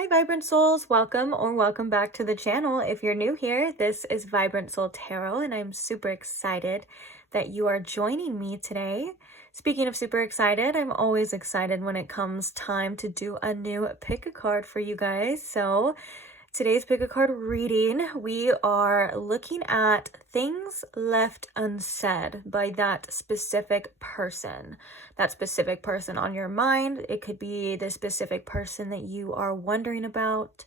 Hi Vibrant Souls, welcome or welcome back to the channel. If you're new here, this is Vibrant Soul Tarot and I'm super excited that you are joining me today. Speaking of super excited, I'm always excited when it comes time to do a new pick a card for you guys. So today's pick a card reading, we are looking at things left unsaid by that specific person. That specific person on your mind. It could be the specific person that you are wondering about,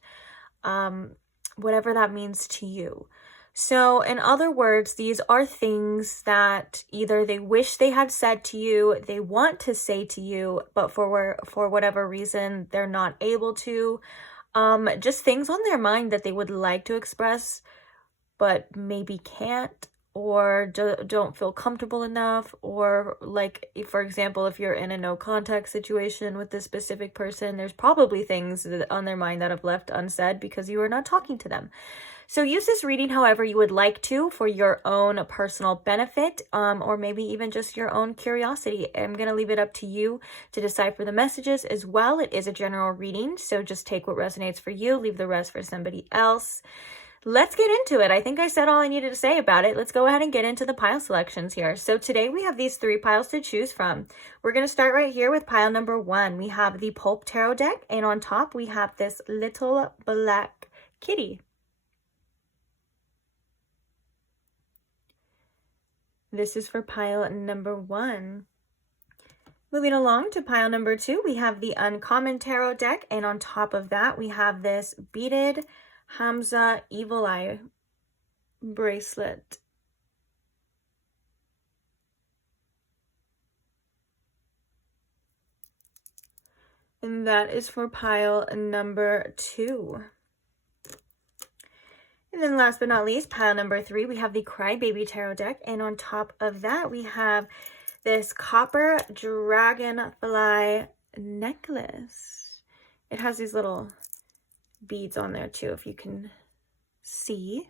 whatever that means to you. So in other words, these are things that either they wish they had said to you, they want to say to you, but for whatever reason, they're not able to. Just things on their mind that they would like to express, but maybe can't, or don't feel comfortable enough, or like, for example, if you're in a no contact situation with this specific person, there's probably things on their mind that have left unsaid because you are not talking to them. So use this reading however you would like to for your own personal benefit, or maybe even just your own curiosity. I'm going to leave it up to you to decipher the messages as well. It is a general reading, so just take what resonates for you, leave the rest for somebody else. Let's get into it. I think I said all I needed to say about it. Let's go ahead and get into the pile selections here. So today we have these 3 piles to choose from. We're going to start right here with pile number 1. We have the Pulp Tarot deck, and on top we have this little black kitty. This is for pile number 1. Moving along to pile number 2, we have the Uncommon Tarot deck, and on top of that we have this beaded Hamza Evil Eye bracelet. And that is for pile number 2. And then last but not least, pile number 3, we have the Crybaby Tarot deck. And on top of that, we have this copper dragonfly necklace. It has these little beads on there too, if you can see.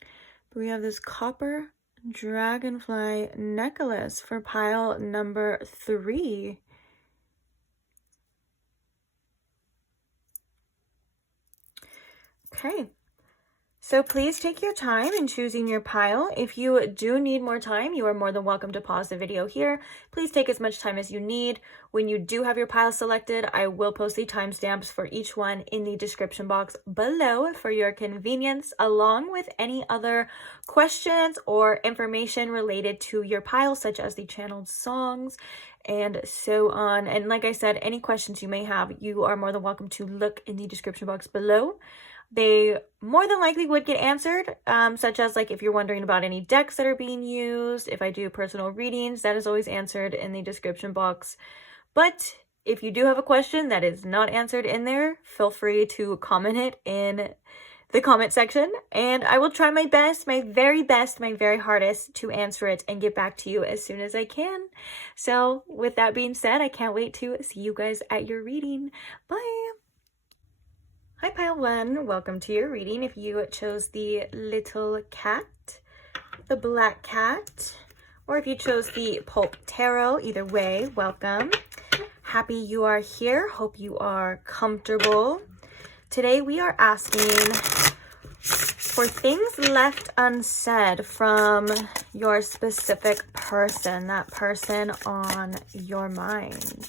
But we have this copper dragonfly necklace for pile number 3. Okay. So please take your time in choosing your pile. If you do need more time, you are more than welcome to pause the video here. Please take as much time as you need. When you do have your pile selected, I will post the timestamps for each one in the description box below for your convenience, along with any other questions or information related to your pile, such as the channeled songs and so on. And like I said, any questions you may have, you are more than welcome to look in the description box below. They more than likely would get answered, such as like if you're wondering about any decks that are being used, if I do personal readings, that is always answered in the description box. But if you do have a question that is not answered in there, feel free to comment it in the comment section, and I will try my best, my very hardest to answer it and get back to you as soon as I can. So with that being said, I can't wait to see you guys at your reading. Bye! Hi pile 1, welcome to your reading. If you chose the little cat, the black cat, or if you chose the Pulp Tarot, either way, welcome. Happy you are here. Hope you are comfortable. Today we are asking for things left unsaid from your specific person, that person on your mind.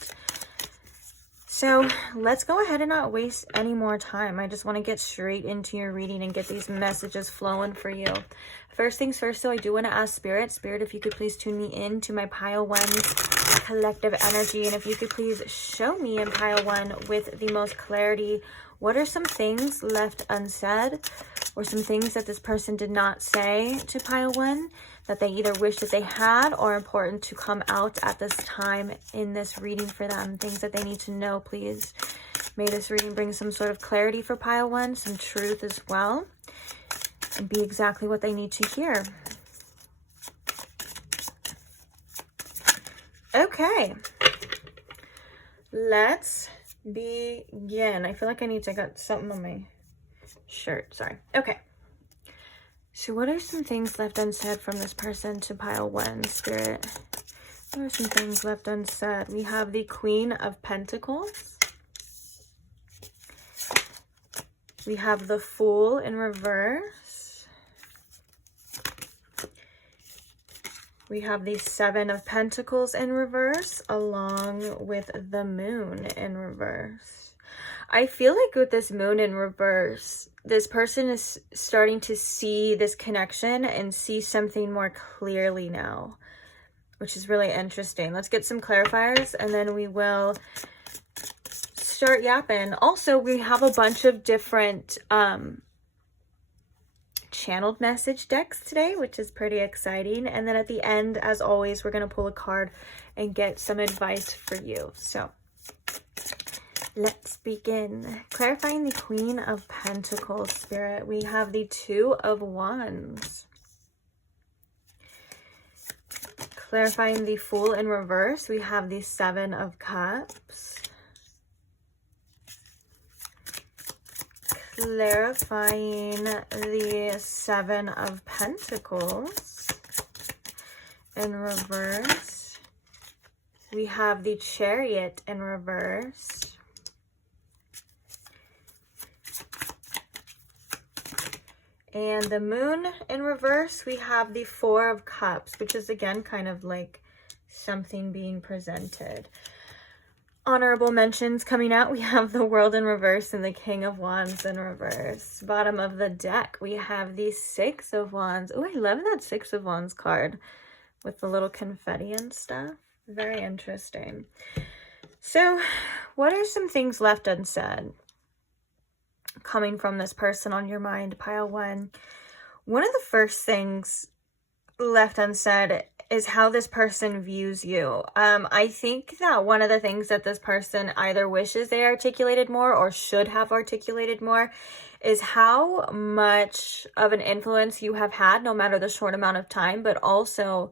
So let's go ahead and not waste any more time. I just want to get straight into your reading and get these messages flowing for you. First things first, so I do want to ask Spirit, if you could please tune me in to my pile 1's collective energy. And if you could please show me in pile 1 with the most clarity, what are some things left unsaid or some things that this person did not say to pile 1 that they either wish that they had or important to come out at this time in this reading for them, things that they need to know, please. May this reading bring some sort of clarity for pile 1, some truth as well, and be exactly what they need to hear. Okay, let's begin. I feel like I got something on my shirt, sorry. Okay. So what are some things left unsaid from this person to pile 1, Spirit? What are some things left unsaid? We have the Queen of Pentacles. We have the Fool in reverse. We have the Seven of Pentacles in reverse, along with the Moon in reverse. I feel like with this Moon in reverse, this person is starting to see this connection and see something more clearly now, which is really interesting. Let's get some clarifiers and then we will start yapping. Also, we have a bunch of different channeled message decks today, which is pretty exciting. And then at the end, as always, we're going to pull a card and get some advice for you. So let's begin. Clarifying the Queen of Pentacles, Spirit. We have the Two of Wands. Clarifying the Fool in reverse, we have the Seven of Cups. Clarifying the Seven of Pentacles in reverse, we have the Chariot in reverse. And the Moon in reverse, we have the Four of Cups, which is again kind of like something being presented. Honorable mentions coming out, we have the World in reverse and the King of Wands in reverse. Bottom of the deck, we have the Six of Wands. Oh, I love that Six of Wands card with the little confetti and stuff. Very interesting. So, what are some things left unsaid coming from this person on your mind, pile one? One of the first things left unsaid is how this person views you. I think that one of the things that this person either wishes they articulated more or should have articulated more is how much of an influence you have had, no matter the short amount of time, but also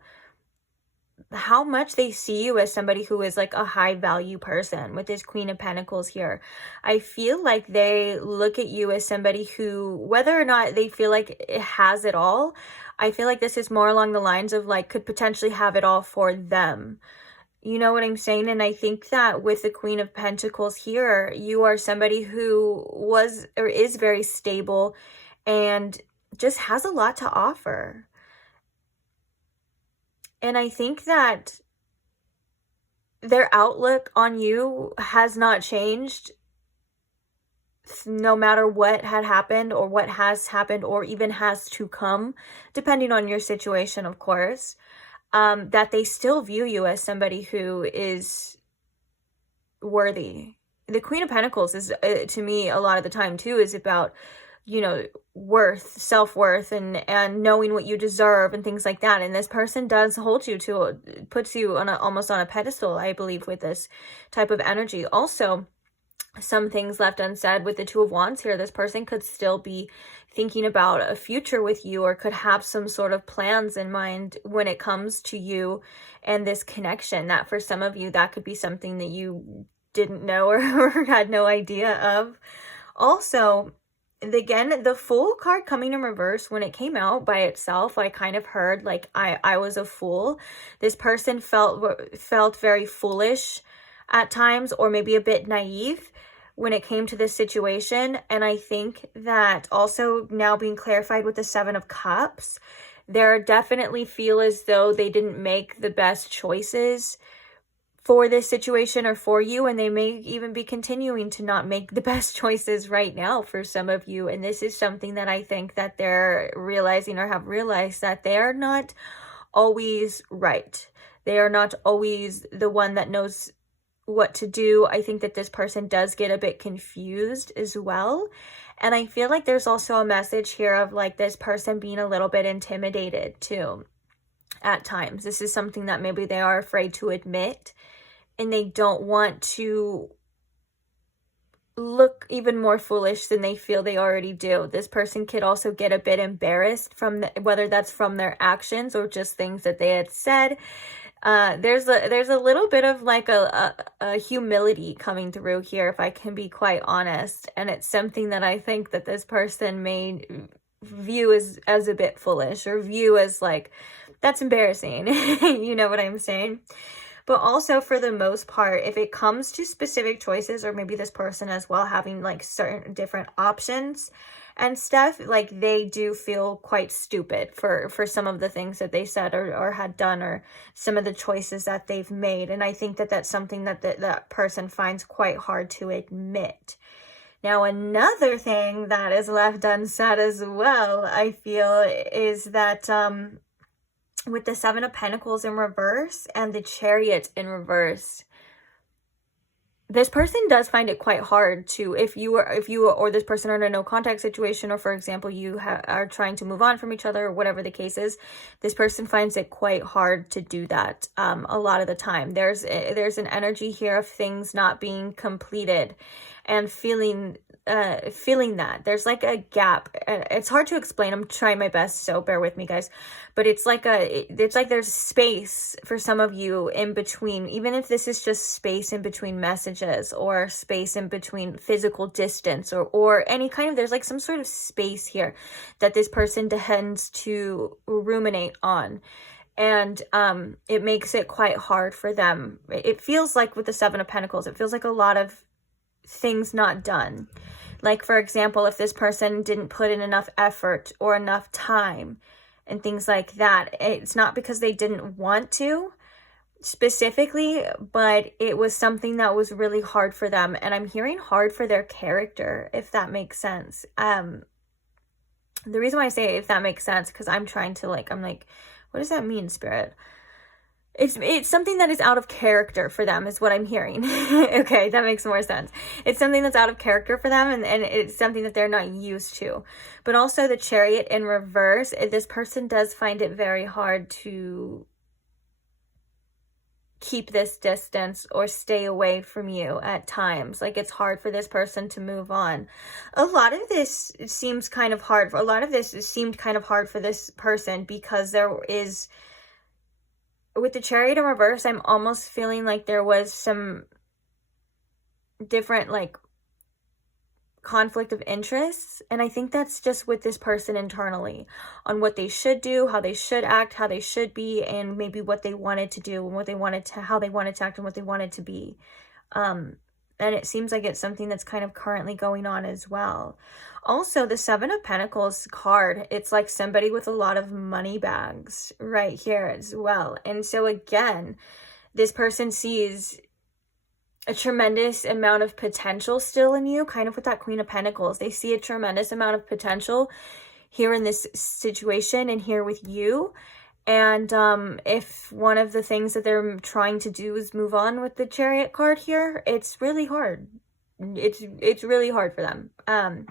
how much they see you as somebody who is like a high value person with this Queen of Pentacles here. I feel like they look at you as somebody who, whether or not they feel like it has it all, I feel like this is more along the lines of like could potentially have it all for them. You know what I'm saying? And I think that with the Queen of Pentacles here, you are somebody who was or is very stable and just has a lot to offer. And I think that their outlook on you has not changed no matter what had happened or what has happened or even has to come, depending on your situation, of course, that they still view you as somebody who is worthy. The Queen of Pentacles is, to me, a lot of the time too, is about, you know, worth, self-worth, and knowing what you deserve and things like that. And this person does hold you to, puts you on almost on a pedestal, I believe, with this type of energy. Also, some things left unsaid with the Two of Wands here. This person could still be thinking about a future with you or could have some sort of plans in mind when it comes to you and this connection. That for some of you, that could be something that you didn't know or had no idea of. Also, again, the Fool card coming in reverse, when it came out by itself, I kind of heard like I was a fool. This person felt very foolish at times, or maybe a bit naive when it came to this situation. And I think that also now being clarified with the Seven of Cups, they definitely feel as though they didn't make the best choices for this situation or for you, and they may even be continuing to not make the best choices right now for some of you. And this is something that I think that they're realizing or have realized, that they are not always right. They are not always the one that knows what to do. I think that this person does get a bit confused as well. And I feel like there's also a message here of like this person being a little bit intimidated too at times. This is something that maybe they are afraid to admit, and they don't want to look even more foolish than they feel they already do. This person could also get a bit embarrassed from whether that's from their actions or just things that they had said. There's a little bit of like a humility coming through here, if I can be quite honest. And it's something that I think that this person may view as a bit foolish, or view as like, that's embarrassing. You know what I'm saying? But also, for the most part, if it comes to specific choices, or maybe this person as well having like certain different options and stuff, like they do feel quite stupid for some of the things that they said or had done, or some of the choices that they've made. And I think that that's something that that person finds quite hard to admit. Now, another thing that is left unsaid as well, I feel, is that with the Seven of Pentacles in reverse and the Chariot in reverse, this person does find it quite hard to, if you or this person are in a no contact situation, or for example, you are trying to move on from each other, or whatever the case is, this person finds it quite hard to do that a lot of the time. There's an energy here of things not being completed, and feeling that there's like a gap. It's hard to explain. I'm trying my best, so bear with me, guys. But it's like there's space for some of you in between, even if this is just space in between messages, or space in between physical distance, or any kind of, there's like some sort of space here that this person tends to ruminate on. And it makes it quite hard for them. It feels like with the Seven of Pentacles, it feels like a lot of things not done. Like, for example, if this person didn't put in enough effort or enough time and things like that, it's not because they didn't want to specifically, but it was something that was really hard for them. And I'm hearing hard for their character, if that makes sense. The reason why I say if that makes sense, because I'm trying to I'm like, what does that mean, Spirit? It's something that is out of character for them, is what I'm hearing. Okay, that makes more sense. It's something that's out of character for them, and it's something that they're not used to. But also the Chariot in reverse, this person does find it very hard to keep this distance or stay away from you at times. Like, it's hard for this person to move on. A lot of this seemed kind of hard for this person, because there is, with the Chariot in reverse, I'm almost feeling like there was some different conflict of interests. And I think that's just with this person internally, on what they should do, how they should act, how they should be, and maybe what they wanted to do, and how they wanted to act, and what they wanted to be. And it seems like it's something that's kind of currently going on as well. Also, the Seven of Pentacles card, it's like somebody with a lot of money bags right here as well. And so again, this person sees a tremendous amount of potential still in you, kind of with that Queen of Pentacles. They see a tremendous amount of potential here in this situation and here with you. And if one of the things that they're trying to do is move on with the Chariot card here, it's really hard. It's really hard for them.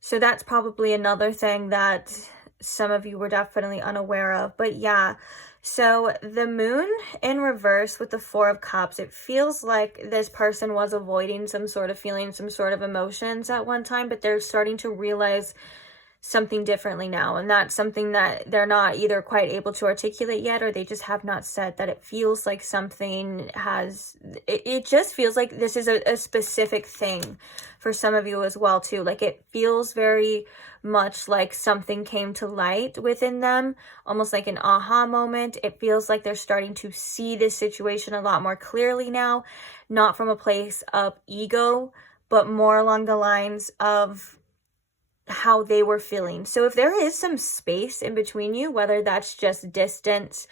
So that's probably another thing that some of you were definitely unaware of. But yeah, so the Moon in reverse with the Four of Cups, it feels like this person was avoiding some sort of feeling, some sort of emotions at one time, but they're starting to realize something differently now. And that's something that they're not either quite able to articulate yet, or they just have not said. That it feels like something has, it just feels like this is a specific thing for some of you as well too. Like, it feels very much like something came to light within them, almost like an aha moment. It feels like they're starting to see this situation a lot more clearly now, not from a place of ego, but more along the lines of how they were feeling. So if there is some space in between you, whether that's just distance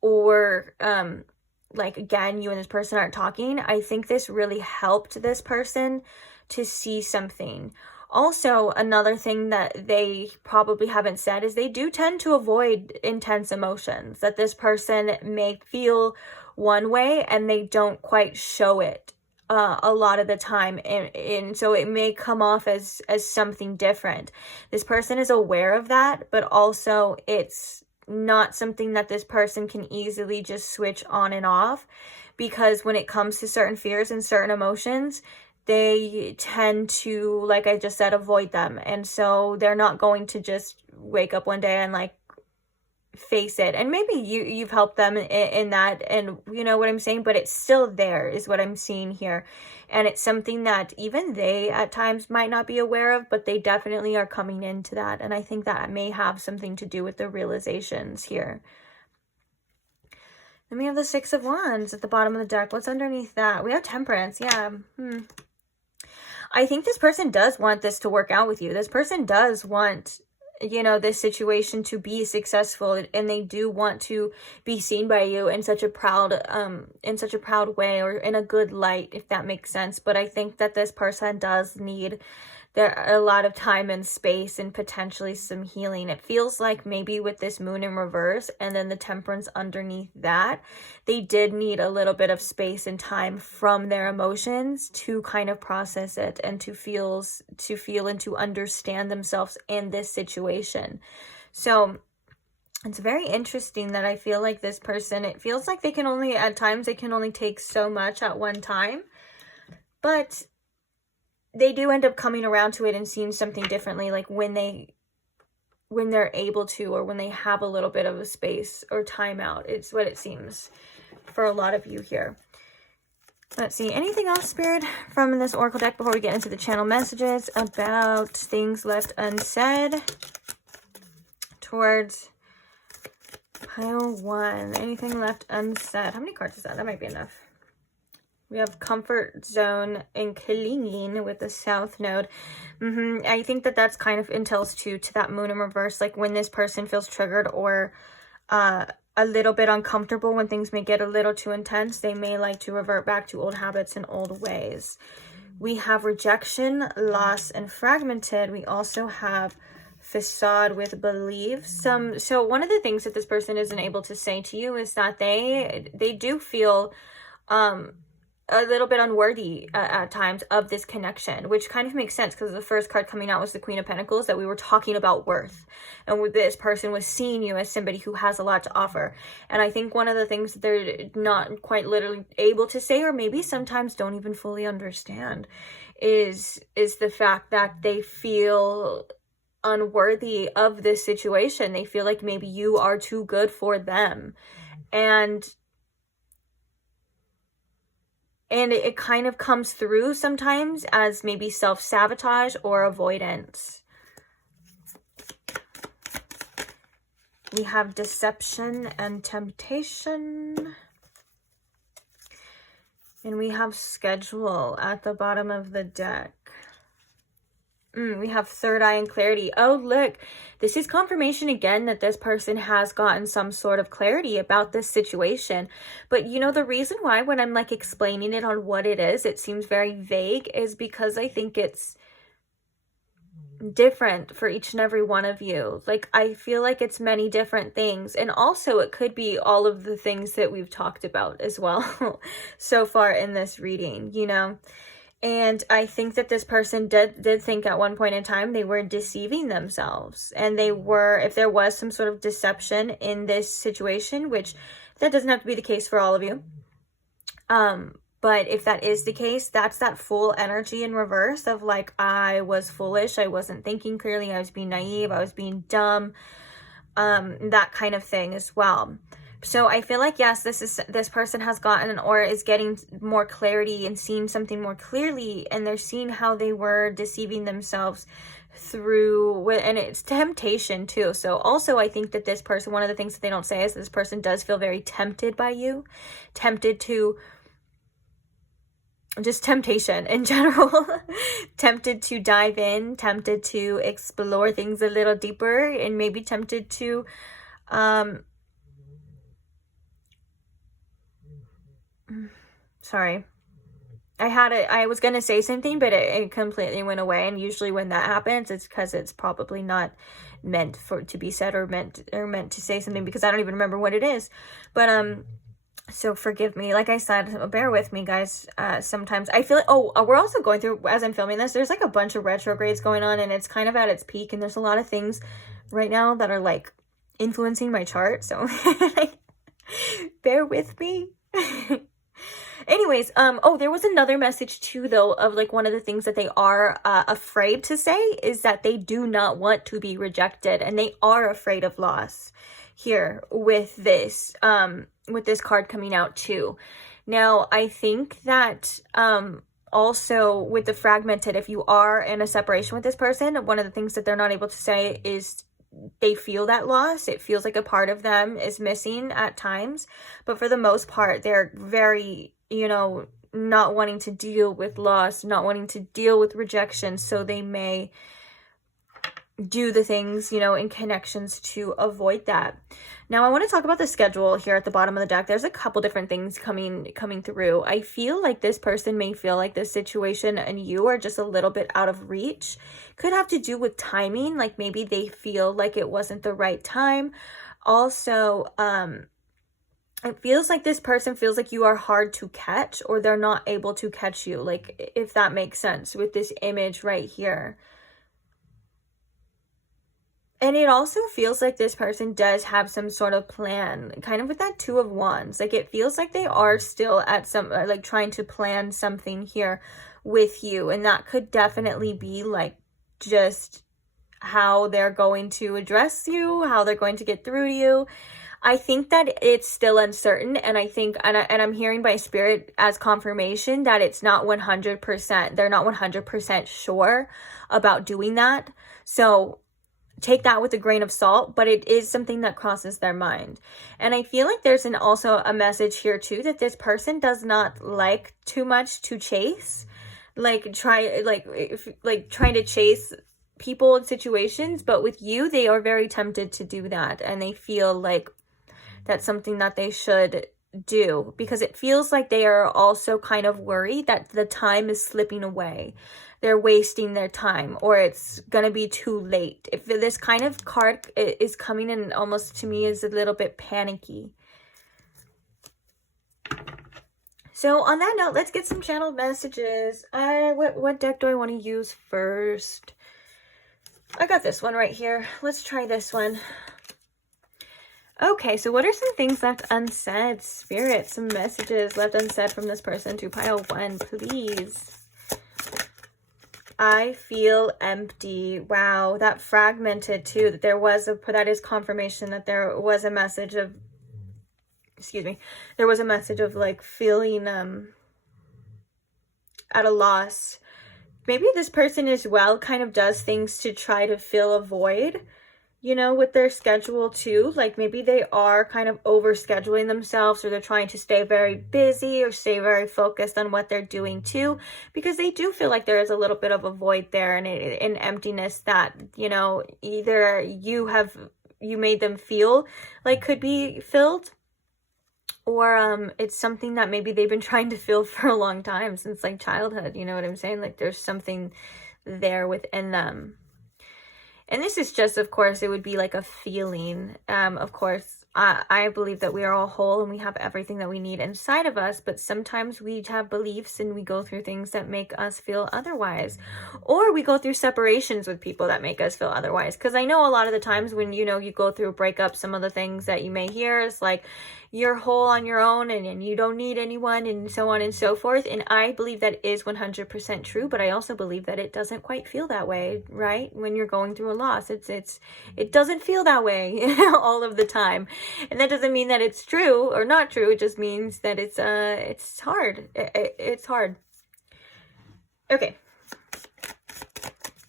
or again, you and this person aren't talking, I think this really helped this person to see something. Also, another thing that they probably haven't said is they do tend to avoid intense emotions, that this person may feel one way and they don't quite show it a lot of the time, and so it may come off as something different. This person is aware of that, but also it's not something that this person can easily just switch on and off, because when it comes to certain fears and certain emotions, they tend to, like I just said, avoid them. And so they're not going to just wake up one day and face it. And maybe you've helped them in that, and you know what I'm saying, but it's still there is what I'm seeing here. And it's something that even they at times might not be aware of, but they definitely are coming into that. And I think that may have something to do with the realizations here. Then we have the Six of Wands at the bottom of the deck. What's underneath that? We have Temperance. Yeah. I think this person does want this to work out with you. This person does want, you know, this situation to be successful, and they do want to be seen by you in such a proud way, or in a good light, if that makes sense. But I think that this person does need a lot of time and space, and potentially some healing. It feels like maybe with this Moon in reverse and then the Temperance underneath that, they did need a little bit of space and time from their emotions to kind of process it, and to feel and to understand themselves in this situation. So it's very interesting that I feel like this person, it feels like they can only, at times, they can only take so much at one time. But they do end up coming around to it and seeing something differently, like when they're able to, or when they have a little bit of a space or time out. It's what it seems for a lot of you here. Let's see, anything else, Spirit, from this Oracle deck before we get into the channel messages about things left unsaid towards pile 1? Anything left unsaid? How many cards is that? That might be enough. We have comfort zone and clinging with the South Node. I think that that's kind of entails to that Moon in reverse. Like when this person feels triggered or a little bit uncomfortable, when things may get a little too intense, they may like to revert back to old habits and old ways. We have rejection, loss, and fragmented. We also have facade with belief. So one of the things that this person isn't able to say to you is that they do feel a little bit unworthy at times of this connection, which kind of makes sense because the first card coming out was the Queen of Pentacles, that we were talking about worth, and with this person was seeing you as somebody who has a lot to offer. And I think one of the things that they're not quite literally able to say, or maybe sometimes don't even fully understand, is the fact that they feel unworthy of this situation. They feel like maybe you are too good for them, and it kind of comes through sometimes as maybe self-sabotage or avoidance. We have deception and temptation. And we have schedule at the bottom of the deck. We have third eye and clarity. Oh, look, this is confirmation again that this person has gotten some sort of clarity about this situation. But you know, the reason why when I'm like explaining it on what it is, it seems very vague, is because I think it's different for each and every one of you. Like, I feel like it's many different things. And also it could be all of the things that we've talked about as well so far in this reading, you know. And I think that this person did think at one point in time they were deceiving themselves. And they were, if there was some sort of deception in this situation, which that doesn't have to be the case for all of you. But if that is the case, that's that full energy in reverse of like, I was foolish, I wasn't thinking clearly, I was being naive, I was being dumb, that kind of thing as well. So I feel like, yes, this person has gotten or is getting more clarity and seeing something more clearly, and they're seeing how they were deceiving themselves through, and it's temptation too. So also I think that this person, one of the things that they don't say is this person does feel very tempted by you, tempted to, just temptation in general, tempted to dive in, tempted to explore things a little deeper, and maybe tempted to, sorry, I was gonna say something, but it completely went away. And usually when that happens, it's because it's probably not meant to be said, or meant to say something, because I don't even remember what it is. But so forgive me, like I said, bear with me, guys. Sometimes I feel like, we're also going through, as I'm filming this, there's like a bunch of retrogrades going on, and it's kind of at its peak, and there's a lot of things right now that are like influencing my chart, so bear with me. Anyways, there was another message too, though, of like one of the things that they are afraid to say is that they do not want to be rejected, and they are afraid of loss here with this card coming out too. Now, I think that also with the fragmented, if you are in a separation with this person, one of the things that they're not able to say is they feel that loss. It feels like a part of them is missing at times, but for the most part, they're very, you know, not wanting to deal with loss, not wanting to deal with rejection, so they may do the things, you know, in connections to avoid that. Now I want to talk about the schedule here at the bottom of the deck. There's a couple different things coming through. I feel like this person may feel like this situation and you are just a little bit out of reach. Could have to do with timing, like maybe they feel like it wasn't the right time. Also, it feels like this person feels like you are hard to catch, or they're not able to catch you, like if that makes sense with this image right here. And it also feels like this person does have some sort of plan, kind of with that Two of Wands. Like it feels like they are still at some, like trying to plan something here with you. And that could definitely be like just how they're going to address you, how they're going to get through to you. I think that it's still uncertain, and I think, and I'm hearing by Spirit as confirmation that it's not 100%, they're not 100% sure about doing that. So take that with a grain of salt, but it is something that crosses their mind. And I feel like there's also a message here too, that this person does not like too much to chase, like trying to chase people and situations, but with you, they are very tempted to do that, and they feel like that's something that they should do, because it feels like they are also kind of worried that the time is slipping away. They're wasting their time, or it's going to be too late. If this kind of card is coming in, almost to me is a little bit panicky. So on that note, let's get some channeled messages. What deck do I want to use first? I got this one right here. Let's try this one. Okay, so what are some things left unsaid? Spirit, some messages left unsaid from this person to pile 1, please. I feel empty. Wow, that fragmented too. That there was that is confirmation that there was a message of, excuse me, there was a message of like feeling at a loss. Maybe this person as well kind of does things to try to fill a void, you know, with their schedule too. Like maybe they are kind of over scheduling themselves, or they're trying to stay very busy or stay very focused on what they're doing too, because they do feel like there is a little bit of a void there, and an emptiness that, you know, either you made them feel like could be filled, or it's something that maybe they've been trying to fill for a long time, since like childhood, you know what I'm saying? Like there's something there within them. And this is just, of course, it would be like a feeling. Of course, I believe that we are all whole and we have everything that we need inside of us, but sometimes we have beliefs and we go through things that make us feel otherwise, or we go through separations with people that make us feel otherwise. Because I know a lot of the times when, you know, you go through a breakup, some of the things that you may hear is like, you're whole on your own and you don't need anyone, and so on and so forth. And I believe that is 100% true, but I also believe that it doesn't quite feel that way, right? When you're going through a loss, it doesn't feel that way all of the time. And that doesn't mean that it's true or not true. It just means that it's hard. It's hard. Okay.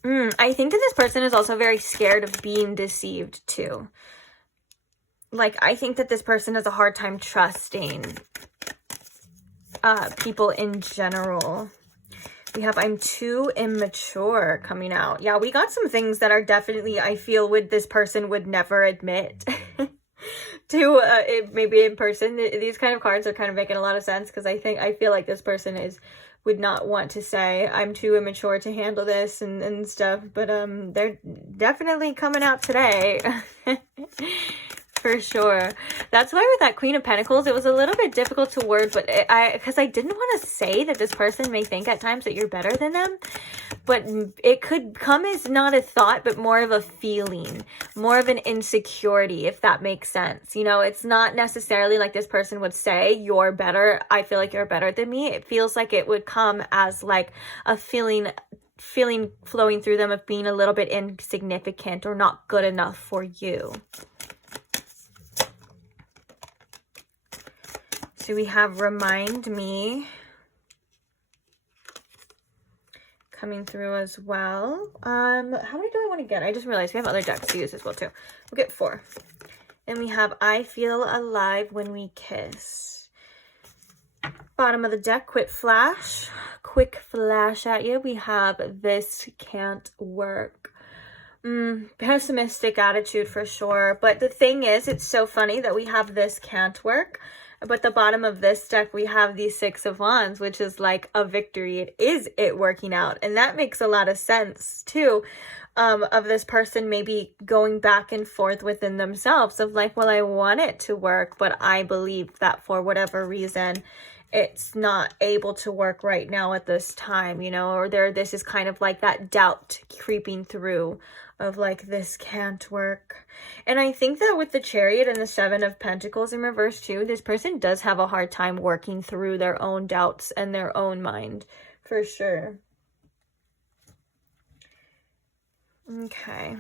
I think that this person is also very scared of being deceived too. Like, I think that this person has a hard time trusting people in general. We have I'm too immature coming out. Yeah, we got some things that are definitely, I feel, this person would never admit to maybe in person. These kind of cards are kind of making a lot of sense, because I feel like this person would not want to say I'm too immature to handle this and stuff, but they're definitely coming out today. For sure. That's why with that Queen of Pentacles, it was a little bit difficult to word, but because I didn't want to say that this person may think at times that you're better than them, but it could come as not a thought, but more of a feeling, more of an insecurity, if that makes sense. You know, it's not necessarily like this person would say, you're better, I feel like you're better than me. It feels like it would come as like a feeling flowing through them of being a little bit insignificant or not good enough for you. So we have remind me, coming through as well. How many do I want to get? I just realized we have other decks to use as well too. We'll get 4. And we have I feel alive when we kiss. Bottom of the deck, quick flash at you. We have this can't work. Pessimistic attitude for sure. But the thing is, it's so funny that we have this can't work. But the bottom of this deck, we have the 6 of Wands, which is like a victory. It is it working out. And that makes a lot of sense too. Of this person maybe going back and forth within themselves of like, well, I want it to work, but I believe that for whatever reason, it's not able to work right now at this time, you know, or this is kind of like that doubt creeping through of like, this can't work. And I think that with the Chariot and the 7 of Pentacles in reverse too, this person does have a hard time working through their own doubts and their own mind for sure. Okay.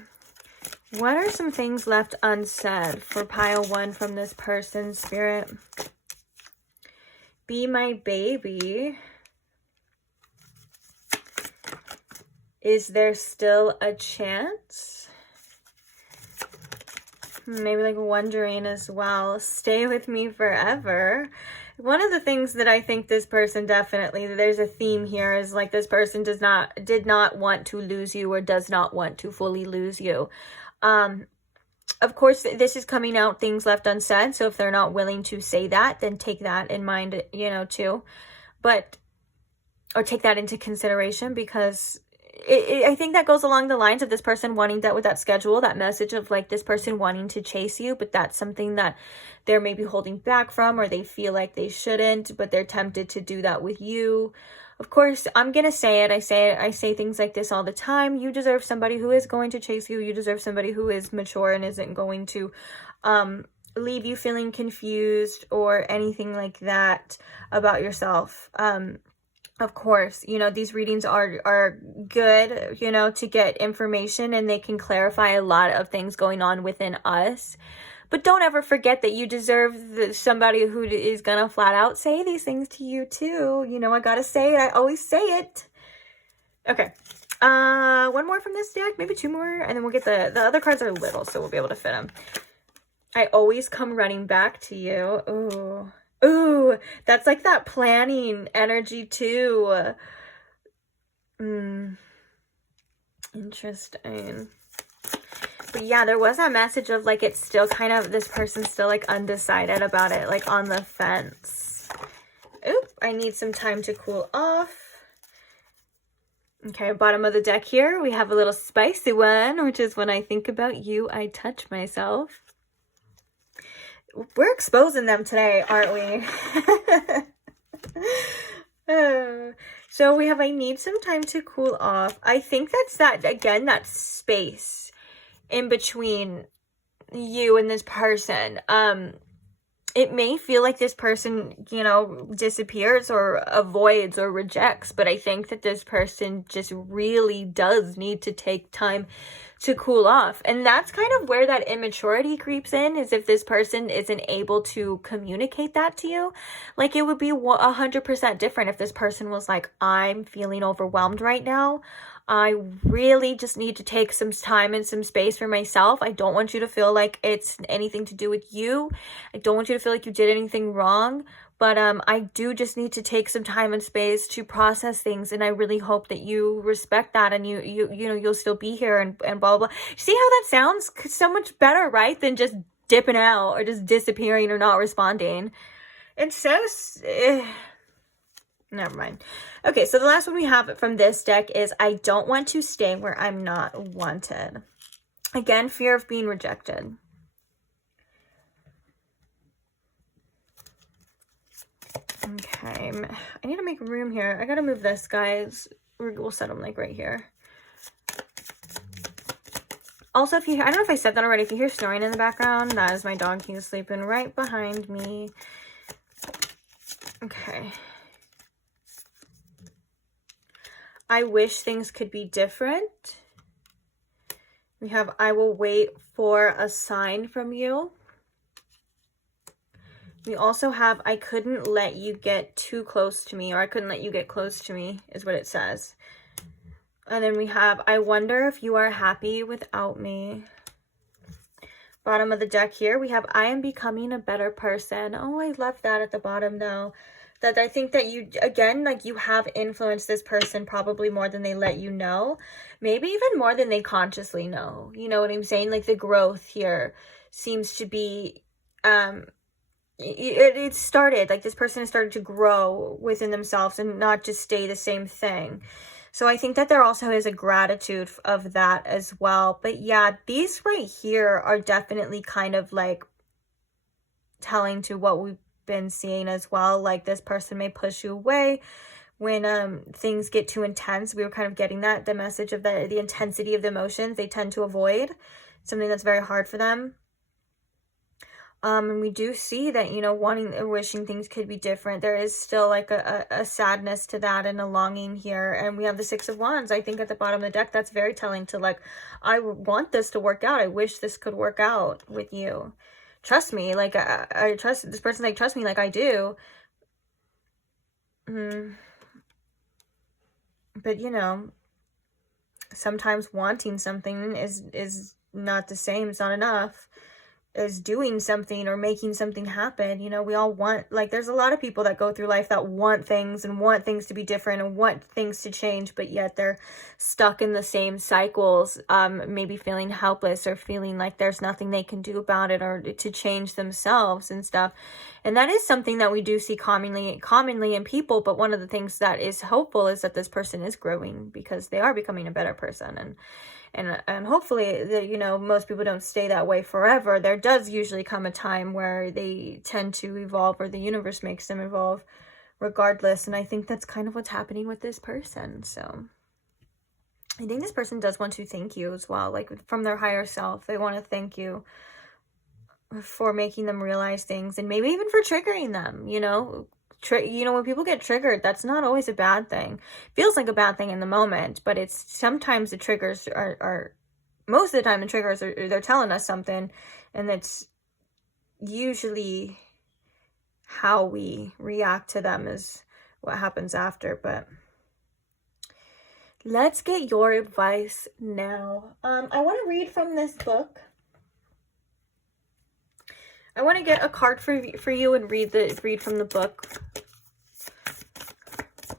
What are some things left unsaid for pile 1 from this person, Spirit? Be my baby. Is there still a chance? Maybe like wondering as well. Stay with me forever. One of the things that I think this person definitely, there's a theme here, is like this person did not want to lose you or does not want to fully lose you. Of course, this is coming out things left unsaid. So if they're not willing to say that, then take that in mind, you know, too. But, or take that into consideration, because I think that goes along the lines of this person wanting that with that schedule, that message of like this person wanting to chase you, but that's something that they're maybe holding back from, or they feel like they shouldn't, but they're tempted to do that with you. Of course, I'm going to say it. I say things like this all the time. You deserve somebody who is going to chase you. You deserve somebody who is mature and isn't going to leave you feeling confused or anything like that about yourself. Of course, you know, these readings are good, you know, to get information, and they can clarify a lot of things going on within us. But don't ever forget that you deserve somebody who is gonna flat out say these things to you too. You know, I gotta say it. I always say it. Okay. One more from this deck, maybe 2 more, and then we'll get the other cards are little, so we'll be able to fit them. I always come running back to you. Ooh. Ooh, that's like that planning energy too. Interesting. But yeah, there was that message of like, it's still kind of, this person's still like undecided about it, like on the fence. Oop, I need some time to cool off. Okay, bottom of the deck here, we have a little spicy one, which is when I think about you, I touch myself. We're exposing them today, aren't we? So we have, I need some time to cool off. I think that's that, again, that space in between you and this person. It may feel like this person, you know, disappears or avoids or rejects, but I think that this person just really does need to take time to cool off. And that's kind of where that immaturity creeps in, is if this person isn't able to communicate that to you. Like, it would be 100% different if this person was like, I'm feeling overwhelmed right now. I really just need to take some time and some space for myself. I don't want you to feel like it's anything to do with you. I don't want you to feel like you did anything wrong. But I do just need to take some time and space to process things, and I really hope that you respect that, and you know, you'll still be here and blah, blah, blah. See how that sounds? So much better, right? Than just dipping out or just disappearing or not responding. It's so... Never mind. Okay, so the last one we have from this deck is I don't want to stay where I'm not wanted. Again, fear of being rejected. Okay, I need to make room here. I gotta move this, guys. We'll set them like right here. Also, if you hear, I don't know if I said that already, if you hear snoring in the background, that is my dog. He's sleeping right behind me. Okay. I wish things could be different. We have, I will wait for a sign from you. We also have, I couldn't let you get too close to me, or I couldn't let you get close to me, is what it says. And then we have, I wonder if you are happy without me. Bottom of the deck here, we have, I am becoming a better person. Oh, I love that at the bottom though. That I think that you, again, like you have influenced this person probably more than they let you know. Maybe even more than they consciously know. You know what I'm saying? Like the growth here seems to be, it started, like this person has started to grow within themselves and not just stay the same thing. So I think that there also is a gratitude of that as well. But yeah, these right here are definitely kind of like telling to what we've been seeing as well. Like this person may push you away when things get too intense. We were kind of getting that, the message of the intensity of the emotions they tend to avoid, something that's very hard for them. And we do see that, you know, wanting or wishing things could be different. There is still like a sadness to that and a longing here. And we have the Six of Wands. I think at the bottom of the deck, that's very telling to like, I want this to work out. I wish this could work out with you. Trust me. Like, I trust this person. Like, trust me like I do. But, you know, sometimes wanting something is not the same. It's not enough as doing something or making something happen. You know, we all want, like, there's a lot of people that go through life that want things and want things to be different and want things to change, but yet they're stuck in the same cycles, maybe feeling helpless or feeling like there's nothing they can do about it or to change themselves and stuff. And that is something that we do see commonly in people. But one of the things that is hopeful is that this person is growing because they are becoming a better person. And hopefully, you know, most people don't stay that way forever. There does usually come a time where they tend to evolve, or the universe makes them evolve regardless. And I think that's kind of what's happening with this person. So I think this person does want to thank you as well, like from their higher self. They want to thank you for making them realize things, and maybe even for triggering them, you know. You know, when people get triggered, that's not always a bad thing. Feels like a bad thing in the moment, but it's sometimes the triggers are most of the time the triggers are, they're telling us something, and it's usually how we react to them is what happens after. But let's get your advice now. I want to read from this book. I want to get a card for you and read from the book.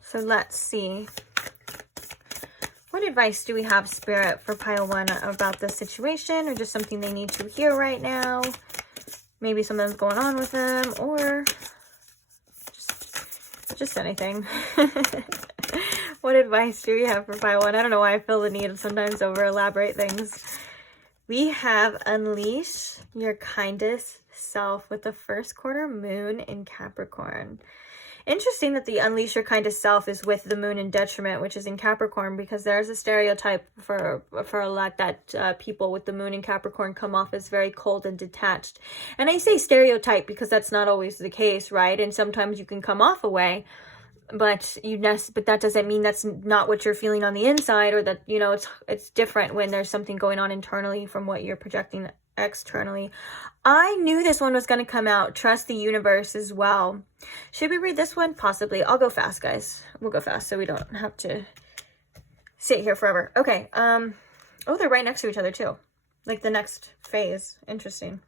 So let's see. What advice do we have, Spirit, for pile 1 about this situation, or just something they need to hear right now? Maybe something's going on with them, or just anything. What advice do we have for pile 1? I don't know why I feel the need of sometimes over elaborate things. We have unleash your kindest self with the first quarter moon in Capricorn. Interesting that the unleash your kindest self is with the moon in detriment, which is in Capricorn, because there's a stereotype for a lot that people with the moon in Capricorn come off as very cold and detached. And I say stereotype because that's not always the case, right? And sometimes you can come off a way, but that doesn't mean that's not what you're feeling on the inside, or that, you know, it's different when there's something going on internally from what you're projecting externally. I knew this one was going to come out. Trust the universe as well. Should we read this one? Possibly. I'll go fast, guys. We'll go fast so we don't have to sit here forever. Okay. Oh, they're right next to each other too. Like the next phase. Interesting.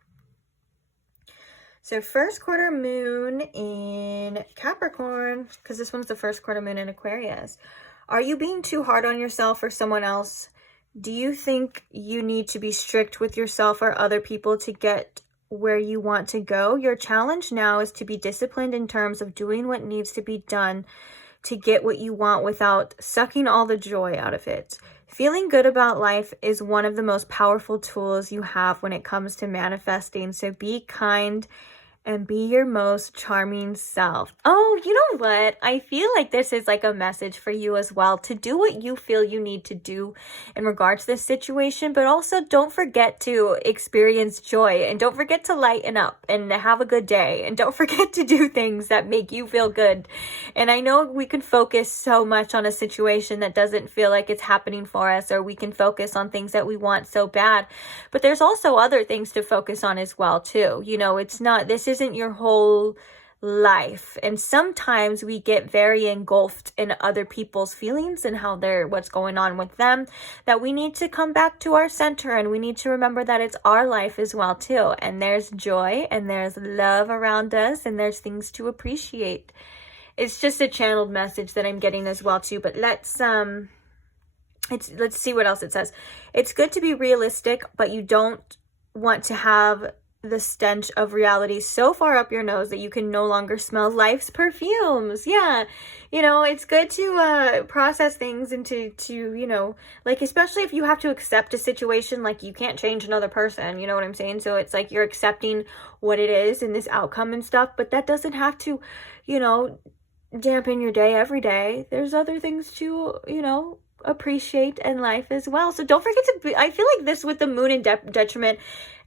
So first quarter moon in Capricorn, because this one's the first quarter moon in Aquarius. Are you being too hard on yourself or someone else? Do you think you need to be strict with yourself or other people to get where you want to go? Your challenge now is to be disciplined in terms of doing what needs to be done to get what you want without sucking all the joy out of it. Feeling good about life is one of the most powerful tools you have when it comes to manifesting. So be kind and be your most charming self. Oh, you know what? I feel like this is like a message for you as well, to do what you feel you need to do in regards to this situation, but also don't forget to experience joy, and don't forget to lighten up and have a good day, and don't forget to do things that make you feel good. And I know we can focus so much on a situation that doesn't feel like it's happening for us, or we can focus on things that we want so bad, but there's also other things to focus on as well too. You know, it's not, this isn't your whole life. And sometimes we get very engulfed in other people's feelings and how what's going on with them, that we need to come back to our center, and we need to remember that it's our life as well too. And there's joy and there's love around us, and there's things to appreciate. It's just a channeled message that I'm getting as well too. But let's see what else it says. It's good to be realistic, but you don't want to have the stench of reality so far up your nose that you can no longer smell life's perfumes. Yeah, it's good to process things and to like, especially if you have to accept a situation, like you can't change another person, you know what I'm saying? So it's like you're accepting what it is and this outcome and stuff, but that doesn't have to dampen your day every day. There's other things to appreciate in life as well. So don't forget I feel like this with the moon in detriment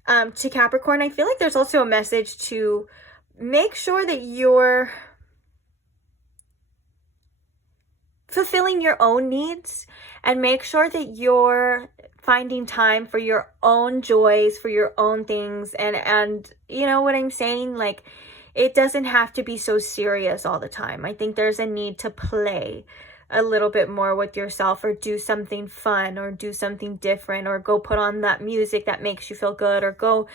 to Capricorn, I feel like there's also a message to make sure that you're fulfilling your own needs, and make sure that you're finding time for your own joys, for your own things. And you know what I'm saying? Like, it doesn't have to be so serious all the time. I think there's a need to play a little bit more with yourself, or do something fun, or do something different, or go put on that music that makes you feel good, or go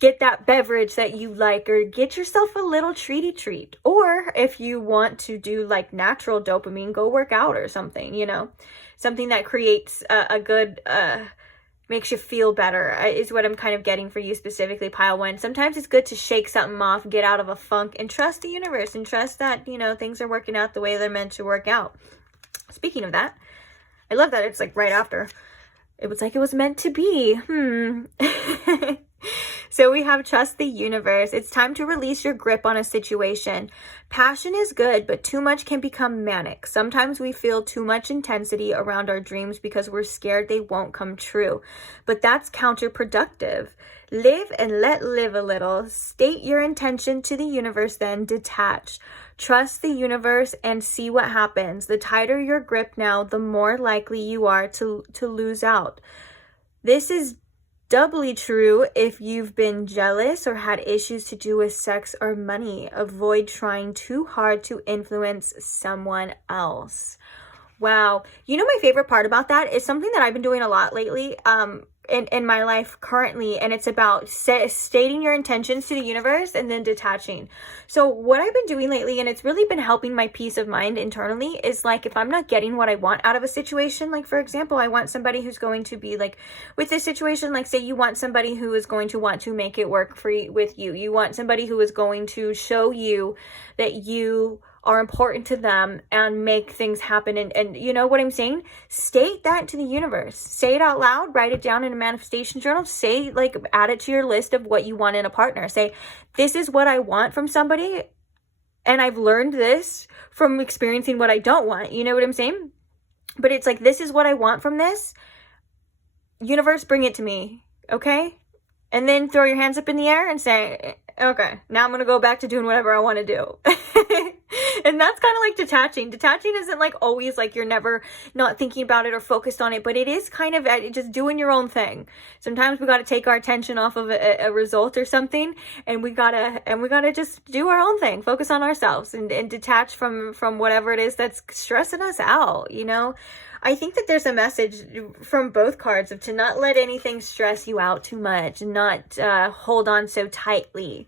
get that beverage that you like, or get yourself a little treat. Or if you want to do like natural dopamine, go work out or something, something that creates a good, makes you feel better, is what I'm kind of getting for you specifically, Pile 1. Sometimes it's good to shake something off, get out of a funk, and trust the universe, and trust that, things are working out the way they're meant to work out. Speaking of that, I love that it's like right after. It was like it was meant to be. So we have trust the universe. It's time to release your grip on a situation. Passion is good, but too much can become manic. Sometimes we feel too much intensity around our dreams because we're scared they won't come true. But that's counterproductive. Live and let live a little. State your intention to the universe, then detach. Trust the universe and see what happens. The tighter your grip now, the more likely you are to lose out. This is doubly true if you've been jealous or had issues to do with sex or money. Avoid trying too hard to influence someone else. Wow. My favorite part about that is something that I've been doing a lot lately in my life currently, and it's about stating your intentions to the universe and then detaching. So what I've been doing lately, and it's really been helping my peace of mind internally, is like, if I'm not getting what I want out of a situation, like for example, I want somebody who's going to be like, with this situation, like say you want somebody who is going to want to make it work with you. You want somebody who is going to show you that you are important to them and make things happen. And you know what I'm saying? State that to the universe. Say it out loud, write it down in a manifestation journal. Say, like, add it to your list of what you want in a partner. Say, this is what I want from somebody, and I've learned this from experiencing what I don't want. You know what I'm saying? But it's like, this is what I want from this. Universe, bring it to me. Okay? And then throw your hands up in the air and say, okay, now I'm going to go back to doing whatever I want to do. And that's kind of like detaching. Detaching isn't like always like you're never not thinking about it or focused on it, but it is kind of just doing your own thing. Sometimes we got to take our attention off of a result or something, and we gotta just do our own thing, focus on ourselves, and detach from whatever it is that's stressing us out, I think that there's a message from both cards of to not let anything stress you out too much, and not hold on so tightly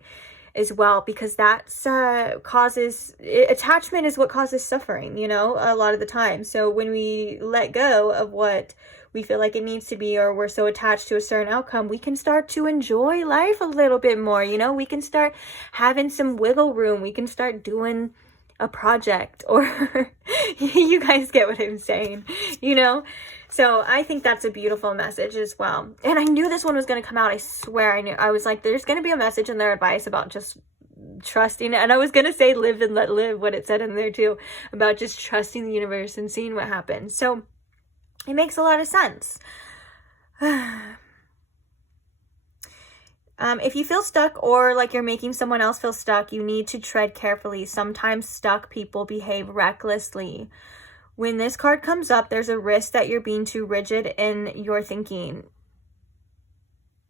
as well, because that's attachment is what causes suffering, a lot of the time. So when we let go of what we feel like it needs to be, or we're so attached to a certain outcome, we can start to enjoy life a little bit more. We can start having some wiggle room. We can start doing a project, or you guys get what I'm saying, So I think that's a beautiful message as well. And I knew this one was going to come out. I swear I was like, there's going to be a message in their advice about just trusting. And I was going to say live and let live, what it said in there too, about just trusting the universe and seeing what happens. So it makes a lot of sense. If you feel stuck, or like you're making someone else feel stuck, you need to tread carefully. Sometimes stuck people behave recklessly. When this card comes up, there's a risk that you're being too rigid in your thinking.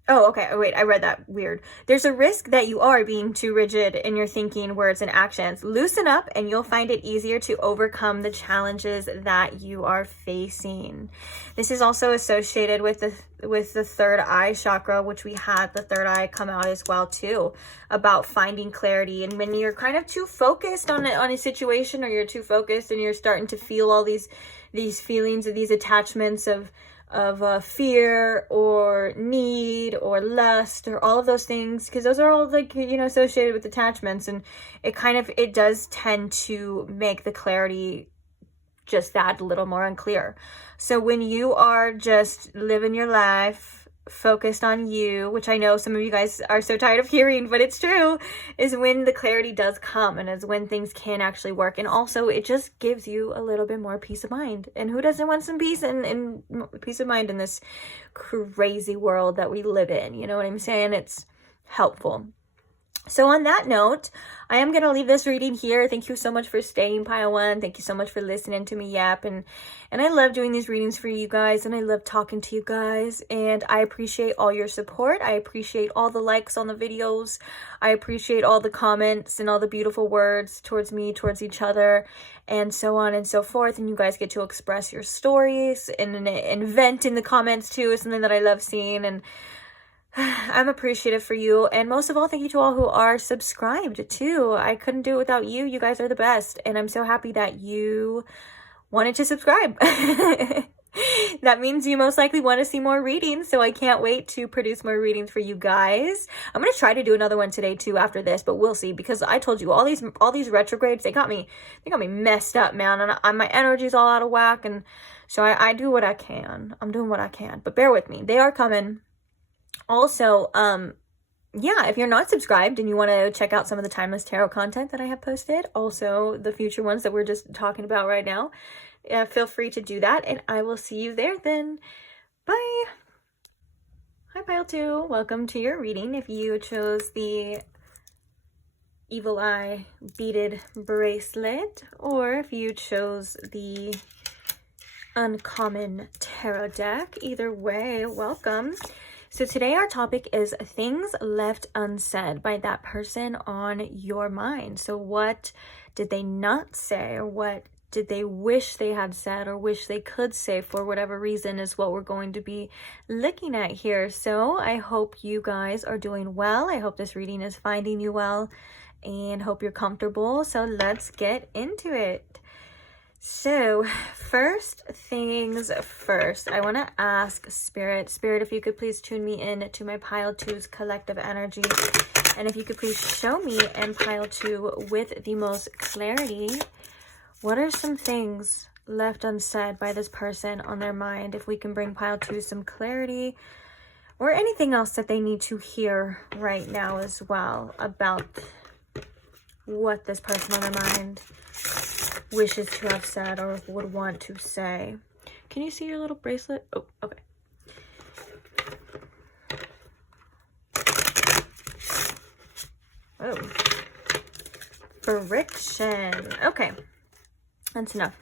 Oh, okay. Oh, wait, I read that weird. There's a risk that you are being too rigid in your thinking, words, and actions. Loosen up and you'll find it easier to overcome the challenges that you are facing. This is also associated with the third eye chakra, which we had the third eye come out as well too, about finding clarity. And when you're kind of too focused on a situation, or you're too focused and you're starting to feel all these feelings of these attachments of fear or need or lust or all of those things, because those are all like, you know, associated with attachments, and it does tend to make the clarity just that little more unclear. So when you are just living your life focused on you, which I know some of you guys are so tired of hearing, but it's true, is when the clarity does come, and is when things can actually work. And also it just gives you a little bit more peace of mind. And who doesn't want some peace and peace of mind in this crazy world that we live in? You know what I'm saying? It's helpful. So on that note, I am going to leave this reading here. Thank you so much for staying, Pile 1. Thank you so much for listening to me yap. And I love doing these readings for you guys, and I love talking to you guys. And I appreciate all your support. I appreciate all the likes on the videos. I appreciate all the comments and all the beautiful words towards me, towards each other, and so on and so forth. And you guys get to express your stories and vent in the comments too. It's something that I love seeing, and I'm appreciative for you. And most of all, thank you to all who are subscribed too. I couldn't do it without you. You guys are the best. And I'm so happy that you wanted to subscribe. That means you most likely want to see more readings. So I can't wait to produce more readings for you guys. I'm going to try to do another one today too after this, but we'll see, because I told you all these retrogrades, they got me messed up, man. And my energy's all out of whack. And so I do what I can. I'm doing what I can, but bear with me. They are coming. Also, yeah, if you're not subscribed and you want to check out some of the timeless tarot content that I have posted, also the future ones that we're just talking about right now, feel free to do that, and I will see you there then. Bye. Hi, Pile 2. Welcome to your reading. If you chose the Evil Eye beaded bracelet, or if you chose the Uncommon Tarot deck, either way, welcome. So today our topic is things left unsaid by that person on your mind. So what did they not say, or what did they wish they had said, or wish they could say for whatever reason, is what we're going to be looking at here. So I hope you guys are doing well. I hope this reading is finding you well, and hope you're comfortable. So let's get into it. So first things first, I want to ask Spirit, if you could please tune me in to my Pile 2's collective energy. And if you could please show me and Pile 2 with the most clarity, what are some things left unsaid by this person on their mind? If we can bring Pile 2 some clarity, or anything else that they need to hear right now as well about what this person on their mind wishes to have said or would want to say. Can you see your little bracelet? Oh, okay. Oh. Friction. Okay. That's enough.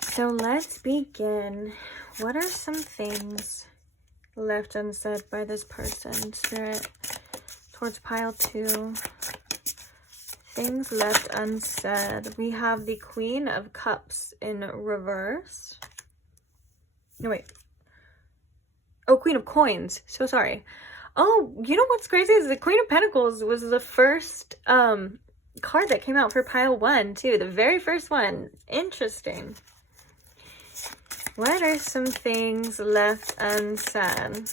So let's begin. What are some things left unsaid by this person, Spirit, towards Pile 2? Things left unsaid. We have the Queen of Cups in reverse. No, wait. Oh, Queen of Coins. So sorry. Oh, you know what's crazy is the Queen of Pentacles was the first card that came out for Pile 1 too. The very first one. Interesting. What are some things left unsaid?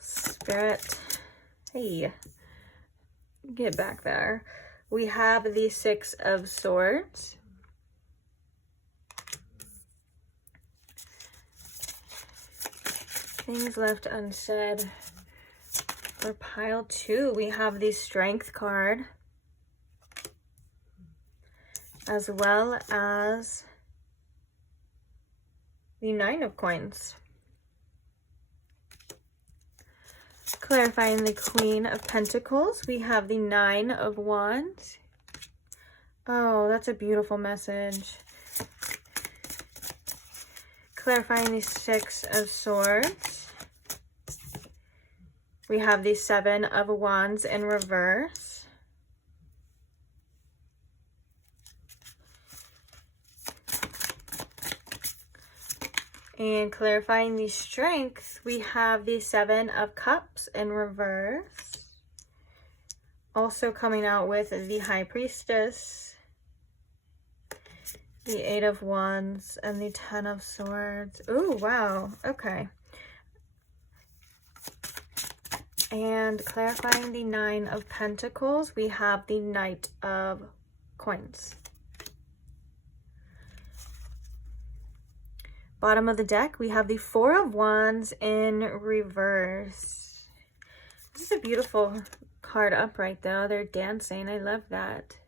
Spirit. Hey. Get back there. We have the Six of Swords. Things left unsaid for Pile 2. We have the Strength card, as well as the Nine of Coins. Clarifying the Queen of Pentacles, we have the Nine of Wands. Oh, that's a beautiful message. Clarifying the Six of Swords. We have the Seven of Wands in reverse. And clarifying the Strength, we have the Seven of Cups in reverse. Also coming out with the High Priestess, the Eight of Wands, and the Ten of Swords. Ooh, wow. Okay. And clarifying the Nine of Pentacles, we have the Knight of Coins. Bottom of the deck, we have the Four of Wands in reverse. This is a beautiful card upright though. They're dancing. I love that.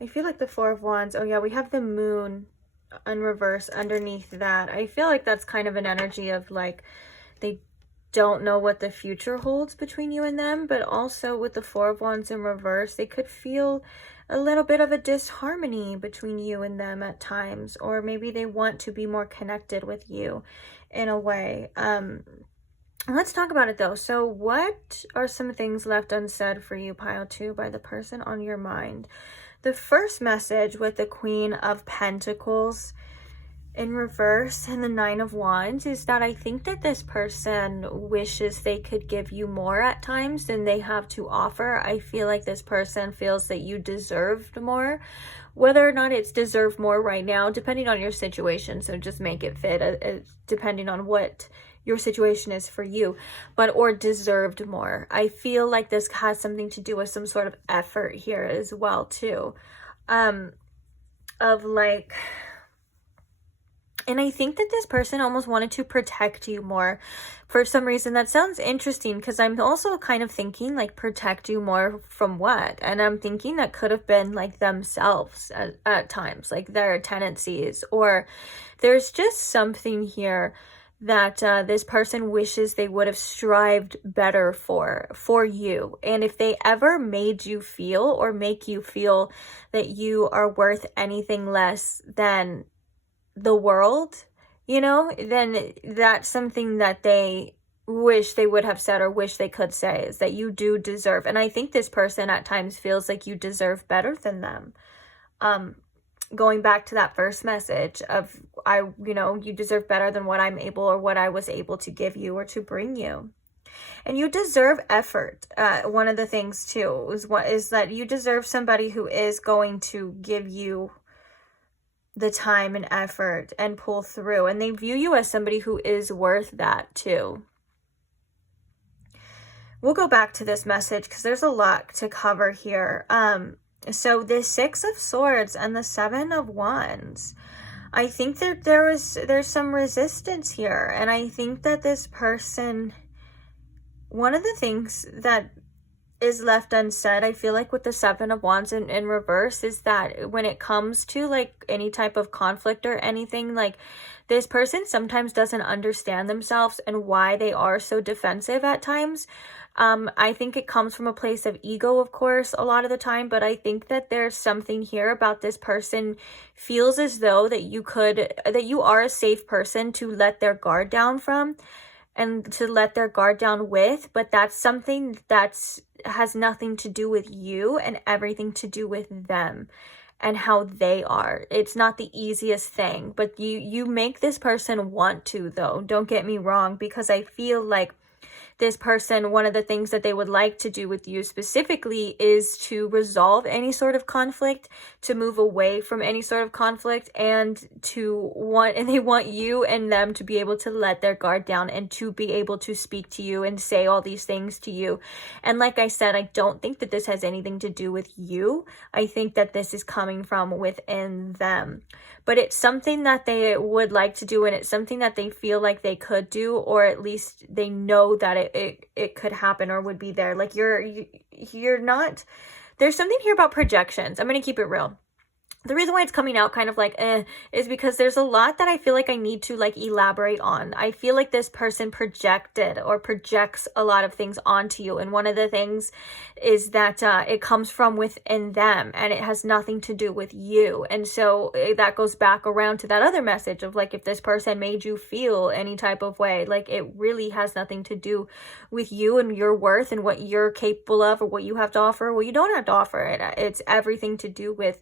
I feel like the Four of Wands. Oh yeah, we have the Moon in reverse underneath that. I feel like that's kind of an energy of like they don't know what the future holds between you and them, but also with the Four of Wands in reverse, they could feel a little bit of a disharmony between you and them at times, or maybe they want to be more connected with you in a way. Let's talk about it though. So what are some things left unsaid for you, pile 2, by the person on your mind? The first message with the Queen of Pentacles in reverse and the Nine of Wands is that I think that this person wishes they could give you more at times than they have to offer. I feel like this person feels that you deserved more. Whether or not it's deserved more right now, depending on your situation, so just make it fit depending on what your situation is for you, but or deserved more. I feel like this has something to do with some sort of effort here as well too, of like, and I think that this person almost wanted to protect you more for some reason. That sounds interesting because I'm also kind of thinking like protect you more from what? And I'm thinking that could have been like themselves at times, like their tendencies, or there's just something here that this person wishes they would have strived better for you. And if they ever made you feel or make you feel that you are worth anything less than the world, you know, then that's something that they wish they would have said or wish they could say, is that you do deserve. And I think this person at times feels like you deserve better than them. Going back to that first message of, you deserve better than what I'm able or what I was able to give you or to bring you. And you deserve effort. One of the things too is that you deserve somebody who is going to give you the time and effort and pull through, and they view you as somebody who is worth that too. We'll go back to this message because there's a lot to cover here. So the Six of Swords and the Seven of Wands, I think that there's some resistance here, and I think that this person, one of the things that is left unsaid, I feel like with the Seven of Wands in reverse, is that when it comes to like any type of conflict or anything, like this person sometimes doesn't understand themselves and why they are so defensive at times. I think it comes from a place of ego, of course, a lot of the time, but I think that there's something here about this person feels as though that you are a safe person to let their guard down from and to let their guard down with, but that's something that's has nothing to do with you and everything to do with them and how they are. It's not the easiest thing, but you make this person want to, though. Don't get me wrong, because I feel like this person, one of the things that they would like to do with you specifically is to resolve any sort of conflict, to move away from any sort of conflict, and they want you and them to be able to let their guard down and to be able to speak to you and say all these things to you. And like I said, I don't think that this has anything to do with you. I think that this is coming from within them. But it's something that they would like to do, and it's something that they feel like they could do, or at least they know that it could happen or would be there. Like you're not, there's something here about projections. I'm going to keep it real. the reason why it's coming out kind of like is because there's a lot that I feel like I need to like elaborate on. I feel like this person projected or projects a lot of things onto you, and one of the things is that it comes from within them and it has nothing to do with you. And so that goes back around to that other message of like, if this person made you feel any type of way, like it really has nothing to do with you and your worth and what you're capable of or what you have to offer or what you don't have to offer. It's everything to do with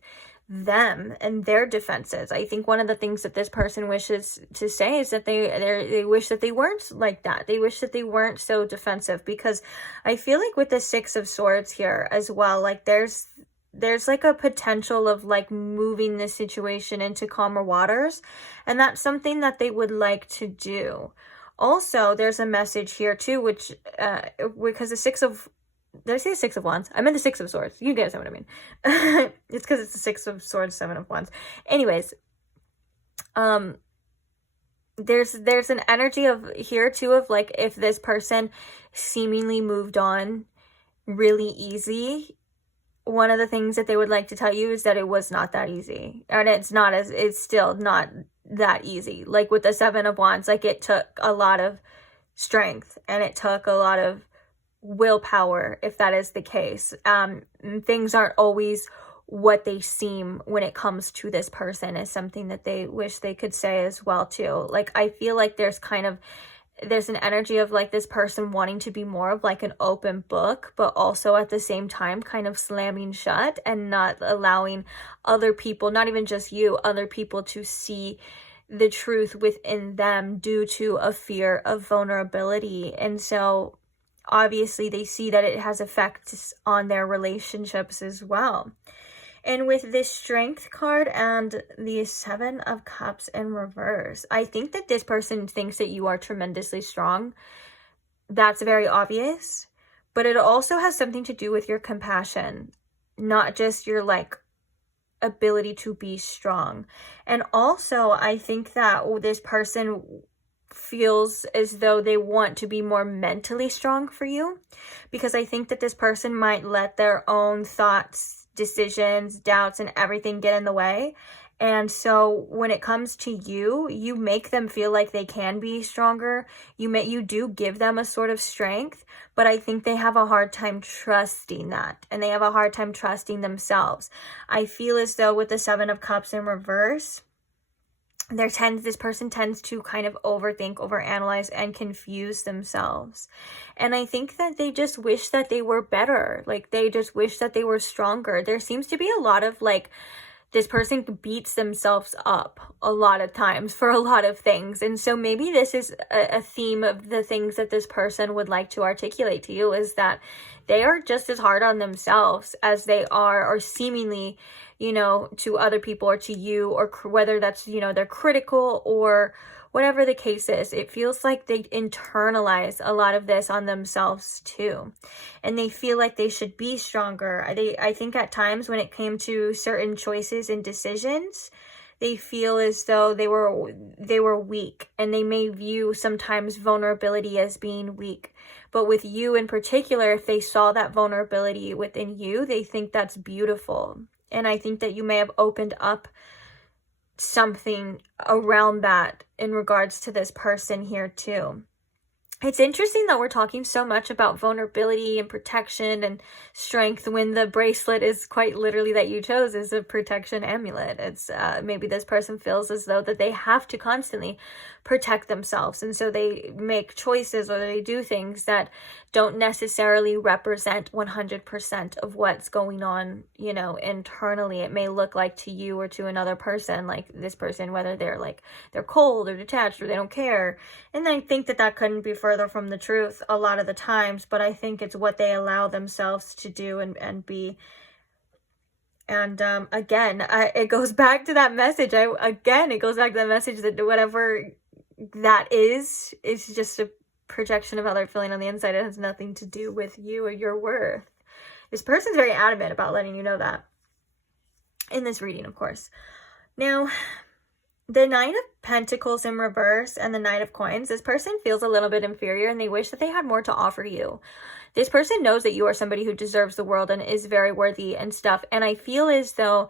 them and their defenses. I think one of the things that this person wishes to say is that they wish that they weren't like that. They wish that they weren't so defensive, because I feel like with the Six of Swords here as well, like there's like a potential of like moving this situation into calmer waters, and that's something that they would like to do. Also, there's a message here too, which because the did I say the Six of Wands? I meant the Six of Swords. You guys know what I mean. It's because it's the Six of Swords, Seven of Wands. Anyways, there's an energy of here too of like, if this person seemingly moved on really easy, one of the things that they would like to tell you is that it was not that easy, and it's still not that easy. Like with the Seven of Wands, like it took a lot of strength and it took a lot of willpower, if that is the case. Things aren't always what they seem when it comes to this person, is something that they wish they could say as well too. Like I feel like there's an energy of like this person wanting to be more of like an open book, but also at the same time kind of slamming shut and not allowing other people, not even just you, other people to see the truth within them due to a fear of vulnerability. And so obviously they see that it has effects on their relationships as well. And with this Strength card and the Seven of Cups in reverse, I think that this person thinks that you are tremendously strong. That's very obvious, but it also has something to do with your compassion, not just your like ability to be strong. And also I think that this person feels as though they want to be more mentally strong for you, because I think that this person might let their own thoughts, decisions, doubts, and everything get in the way. And so when it comes to you, you make them feel like they can be stronger. You do give them a sort of strength, but I think they have a hard time trusting that, and they have a hard time trusting themselves. I feel as though with the Seven of Cups in reverse, this person tends to kind of overthink, overanalyze, and confuse themselves. And I think that they just wish that they were better. Like they just wish that they were stronger. There seems to be a lot of like, this person beats themselves up a lot of times for a lot of things. And so maybe this is a theme of the things that this person would like to articulate to you, is that they are just as hard on themselves as they are, or seemingly, you know, to other people or to you, or whether that's, you know, they're critical or whatever the case is. It feels like they internalize a lot of this on themselves too, and they feel like they should be stronger. I think at times when it came to certain choices and decisions, they feel as though they were weak, and they may view sometimes vulnerability as being weak. But with you in particular, if they saw that vulnerability within you, they think that's beautiful. And I think that you may have opened up something around that in regards to this person here too. It's interesting that we're talking so much about vulnerability and protection and strength when the bracelet is quite literally that you chose is a protection amulet. It's maybe this person feels as though that they have to constantly protect themselves, and so they make choices or they do things that don't necessarily represent 100% of what's going on, you know, internally. It may look like to you or to another person, like this person, whether they're cold or detached or they don't care. And I think that couldn't be further from the truth a lot of the times, but I think it's what they allow themselves to do and be. And again, it goes back to that message. It goes back to that message that whatever that is just a projection of how they're feeling on the inside. It has nothing to do with you or your worth. This person's very adamant about letting you know that in this reading, of course. Now, the Nine of Pentacles in reverse and the Knight of Coins, this person feels a little bit inferior and they wish that they had more to offer you. This person knows that you are somebody who deserves the world and is very worthy and stuff. And I feel as though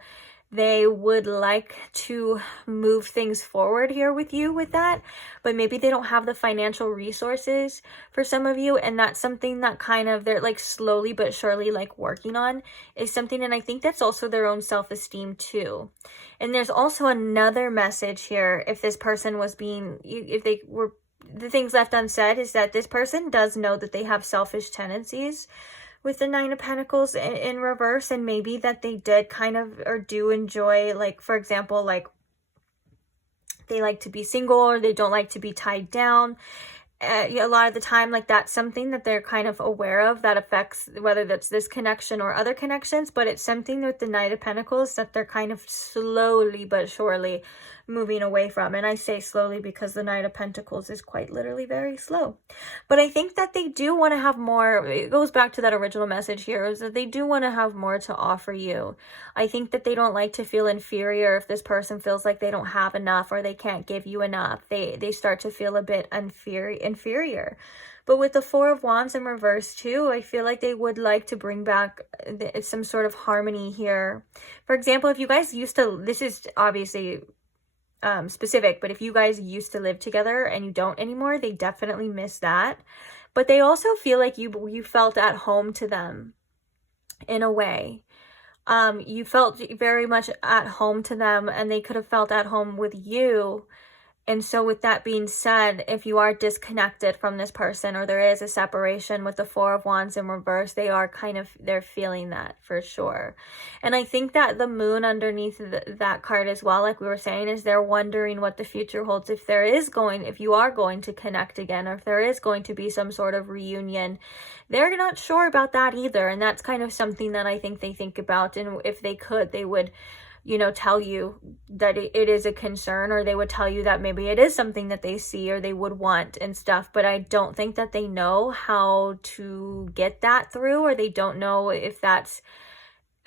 they would like to move things forward here with you with that, but maybe they don't have the financial resources for some of you, and that's something that kind of they're like slowly but surely like working on is something, and I think that's also their own self-esteem too. And there's also another message here. If this person was being, if they were, the things left unsaid is that this person does know that they have selfish tendencies with the Nine of Pentacles in reverse, and maybe that they did kind of or do enjoy, like, for example, like they like to be single or they don't like to be tied down. A lot of the time, like, that's something that they're kind of aware of that affects whether that's this connection or other connections, but it's something with the Knight of Pentacles that they're kind of slowly but surely moving away from. And I say slowly because the Knight of Pentacles is quite literally very slow. But I think that they do want to have more. It goes back to that original message here, is that they do want to have more to offer you. I think that they don't like to feel inferior if this person feels like they don't have enough or they can't give you enough. They start to feel a bit inferior. But with the Four of Wands in reverse too, I feel like they would like to bring back some sort of harmony here. For example, if you guys used to, this is obviously specific, but if you guys used to live together and you don't anymore, they definitely miss that. But they also feel like you felt at home to them in a way. You felt very much at home to them, and they could have felt at home with you. And so with that being said, if you are disconnected from this person or there is a separation with the Four of Wands in reverse, they're feeling that for sure. And I think that the moon underneath that card as well, like we were saying, is they're wondering what the future holds. If you are going to connect again, or if there is going to be some sort of reunion, they're not sure about that either. And that's kind of something that I think they think about. And if they could, they would, tell you that it is a concern, or they would tell you that maybe it is something that they see or they would want and stuff. But I don't think that they know how to get that through, or they don't know if that's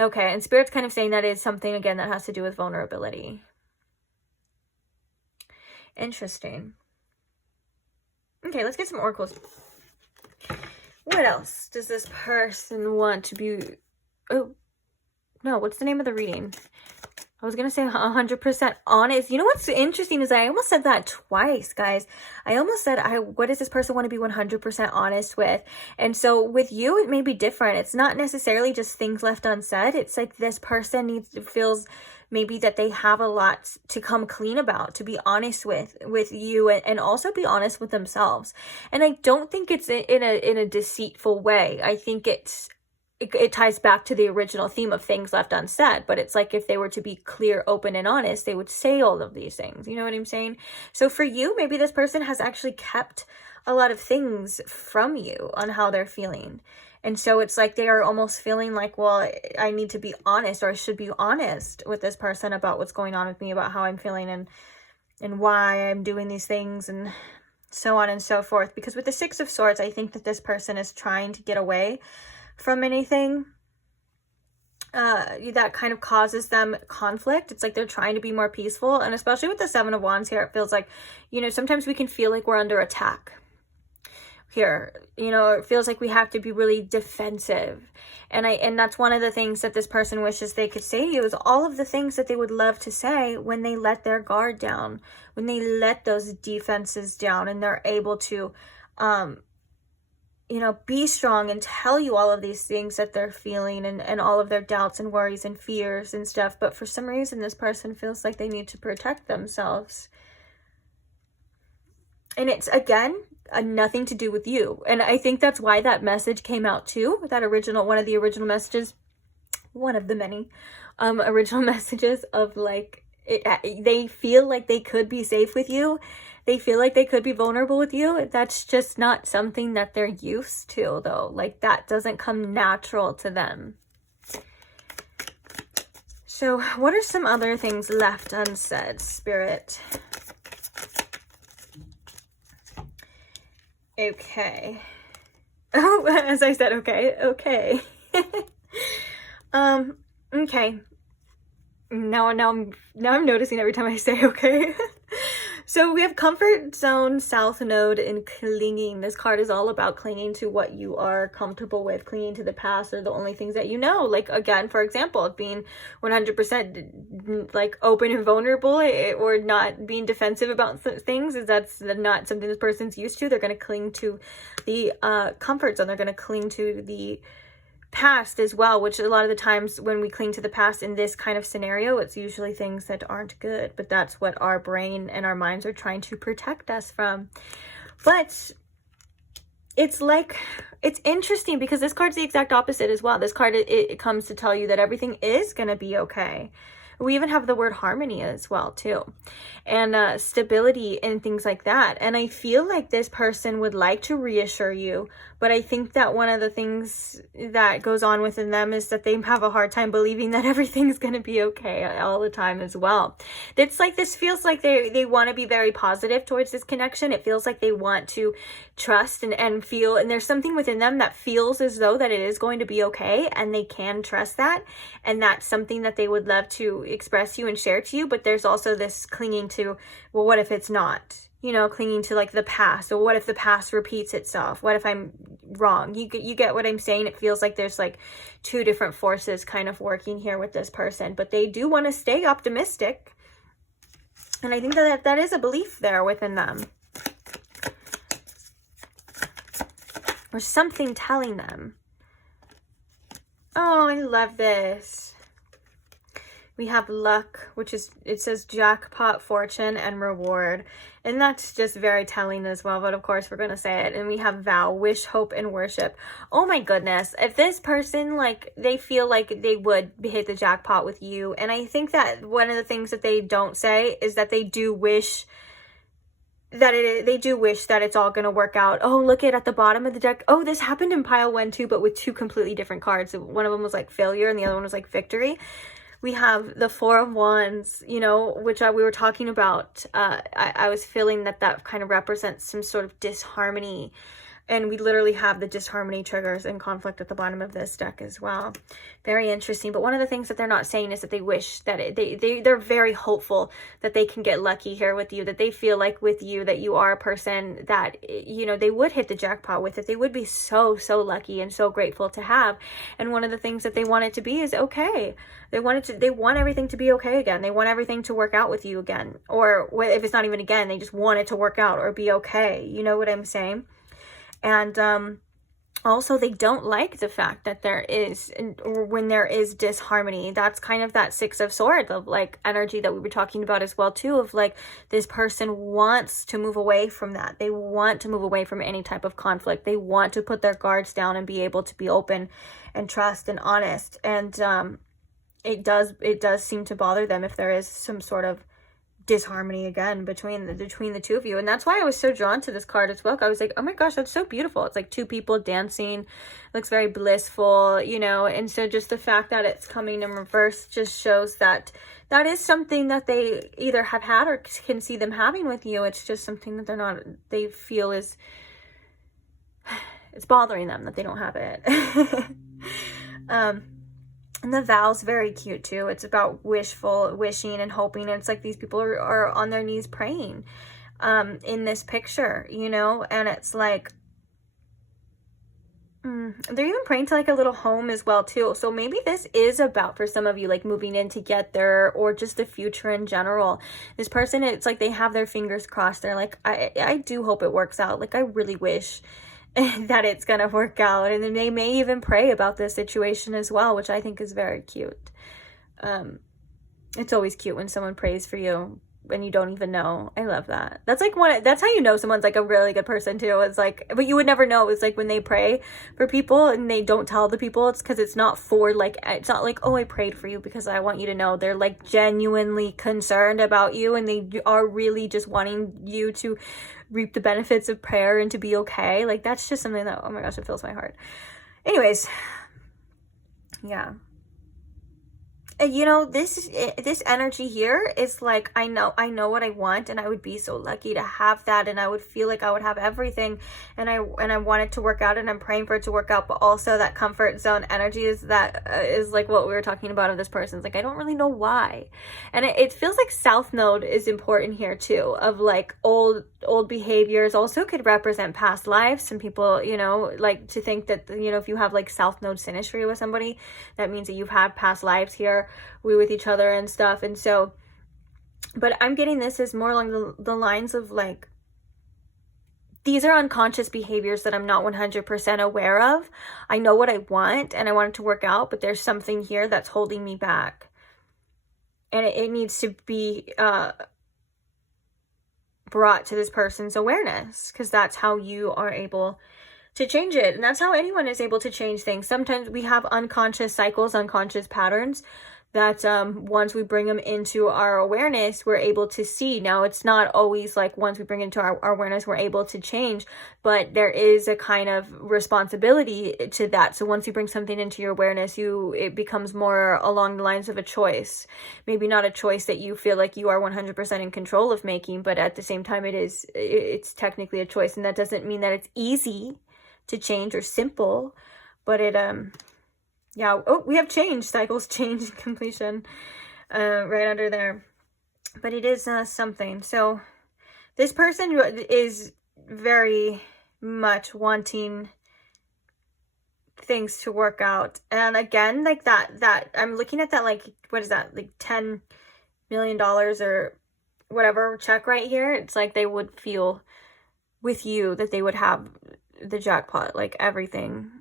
okay. And Spirit's kind of saying that is something, again, that has to do with vulnerability. Interesting. Okay, let's get some oracles. What else does this person want to be? Oh, no, what's the name of the reading? I was going to say 100% honest. You know what's interesting is I almost said that twice, guys. I almost said, what does this person want to be 100% honest with? And so with you, it may be different. It's not necessarily just things left unsaid. It's like this person feels maybe that they have a lot to come clean about, to be honest with you, and also be honest with themselves. And I don't think it's in a deceitful way. I think it ties back to the original theme of things left unsaid, but it's like if they were to be clear, open, and honest, they would say all of these things. You know what I'm saying? So for you, maybe this person has actually kept a lot of things from you on how they're feeling. And so it's like they are almost feeling like, well, I need to be honest, or I should be honest with this person about what's going on with me, about how I'm feeling and why I'm doing these things, and so on and so forth. Because with the Six of Swords, I think that this person is trying to get away from anything that kind of causes them conflict. It's like they're trying to be more peaceful. And especially with the Seven of Wands here, it feels like, sometimes we can feel like we're under attack here. It feels like we have to be really defensive. And that's one of the things that this person wishes they could say to you, is all of the things that they would love to say when they let their guard down, when they let those defenses down, and they're able to be strong and tell you all of these things that they're feeling, and all of their doubts and worries and fears and stuff. But for some reason, this person feels like they need to protect themselves. And it's, again, nothing to do with you. And I think that's why that message came out too. One of the original messages, one of the many original messages of like, they feel like they could be safe with you. They feel like they could be vulnerable with you. That's just not something that they're used to, though. Like, that doesn't come natural to them. So what are some other things left unsaid, Spirit? Okay. Oh, as I said, okay. Okay. Okay. Now I'm noticing every time I say okay. So we have comfort zone, south node, and clinging. This card is all about clinging to what you are comfortable with, clinging to the past or the only things that you know. Like, again, for example, being 100% like open and vulnerable, or not being defensive about things, is that's not something this person's used to. They're going to cling to the comfort zone. They're going to cling to the past as well, which a lot of the times when we cling to the past in this kind of scenario, it's usually things that aren't good, but that's what our brain and our minds are trying to protect us from. But it's like, it's interesting because this card's the exact opposite as well. This card, it comes to tell you that everything is going to be okay. We even have the word harmony as well too, and stability and things like that. And I feel like this person would like to reassure you, but I think that one of the things that goes on within them is that they have a hard time believing that everything's going to be okay all the time as well. It's like, this feels like they want to be very positive towards this connection. It feels like they want to trust and feel, and there's something within them that feels as though that it is going to be okay, and they can trust that, and that's something that they would love to express to you and share to you. But there's also this clinging to, well, what if it's not? You know, clinging to like the past, or what if the past repeats itself? What if I'm wrong? You get what I'm saying? It feels like there's like two different forces kind of working here with this person, but they do want to stay optimistic. And I think that is a belief there within them, or something telling them. Oh, I love this. We have luck, which is, it says jackpot, fortune, and reward. And that's just very telling as well. But of course, we're going to say it. And we have vow, wish, hope, and worship. Oh my goodness. If this person, like, they feel like they would hit the jackpot with you. And I think that one of the things that they don't say is that they do wish that they do wish that it's all going to work out. Oh, look at the bottom of the deck. Oh, this happened in pile 1 too, but with two completely different cards. One of them was like failure and the other one was like victory. We have the Four of Wands, you know, which we were talking about. I was feeling that kind of represents some sort of disharmony. And we literally have the disharmony triggers and conflict at the bottom of this deck as well. Very interesting. But one of the things that they're not saying is that they wish that they're very hopeful that they can get lucky here with you, that they feel like with you that you are a person that, you know, they would hit the jackpot with it. They would be so, so lucky and so grateful to have. And one of the things that they want it to be is okay. They want everything to be okay again. They want everything to work out with you again. Or if it's not even again, they just want it to work out or be okay. You know what I'm saying? And also, they don't like the fact that there is, or when there is disharmony. That's kind of that Six of Swords of like energy that we were talking about as well too, of like this person wants to move away from that. They want to move away from any type of conflict. They want to put their guards down and be able to be open and trust and honest. And it does seem to bother them if there is some sort of disharmony again between the two of you. And that's why I was so drawn to this card as well. I was like, oh my gosh, that's so beautiful. It's like two people dancing. It looks very blissful, you know. And so just the fact that it's coming in reverse just shows that that is something that they either have had or can see them having with you. It's just something that they feel is, it's bothering them that they don't have it. And the vow's very cute too. It's about wishing and hoping. And it's like these people are on their knees praying in this picture, you know. And it's like they're even praying to like a little home as well too. So maybe this is about, for some of you, like moving in together or just the future in general. This person, it's like they have their fingers crossed. They're like, I do hope it works out. Like, I really wish that it's gonna work out. And then they may even pray about this situation as well, which I think is very cute. It's always cute when someone prays for you and you don't even know. I love that. That's like that's how you know someone's like a really good person too. It's like, but you would never know. It's like when they pray for people and they don't tell the people, it's because it's not for like, it's not like, oh, I prayed for you because I want you to know. They're like genuinely concerned about you, and they are really just wanting you to reap the benefits of prayer and to be okay. Like, that's just something that, oh my gosh, it fills my heart. Anyways, yeah. you know, this energy here is like, I know what I want, and I would be so lucky to have that, and I would feel like I would have everything, and I want it to work out, and I'm praying for it to work out. But also that comfort zone energy is like what we were talking about of this person's like, I don't really know why. And it feels like South Node is important here too, of like old behaviors. Also could represent past lives. Some people, you know, like to think that, you know, if you have like South Node synastry with somebody, that means that you've had past lives here with each other and stuff. And so, but I'm getting this as more along the lines of like, these are unconscious behaviors that I'm not 100% aware of. I know what I want and I want it to work out, but there's something here that's holding me back, and it needs to be brought to this person's awareness, because that's how you are able to change it. And that's how anyone is able to change things. Sometimes we have unconscious cycles, unconscious patterns that once we bring them into our awareness, we're able to see. Now, it's not always like once we bring it into our awareness, we're able to change, but there is a kind of responsibility to that. So once you bring something into your awareness, it becomes more along the lines of a choice. Maybe not a choice that you feel like you are 100% in control of making, but at the same time, it's technically a choice. And that doesn't mean that it's easy to change or simple, but yeah. Oh, we have change, cycles, change, and completion right under there. But it is something. So this person is very much wanting things to work out. And again, like that I'm looking at that, like, what is that? Like $10 million or whatever check right here. It's like they would feel with you that they would have the jackpot, like everything.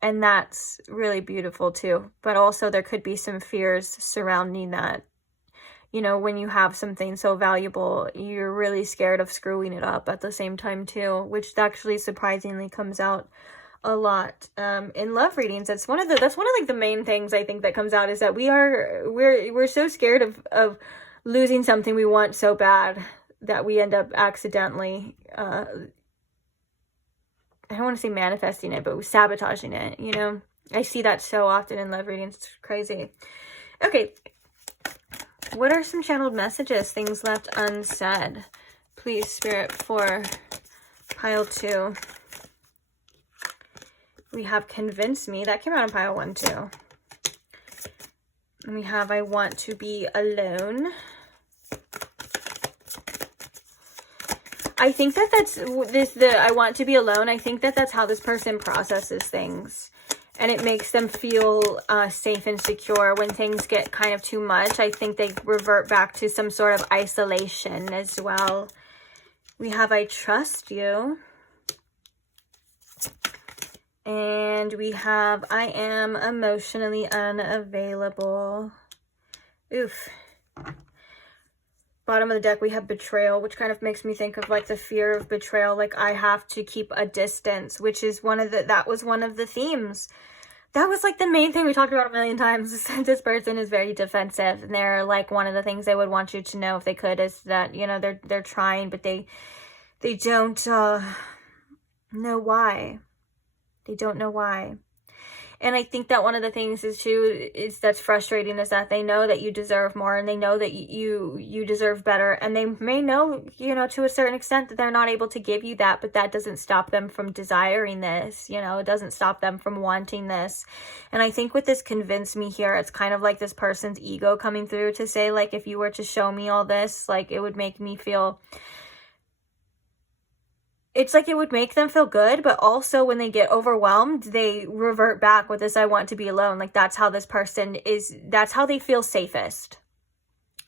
And that's really beautiful too. But also there could be some fears surrounding that. You know, when you have something so valuable, you're really scared of screwing it up at the same time too, which actually surprisingly comes out a lot in love readings. That's one of like the main things I think that comes out, is that we're so scared of losing something we want so bad that we end up accidentally I don't want to say manifesting it, but sabotaging it, you know? I see that so often in love readings. It's crazy. Okay. What are some channeled messages, things left unsaid? Please, Spirit, for pile 2. We have convince me. That came out in pile 1 too. And we have I want to be alone. I think that's I want to be alone. I think that's how this person processes things. And it makes them feel safe and secure. When things get kind of too much, I think they revert back to some sort of isolation as well. We have I trust you. And we have I am emotionally unavailable. Oof. Bottom of the deck, we have betrayal, which kind of makes me think of like the fear of betrayal. Like I have to keep a distance, which is that was one of the themes. That was like the main thing we talked about a million times. This person is very defensive, and they're like, one of the things they would want you to know if they could is that, you know, they're trying, but they don't know why. They don't know why. And I think that one of the things is that's frustrating, is that they know that you deserve more, and they know that you deserve better, and they may know, you know, to a certain extent that they're not able to give you that, but that doesn't stop them from desiring this, you know, it doesn't stop them from wanting this. And I think with this convince me here, it's kind of like this person's ego coming through to say, like, if you were to show me all this, like, it would make me feel... It's like it would make them feel good, but also when they get overwhelmed, they revert back with this, I want to be alone. Like that's how this person is, that's how they feel safest.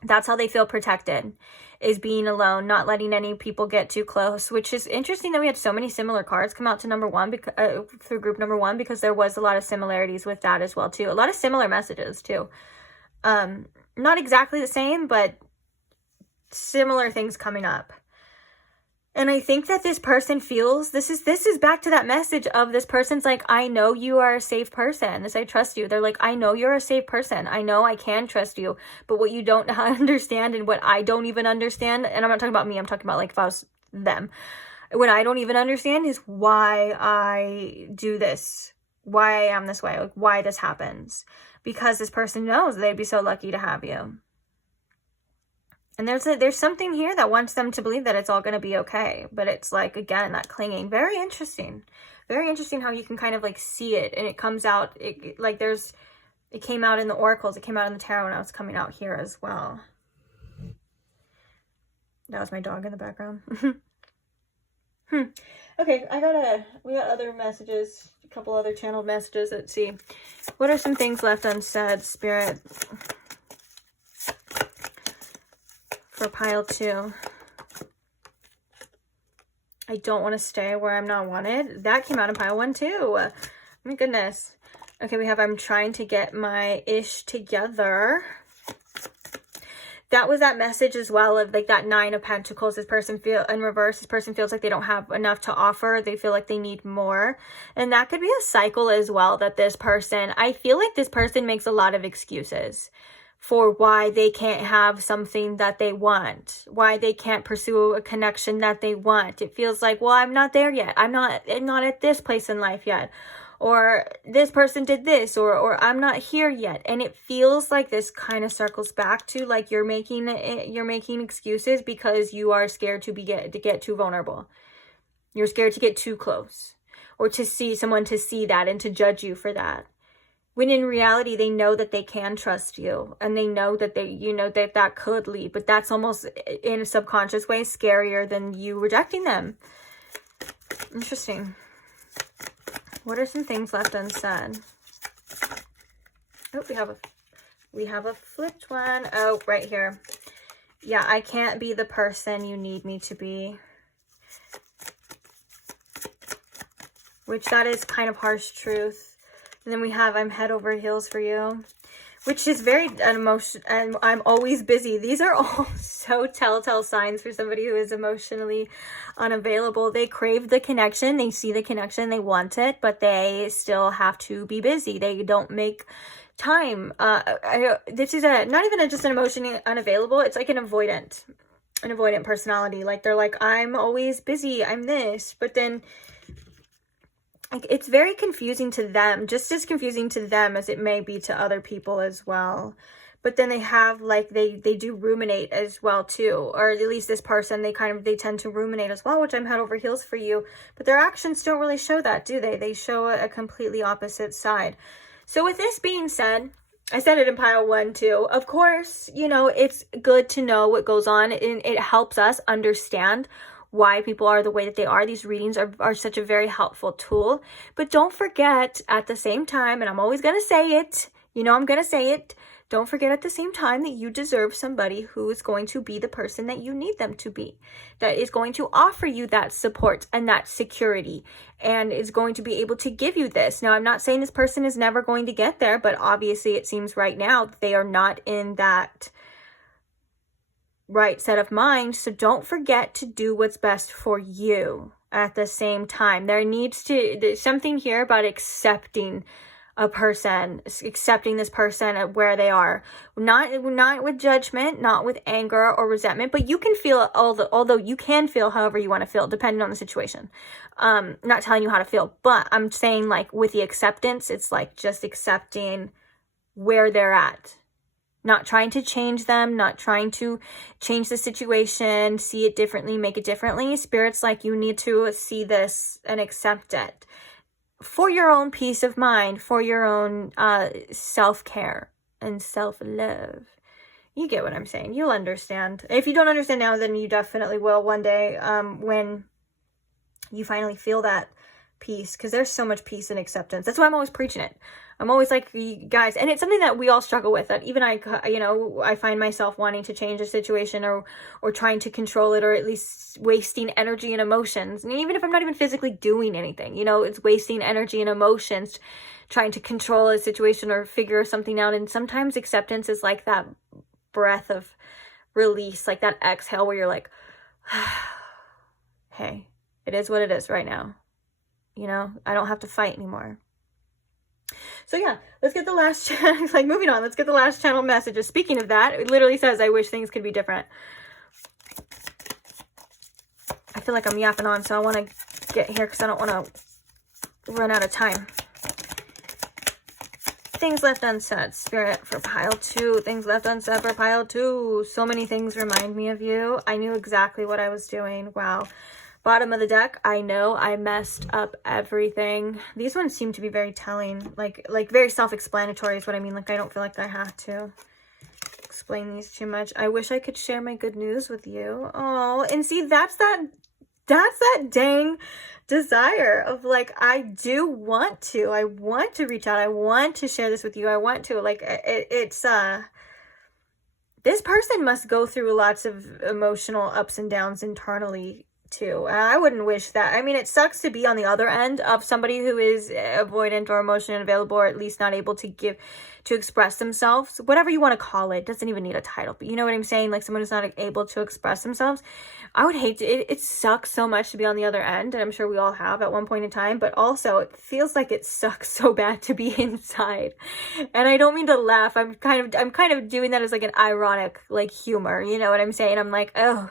That's how they feel protected, is being alone, not letting any people get too close, which is interesting that we had so many similar cards come out to number 1 through group number 1, because there was a lot of similarities with that as well too. A lot of similar messages too. Not exactly the same, but similar things coming up. And I think that this person feels, this is back to that message of this person's like, I know you are a safe person. This I trust you. They're like, I know you're a safe person. I know I can trust you. But what you don't understand, and what I don't even understand, and I'm not talking about me, I'm talking about like if I was them. What I don't even understand is why I do this. Why I am this way. Like why this happens. because this person knows they'd be so lucky to have you. And there's something here that wants them to believe that it's all going to be okay. But it's like, again, that clinging. Very interesting. Very interesting how you can kind of like see it. And it comes out, it came out in the oracles. It came out in the tarot, and now it's coming out here as well. That was my dog in the background. Okay, we got other messages, a couple other channeled messages. Let's see. What are some things left unsaid, Spirit? For pile 2. I don't want to stay where I'm not wanted. That came out in pile 1 too. My goodness. Okay, we have I'm trying to get my ish together. That was that message as well of like that 9 of Pentacles. This person in reverse, this person feels like they don't have enough to offer. They feel like they need more. And that could be a cycle as well, that this person, I feel like this person makes a lot of excuses for why they can't have something that they want, why they can't pursue a connection that they want. It feels like, well, I'm not there yet. I'm not at this place in life yet. Or this person did this, or I'm not here yet. And it feels like this kind of circles back to like you're making excuses because you are scared to get too vulnerable. You're scared to get too close, or to see someone to see that and to judge you for that. When in reality, they know that they can trust you, and they know that that could lead, but that's almost in a subconscious way scarier than you rejecting them. Interesting. What are some things left unsaid? Oh, we have a flipped one. Oh, right here. Yeah, I can't be the person you need me to be. Which that is kind of harsh truth. And then we have I'm head over heels for you, which is very emotional, and I'm always busy. These are all so telltale signs for somebody who is emotionally unavailable. They crave the connection, they see the connection, they want it, but they still have to be busy. They don't make time. This is not even just an emotionally unavailable. It's like an avoidant personality. Like they're like, I'm always busy, I'm this, but then it's very confusing to them, just as confusing to them as it may be to other people as well. But then they have like, they do ruminate as well too, or at least this person, they tend to ruminate as well, which I'm head over heels for you. But their actions don't really show that, do they? They show a completely opposite side. So with this being said, I said it in pile 1 too. Of course, it's good to know what goes on, and it helps us understand why people are the way that they are. These readings are such a very helpful tool. But don't forget at the same time, and I'm always going to say it, I'm going to say it, don't forget at the same time that you deserve somebody who is going to be the person that you need them to be, that is going to offer you that support and that security, and is going to be able to give you this. Now, I'm not saying this person is never going to get there, but obviously it seems right now that they are not in that right set of mind. So don't forget to do what's best for you at the same time. There's something here about accepting a person, accepting this person at where they are, not with judgment, not with anger or resentment, but you can feel, although you can feel however you want to feel depending on the situation. Not telling you how to feel, but I'm saying like with the acceptance, it's like just accepting where they're at. Not trying to change them, not trying to change the situation, see it differently, make it differently. Spirit's like, you need to see this and accept it for your own peace of mind, for your own self-care and self-love. You get what I'm saying. You'll understand. If you don't understand now, then you definitely will one day when you finally feel that peace, because there's so much peace and acceptance. That's why I'm always preaching it. I'm always like, you guys, and it's something that we all struggle with, that even I find myself wanting to change a situation or trying to control it, or at least wasting energy and emotions. And even if I'm not even physically doing anything, it's wasting energy and emotions trying to control a situation or figure something out. And sometimes acceptance is like that breath of release, like that exhale where you're like, hey, it is what it is right now. I don't have to fight anymore. So yeah, let's get the last, moving on, let's get the last channel messages. Speaking of that, it literally says, I wish things could be different. I feel like I'm yapping on, so I want to get here because I don't want to run out of time. Things left unsaid, Spirit, for pile 2. Things left unsaid for pile 2. So many things remind me of you. I knew exactly what I was doing. Wow. Bottom of the deck, I know I messed up everything. These ones seem to be very telling, like very self-explanatory is what I mean. Like, I don't feel like I have to explain these too much. I wish I could share my good news with you. Oh, and see, that's that dang desire of like, I do want to. I want to reach out. I want to share this with you. I want to, like, it's this person must go through lots of emotional ups and downs internally too. I wouldn't wish that. I mean, it sucks to be on the other end of somebody who is avoidant or emotionally unavailable, or at least not able to express themselves, whatever you want to call it. Doesn't even need a title, but you know what I'm saying? Like, someone who's not able to express themselves. I would hate to, it sucks so much to be on the other end, and I'm sure we all have at one point in time, but also it feels like it sucks so bad to be inside. And I don't mean to laugh. I'm kind of doing that as like an ironic, like, humor, you know what I'm saying? I'm like, oh,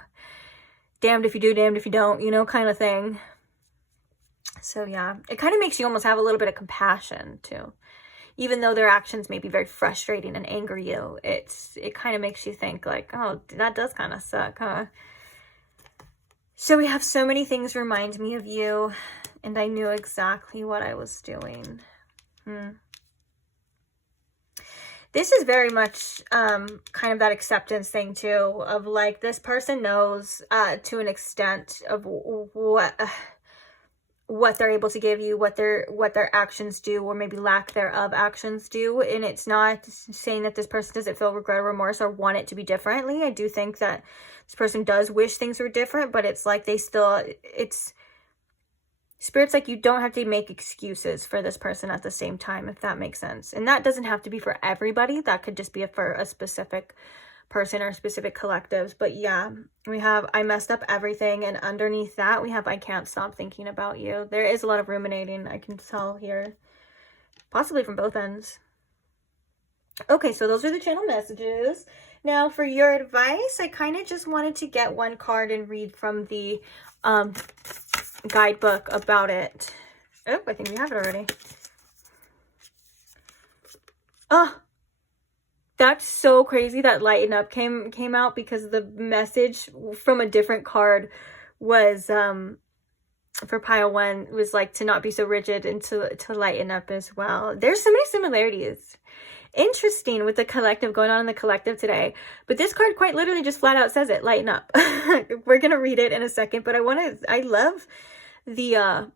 damned if you do, damned if you don't, you know, kind of thing. So yeah, it kind of makes you almost have a little bit of compassion too. Even though their actions may be very frustrating and anger you, it kind of makes you think like, oh, that does kind of suck, huh? So we have so many things remind me of you, and I knew exactly what I was doing. This is very much kind of that acceptance thing too, of like, this person knows to an extent of what they're able to give you, what their actions do, or maybe lack thereof actions do. And it's not saying that this person doesn't feel regret or remorse or want it to be differently. I do think that this person does wish things were different, but it's like Spirit's like, you don't have to make excuses for this person at the same time, if that makes sense. And that doesn't have to be for everybody. That could just be for a specific person or specific collectives. But yeah, we have, I messed up everything. And underneath that, we have, I can't stop thinking about you. There is a lot of ruminating, I can tell here. Possibly from both ends. Okay, so those are the channel messages. Now, for your advice, I kind of just wanted to get one card and read from the guidebook about it. Oh, I think we have it already. Oh, that's so crazy that Lighten Up came out, because the message from a different card was for pile 1 was like to not be so rigid and to lighten up as well. There's so many similarities. Interesting with the collective going on in the collective today, but this card quite literally just flat out says it, lighten up. We're gonna read it in a second, but I love the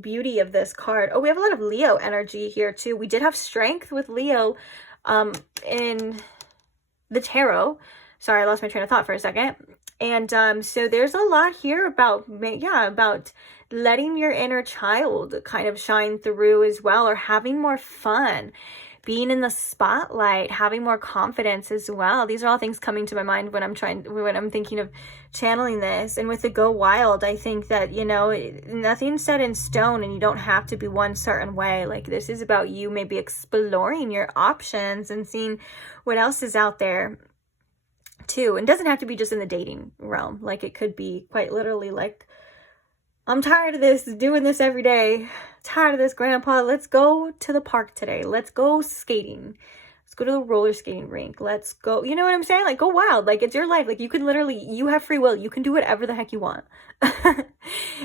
beauty of this card. Oh, we have a lot of Leo energy here too. We did have strength with Leo in the tarot. Sorry, I lost my train of thought for a second. And so there's a lot here about letting your inner child kind of shine through as well, or having more fun, being in the spotlight, having more confidence as well. These are all things coming to my mind when I'm thinking of channeling this. And with the go wild, I think that, you know, nothing's set in stone, and you don't have to be one certain way. Like, this is about you maybe exploring your options and seeing what else is out there too. And it doesn't have to be just in the dating realm. Like, it could be quite literally like, I'm tired of this, doing this every day. Tired of this, Grandpa. Let's go to the park today. Let's go skating. Let's go to the roller skating rink. Let's go. You know what I'm saying? Like, go wild. Like, it's your life. Like, you can literally, you have free will. You can do whatever the heck you want. And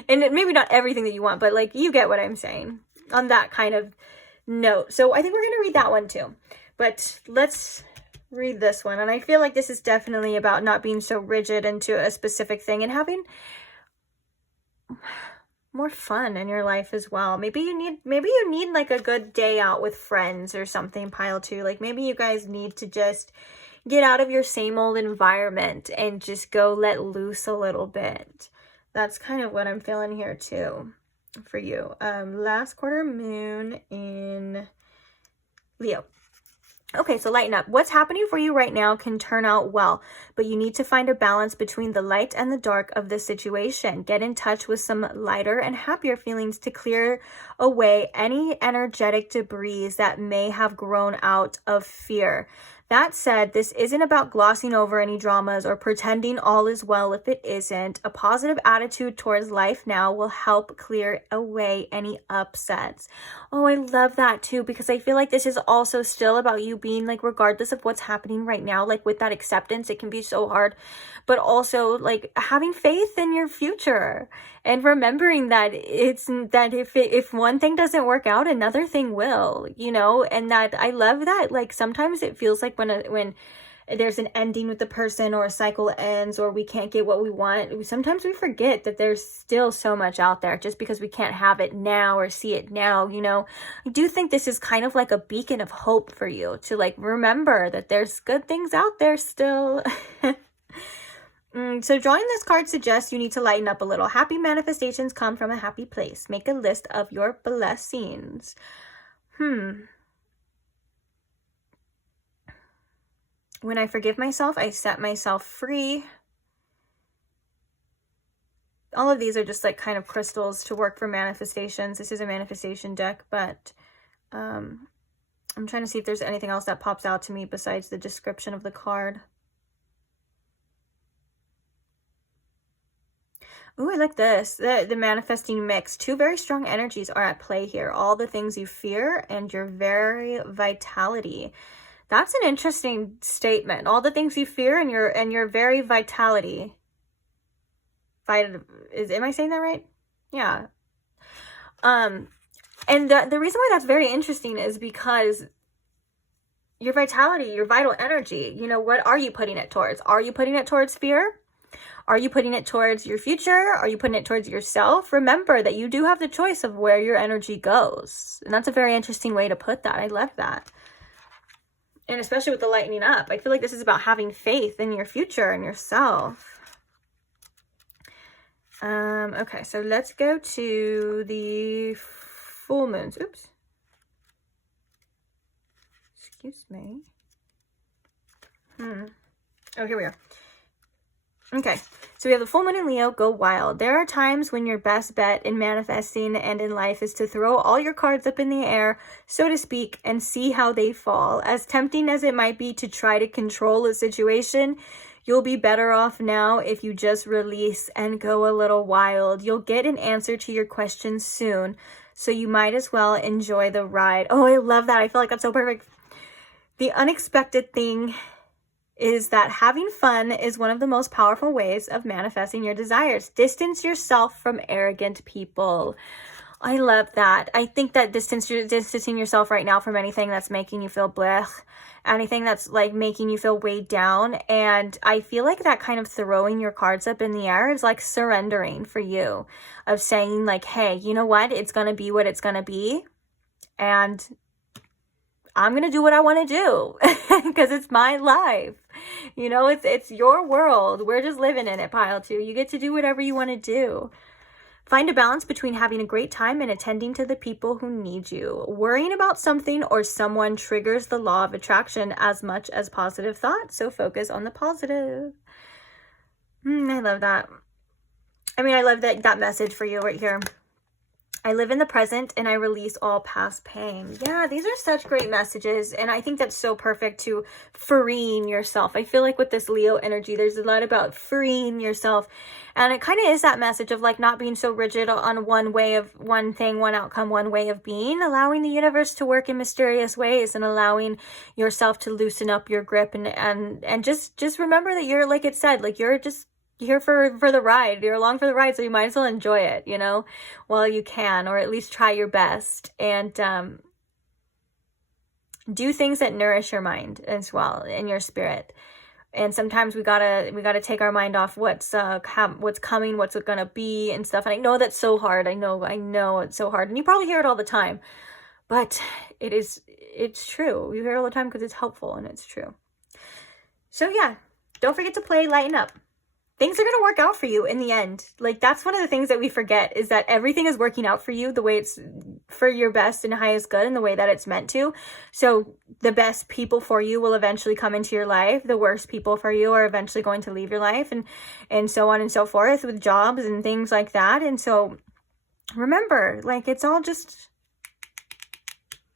maybe not everything that you want, but like, you get what I'm saying on that kind of note. So I think we're going to read that one too. But let's read this one. And I feel like this is definitely about not being so rigid into a specific thing and having more fun in your life as well. Maybe you need like a good day out with friends or something, pile 2. Like, maybe you guys need to just get out of your same old environment and just go let loose a little bit. That's kind of what I'm feeling here too for you. Last quarter moon in Leo. Okay, so lighten up. What's happening for you right now can turn out well, but you need to find a balance between the light and the dark of the situation. Get in touch with some lighter and happier feelings to clear away any energetic debris that may have grown out of fear. That said, this isn't about glossing over any dramas or pretending all is well if it isn't. A positive attitude towards life now will help clear away any upsets. Oh, I love that too, because I feel like this is also still about you being like, regardless of what's happening right now, like with that acceptance, it can be so hard, but also like having faith in your future and remembering that it's that if one thing doesn't work out, another thing will, you know. And that I love that, like sometimes it feels like when there's an ending with the person, or a cycle ends, or we can't get what we want, sometimes we forget that there's still so much out there just because we can't have it now or see it now, you know. I do think this is kind of like a beacon of hope for you to like remember that there's good things out there still. So drawing this card suggests you need to lighten up a little. Happy manifestations come from a happy place. Make a list of your blessings. When I forgive myself, I set myself free. All of these are just like kind of crystals to work for manifestations. This is a manifestation deck, but I'm trying to see if there's anything else that pops out to me besides the description of the card. Ooh, I like this. The manifesting mix. Two very strong energies are at play here. All the things you fear and your very vitality. That's an interesting statement. All the things you fear and your very vitality. Am I saying that right? Yeah. And the reason why that's very interesting is because your vitality, your vital energy, you know, what are you putting it towards? Are you putting it towards fear? Are you putting it towards your future? Are you putting it towards yourself? Remember that you do have the choice of where your energy goes. And that's a very interesting way to put that. I love that. And especially with the lightening up, I feel like this is about having faith in your future and yourself. Okay, so let's go to the full moons. Oops. Excuse me. Oh, here we are. Okay, so we have the full moon in Leo. Go wild. There are times when your best bet in manifesting and in life is to throw all your cards up in the air, so to speak, and see how they fall. As tempting as it might be to try to control a situation, you'll be better off now if you just release and go a little wild. You'll get an answer to your questions soon, so you might as well enjoy the ride. Oh, I love that. I feel like that's so perfect. The unexpected thing is that having fun is one of the most powerful ways of manifesting your desires. Distance yourself from arrogant people. I love that. I think that distancing yourself right now from anything that's making you feel blech, anything that's like making you feel weighed down. And I feel like that kind of throwing your cards up in the air is like surrendering for you, of saying like, hey, you know what? It's going to be what it's going to be. And I'm going to do what I want to do because it's my life. You know, it's your world. We're just living in it, pile two. You get to do whatever you want to do. Find a balance between having a great time and attending to the people who need you. Worrying about something or someone triggers the law of attraction as much as positive thoughts. So focus on the positive. I love that. I mean, I love that message for you right here. I live in the present and I release all past pain. Yeah, these are such great messages. And I think that's so perfect to freeing yourself. I feel like with this Leo energy, there's a lot about freeing yourself. And it kind of is that message of like not being so rigid on one way of one thing, one outcome, one way of being, allowing the universe to work in mysterious ways and allowing yourself to loosen up your grip and just remember that you're, like it said, like you're just here for the ride. You're along for the ride, so you might as well enjoy it, you know, while you can, or at least try your best, and do things that nourish your mind as well and your spirit. And sometimes we gotta take our mind off what's coming, what's it gonna be and stuff. And I know that's so hard. I know it's so hard, and you probably hear it all the time, but it's true. You hear it all the time because it's helpful and it's true. So yeah, don't forget to play, lighten up. Things are going to work out for you in the end. Like, that's one of the things that we forget, is that everything is working out for you the way it's for your best and highest good and the way that it's meant to. So the best people for you will eventually come into your life. The worst people for you are eventually going to leave your life, and so on and so forth with jobs and things like that. And so remember, like, it's all just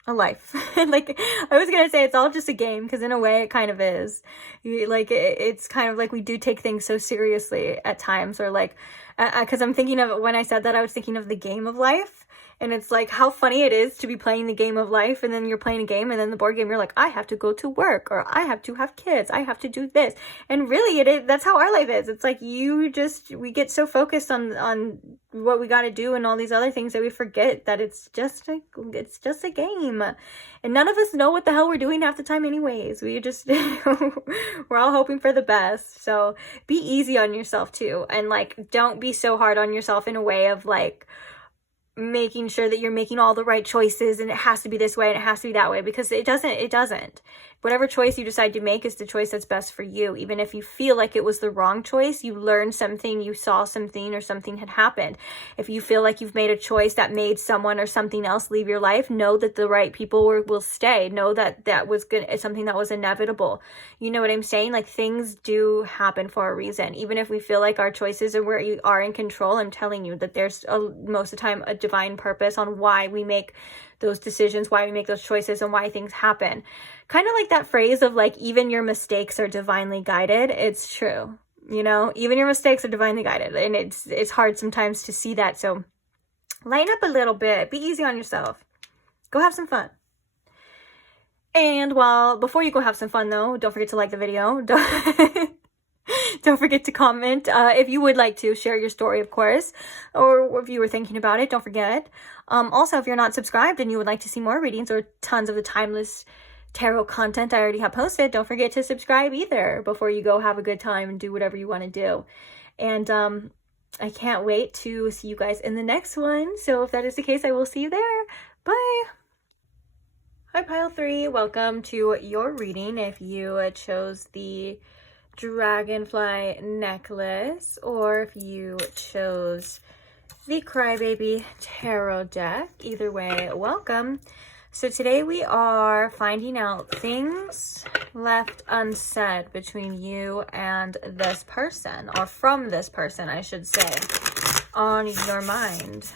a life. Like, I was gonna say it's all just a game, because in a way it kind of is. Like, it's kind of like we do take things so seriously at times, or like, because I'm thinking of, when I said that, I was thinking of the game of life. And it's like how funny it is to be playing the game of life, and then you're playing a game, and then the board game, you're like, I have to go to work, or I have to have kids, I have to do this. And really, it is, that's how our life is. It's like we get so focused on what we got to do and all these other things that we forget that it's just a game. And none of us know what the hell we're doing half the time anyways. We just, we're all hoping for the best. So be easy on yourself too. And like, don't be so hard on yourself in a way of like, making sure that you're making all the right choices, and it has to be this way and it has to be that way, because it doesn't. Whatever choice you decide to make is the choice that's best for you. Even if you feel like it was the wrong choice, you learned something, you saw something, or something had happened. If you feel like you've made a choice that made someone or something else leave your life, know that the right people will stay. Know that that was good. It's something that was inevitable. You know what I'm saying? Like, things do happen for a reason. Even if we feel like our choices are where you are in control, I'm telling you that there's most of the time a divine purpose on why we make those decisions, why we make those choices, and why things happen. Kind of like that phrase of like, even your mistakes are divinely guided. It's true. You know, even your mistakes are divinely guided, and it's hard sometimes to see that. So lighten up a little bit, be easy on yourself, go have some fun. And before you go have some fun though, don't forget to like the video. Don't forget to comment if you would like to share your story, of course, or if you were thinking about it, don't forget. Also, if you're not subscribed and you would like to see more readings or tons of the timeless tarot content I already have posted, don't forget to subscribe either before you go have a good time and do whatever you want to do. And I can't wait to see you guys in the next one. So if that is the case, I will see you there. Bye. Hi, Pile 3. Welcome to your reading. If you chose the dragonfly necklace, or if you chose the crybaby tarot deck, either way, welcome. So today we are finding out things left unsaid between you and this person, or from this person, I should say, on your mind.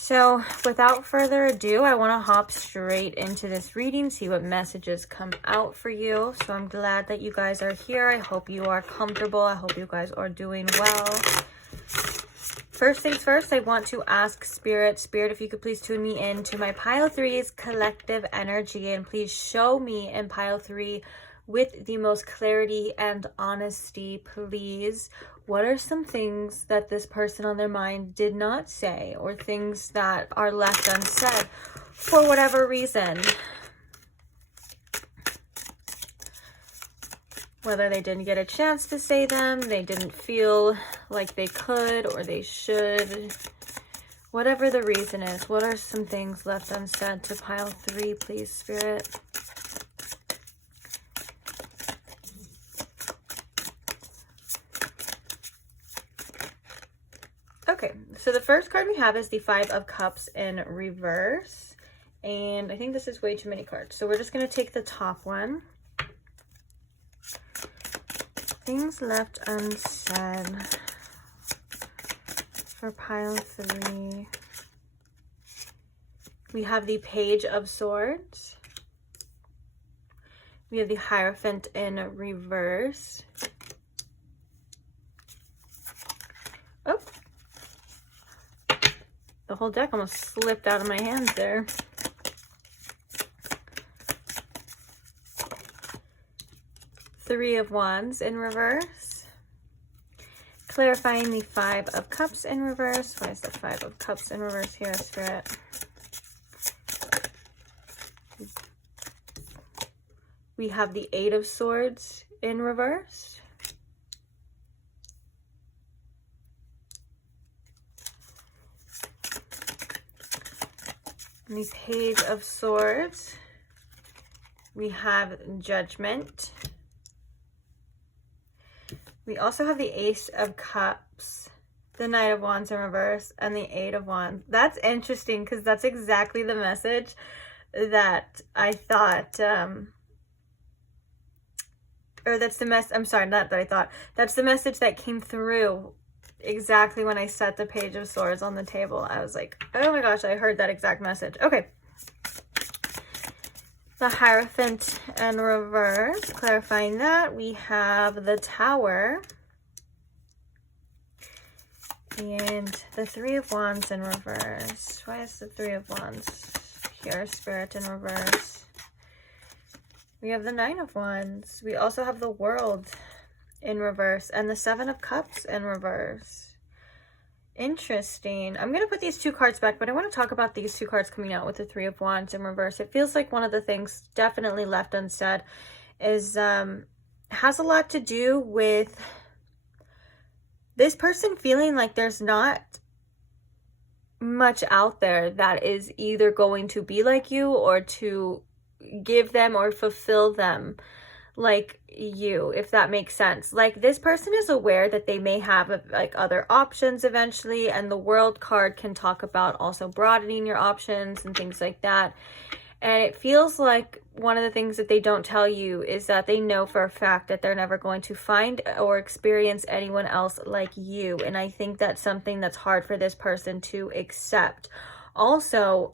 So without further ado, I want to hop straight into this reading, see what messages come out for you. So I'm glad that you guys are here. I hope you are comfortable. I hope you guys are doing well. First things first, I want to ask Spirit, if you could please tune me into my Pile 3's collective energy, and please show me in Pile 3 with the most clarity and honesty, please. What are some things that this person on their mind did not say, or things that are left unsaid for whatever reason? Whether they didn't get a chance to say them, they didn't feel like they could or they should. Whatever the reason is, what are some things left unsaid to Pile 3, please, Spirit? Okay, so the first card we have is the Five of Cups in reverse. And I think this is way too many cards. So we're just going to take the top one. Things left unsaid for Pile 3. We have the Page of Swords. We have the Hierophant in reverse. Oh. The whole deck almost slipped out of my hands there. Three of Wands in reverse. Clarifying the Five of Cups in reverse. Why is the Five of Cups in reverse here, Spirit? We have the Eight of Swords in reverse. And the Page of Swords. We have Judgment. We also have the Ace of Cups, the Knight of Wands in reverse, and the Eight of Wands. That's interesting because that's exactly the message that I thought, or that's the I'm sorry, not that I thought. That's the message that came through exactly when I set the Page of Swords on the table. I was like, oh my gosh, I heard that exact message. Okay. The Hierophant in reverse, clarifying that. We have the Tower. And the Three of Wands in reverse. Why is the Three of Wands here, Spirit, in reverse? We have the Nine of Wands. We also have the World in reverse. And the Seven of Cups in reverse. Interesting. I'm going to put these two cards back, but I want to talk about these two cards coming out with the Three of Wands in reverse. It feels like one of the things definitely left unsaid is has a lot to do with this person feeling like there's not much out there that is either going to be like you or to give them or fulfill them like you, if that makes sense. Like, this person is aware that they may have like other options eventually, and the World card can talk about also broadening your options and things like that. And it feels like one of the things that they don't tell you is that they know for a fact that they're never going to find or experience anyone else like you. And I think that's something that's hard for this person to accept. Also,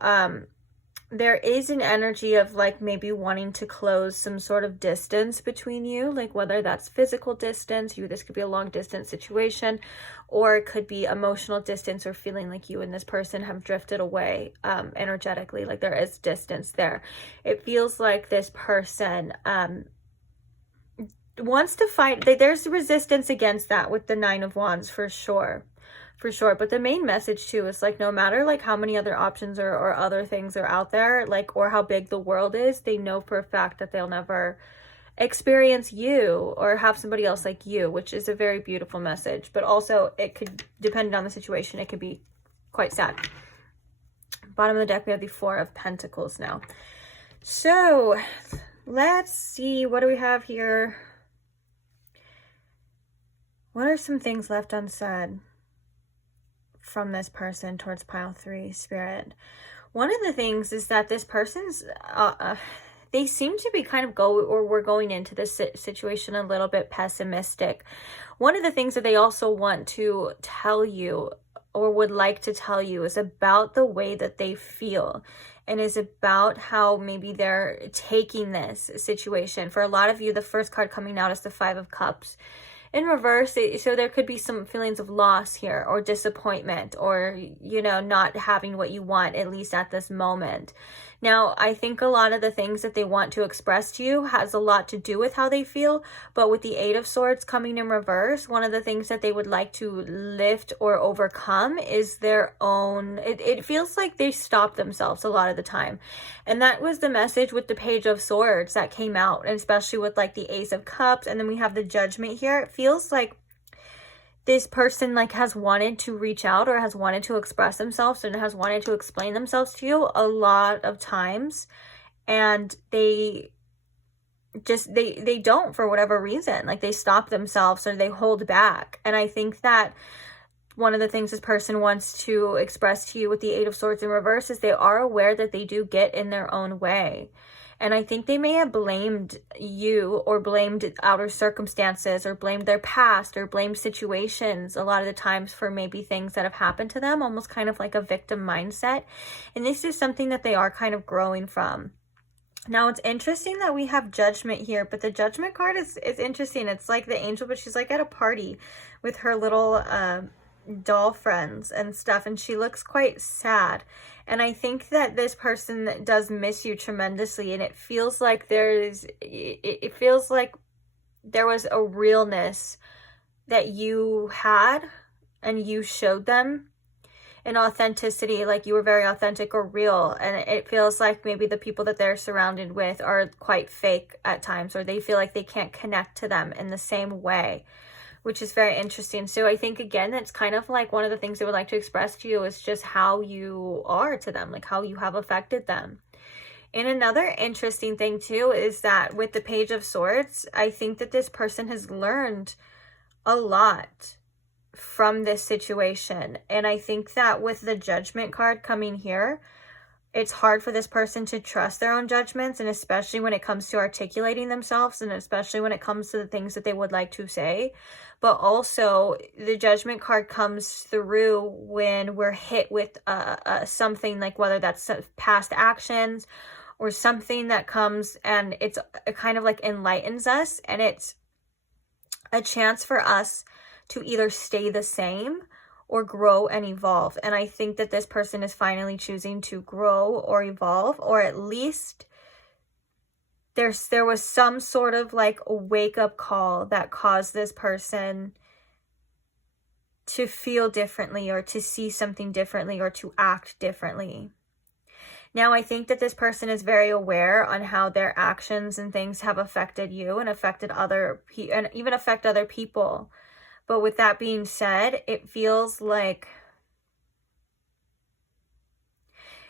there is an energy of like maybe wanting to close some sort of distance between you, like whether that's physical distance, this could be a long distance situation, or it could be emotional distance, or feeling like you and this person have drifted away energetically, like there is distance there. It feels like this person wants to fight. There's resistance against that with the Nine of Wands for sure. For sure. But the main message too is like, no matter like how many other options or other things are out there, like, or how big the world is, they know for a fact that they'll never experience you or have somebody else like you, which is a very beautiful message. But also it could, depending on the situation, it could be quite sad. Bottom of the deck, we have the Four of Pentacles now. So let's see, what do we have here? What are some things left unsaid from this person towards pile 3, Spirit? One of the things is that this person's they seem to be kind of we're going into this situation a little bit pessimistic. One of the things that they also want to tell you or would like to tell you is about the way that they feel, and is about how maybe they're taking this situation. For a lot of you, the first card coming out is the Five of Cups in reverse. So there could be some feelings of loss here, or disappointment, or, you know, not having what you want, at least at this moment. Now, I think a lot of the things that they want to express to you has a lot to do with how they feel, but with the Eight of Swords coming in reverse, one of the things that they would like to lift or overcome is their own, it feels like they stop themselves a lot of the time. And that was the message with the Page of Swords that came out, and especially with like the Ace of Cups, and then we have the Judgment here. It feels like this person like has wanted to reach out, or has wanted to express themselves, and has wanted to explain themselves to you a lot of times, and they just they don't, for whatever reason. Like, they stop themselves or they hold back. And I think that one of the things this person wants to express to you with the Eight of Swords in reverse is they are aware that they do get in their own way. And I think they may have blamed you, or blamed outer circumstances, or blamed their past, or blamed situations a lot of the times for maybe things that have happened to them, almost kind of like a victim mindset. And this is something that they are kind of growing from. Now, it's interesting that we have Judgment here, but the Judgment card is interesting. It's like the angel, but she's like at a party with her little doll friends and stuff, and she looks quite sad. And I think that this person does miss you tremendously, and it feels like it feels like there was a realness that you had, and you showed them an authenticity, like you were very authentic or real. And it feels like maybe the people that they're surrounded with are quite fake at times, or they feel like they can't connect to them in the same way, which is very interesting. So I think, again, that's kind of like one of the things they would like to express to you is just how you are to them, like how you have affected them. And another interesting thing too is that with the Page of Swords, I think that this person has learned a lot from this situation. And I think that with the Judgment card coming here, it's hard for this person to trust their own judgments, and especially when it comes to articulating themselves, and especially when it comes to the things that they would like to say. But also, the Judgment card comes through when we're hit with something, like whether that's past actions, or something that comes and it kind of like enlightens us, and it's a chance for us to either stay the same or grow and evolve. And I think that this person is finally choosing to grow or evolve, or at least there was some sort of like a wake-up call that caused this person to feel differently, or to see something differently, or to act differently. Now, I think that this person is very aware on how their actions and things have affected you and affected and even affect other people. But with that being said, it feels like,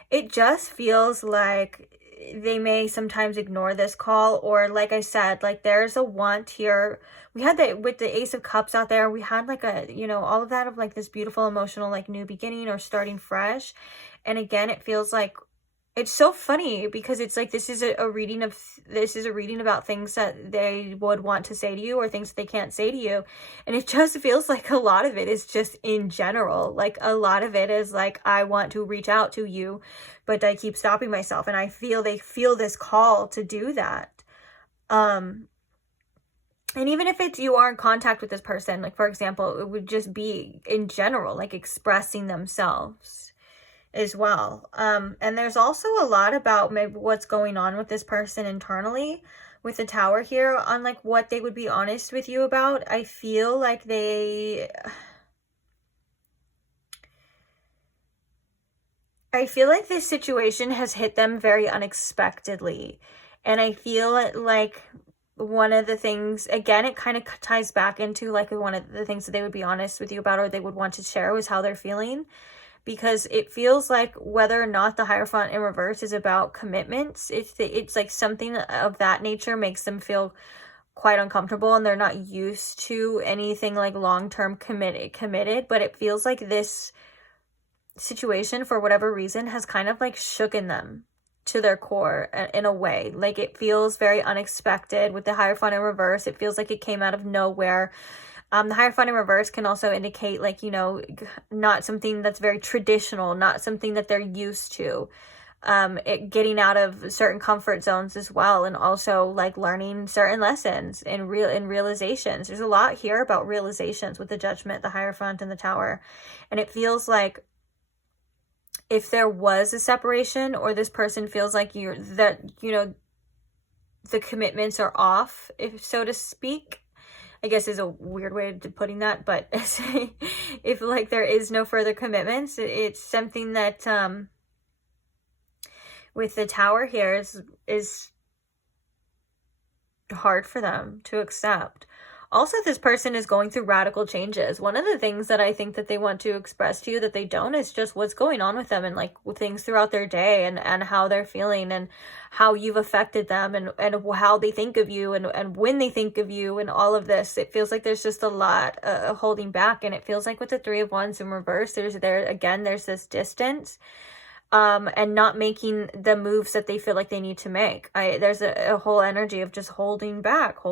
it just feels like they may sometimes ignore this call, or like I said, like there's a want here. We had that with the Ace of Cups out there. We had like a, you know, all of that of like this beautiful emotional like new beginning or starting fresh. And again, it feels like, it's so funny because it's like this is a reading about things that they would want to say to you, or things that they can't say to you. And it just feels like a lot of it is just in general. Like a lot of it is like, I want to reach out to you, but I keep stopping myself. And I feel they feel this call to do that. And even if it's you are in contact with this person, like for example, it would just be in general, like expressing themselves as well. And there's also a lot about maybe what's going on with this person internally with the Tower here, on like what they would be honest with you about. I feel like this situation has hit them very unexpectedly. And I feel like one of the things, again, it kind of ties back into like one of the things that they would be honest with you about, or they would want to share, was how they're feeling. Because it feels like whether or not the Hierophant in reverse is about commitments, it's like something of that nature makes them feel quite uncomfortable, and they're not used to anything like long-term committed. But it feels like this situation, for whatever reason, has kind of like shooken them to their core in a way. Like it feels very unexpected with the Hierophant in reverse. It feels like it came out of nowhere. The Hierophant in reverse can also indicate like, you know, not something that's very traditional, not something that they're used to. Getting out of certain comfort zones as well, and also like learning certain lessons and realizations. There's a lot here about realizations with the Judgment, the Hierophant, and the Tower. And it feels like if there was a separation, or this person feels like the commitments are off, if so to speak, I guess is a weird way of putting that, but if like there is no further commitments, it's something that with the Tower here is hard for them to accept. Also, this person is going through radical changes. One of the things that I think that they want to express to you that they don't is just what's going on with them, and like things throughout their day, and how they're feeling, and how you've affected them, and how they think of you, and when they think of you, and all of this. It feels like there's just a lot holding back, and it feels like with the Three of Wands in reverse, there's this distance. And not making the moves that they feel like they need to make. There's a whole energy of just holding back.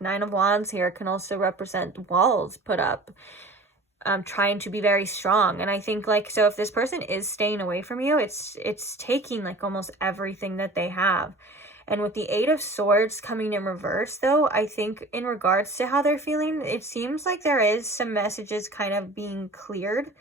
Nine of Wands here can also represent walls put up, trying to be very strong. And I think like, so if this person is staying away from you, it's taking like almost everything that they have. And with the Eight of Swords coming in reverse, though, I think in regards to how they're feeling, it seems like there is some messages kind of being cleared.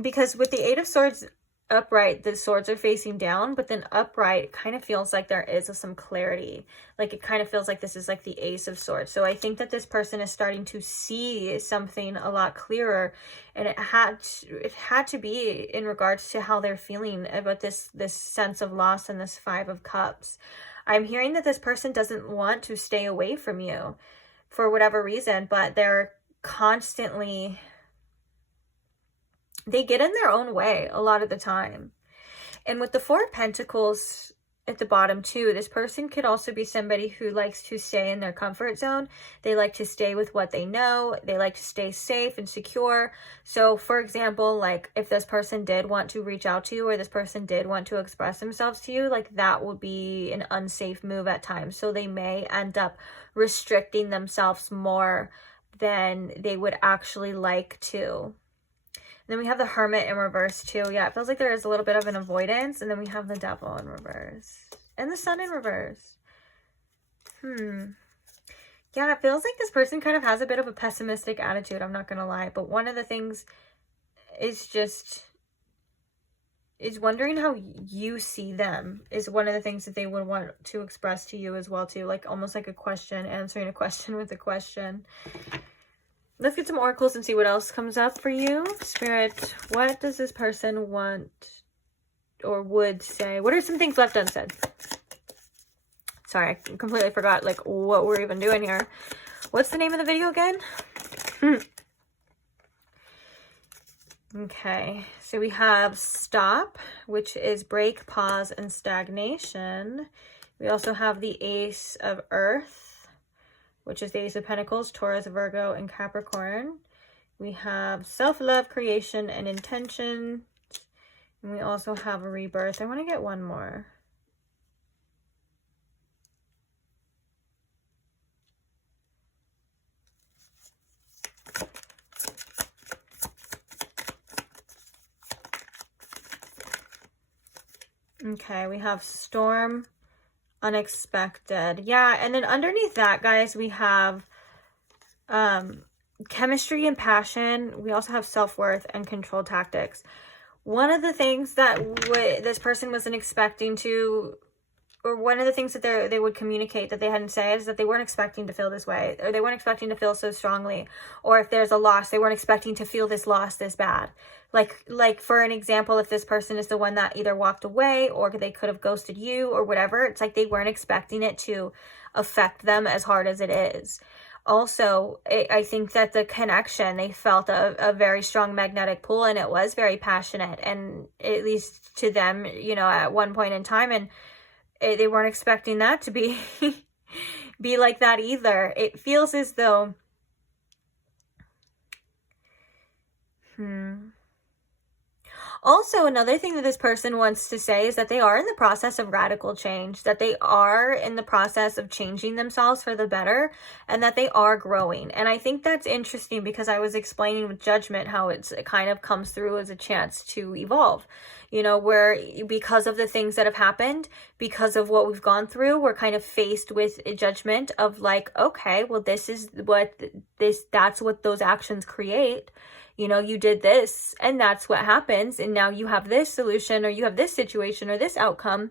Because with the Eight of Swords upright, the swords are facing down, but then upright, it kind of feels like there is some clarity. Like it kind of feels like this is like the Ace of Swords. So I think that this person is starting to see something a lot clearer, and it had to be in regards to how they're feeling about this sense of loss and this Five of Cups. I'm hearing that this person doesn't want to stay away from you for whatever reason, but they're constantly, they get in their own way a lot of the time. And with the Four of Pentacles at the bottom too, this person could also be somebody who likes to stay in their comfort zone. They like to stay with what they know. They like to stay safe and secure. So for example, like if this person did want to reach out to you, or this person did want to express themselves to you, like that would be an unsafe move at times. So they may end up restricting themselves more than they would actually like to. Then we have the Hermit in reverse too. Yeah, it feels like there is a little bit of an avoidance. And then we have the Devil in reverse. And the Sun in reverse. Yeah, it feels like this person kind of has a bit of a pessimistic attitude, I'm not going to lie. But one of the things is wondering how you see them is one of the things that they would want to express to you as well too. Like almost like a question, answering a question with a question. Let's get some oracles and see what else comes up for you. Spirit, what does this person want or would say? What are some things left unsaid? Sorry, I completely forgot like what we're even doing here. What's the name of the video again? Okay, so we have stop, which is break, pause, and stagnation. We also have the Ace of Earth, which is the Ace of Pentacles, Taurus, Virgo, and Capricorn. We have self-love, creation, and intention. And we also have a rebirth. I want to get one more. Okay, we have storm, unexpected. Yeah, and then underneath that, guys, we have chemistry and passion. We also have self-worth and control tactics. One of the things that this person wasn't expecting to, or one of the things that they would communicate that they hadn't said is that they weren't expecting to feel this way, or they weren't expecting to feel so strongly, or if there's a loss, they weren't expecting to feel this loss this bad. Like for an example, if this person is the one that either walked away or they could have ghosted you or whatever, it's like they weren't expecting it to affect them as hard as it is. Also, I think that the connection, they felt a very strong magnetic pull, and it was very passionate, and at least to them, you know, at one point in time, and they weren't expecting that to be be like that either. It feels as though Also, another thing that this person wants to say is that they are in the process of radical change, that they are in the process of changing themselves for the better, and that they are growing. And I think that's interesting because I was explaining with Judgment how it kind of comes through as a chance to evolve. You know, where because of the things that have happened, because of what we've gone through, we're kind of faced with a judgment of like, okay, well, that's what those actions create. You know, you did this and that's what happens. And now you have this solution, or you have this situation, or this outcome,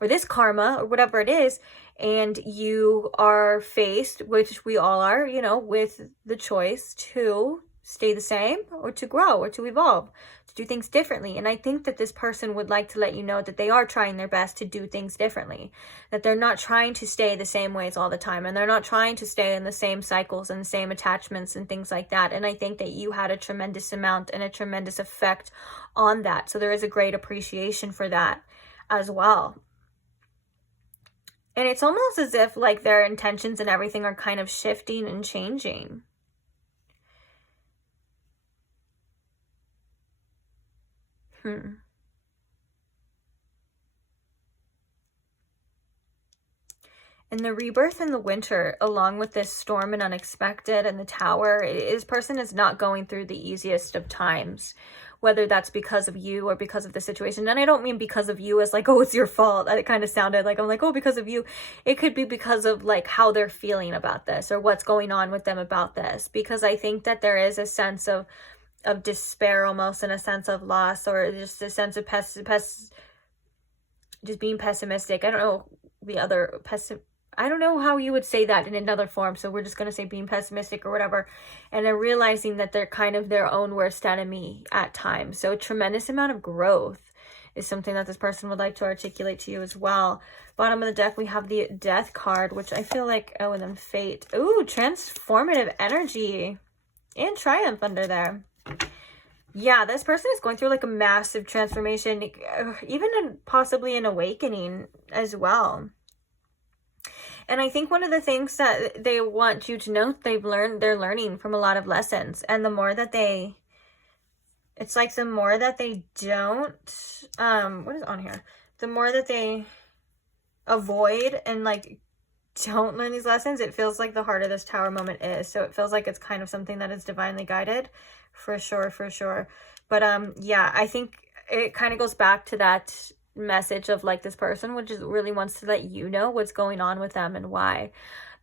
or this karma, or whatever it is. And you are faced, which we all are, you know, with the choice to stay the same or to grow or to evolve, to do things differently. And I think that this person would like to let you know that they are trying their best to do things differently, that they're not trying to stay the same ways all the time, and they're not trying to stay in the same cycles and the same attachments and things like that. And I think that you had a tremendous amount and a tremendous effect on that. So there is a great appreciation for that as well. And it's almost as if like their intentions and everything are kind of shifting and changing. And the rebirth and the winter, along with this storm and unexpected and the tower, this person is not going through the easiest of times, whether that's because of you or because of the situation. And I don't mean because of you as like, oh, it's your fault. It kind of sounded like, I'm like, oh, because of you. It could be because of like how they're feeling about this or what's going on with them about this. Because I think that there is a sense of despair, almost, and a sense of loss, or just a sense of just being pessimistic. I don't know I don't know how you would say that in another form, so we're just going to say being pessimistic or whatever. And they're realizing that they're kind of their own worst enemy at times. So a tremendous amount of growth is something that this person would like to articulate to you as well. Bottom of the deck, we have the Death card, which I feel like, oh, and then Fate. Ooh, transformative energy and Triumph under there. Yeah, this person is going through like a massive transformation, even possibly an awakening as well. And I think one of the things that they want you to know, they're learning from a lot of lessons. And the more that it's like the more that they don't, what is on here? The more that they avoid and like don't learn these lessons, it feels like the harder this tower moment is. So it feels like it's kind of something that is divinely guided. For sure, for sure. But yeah, I think it kind of goes back to that message of like this person which is really wants to let you know what's going on with them and why.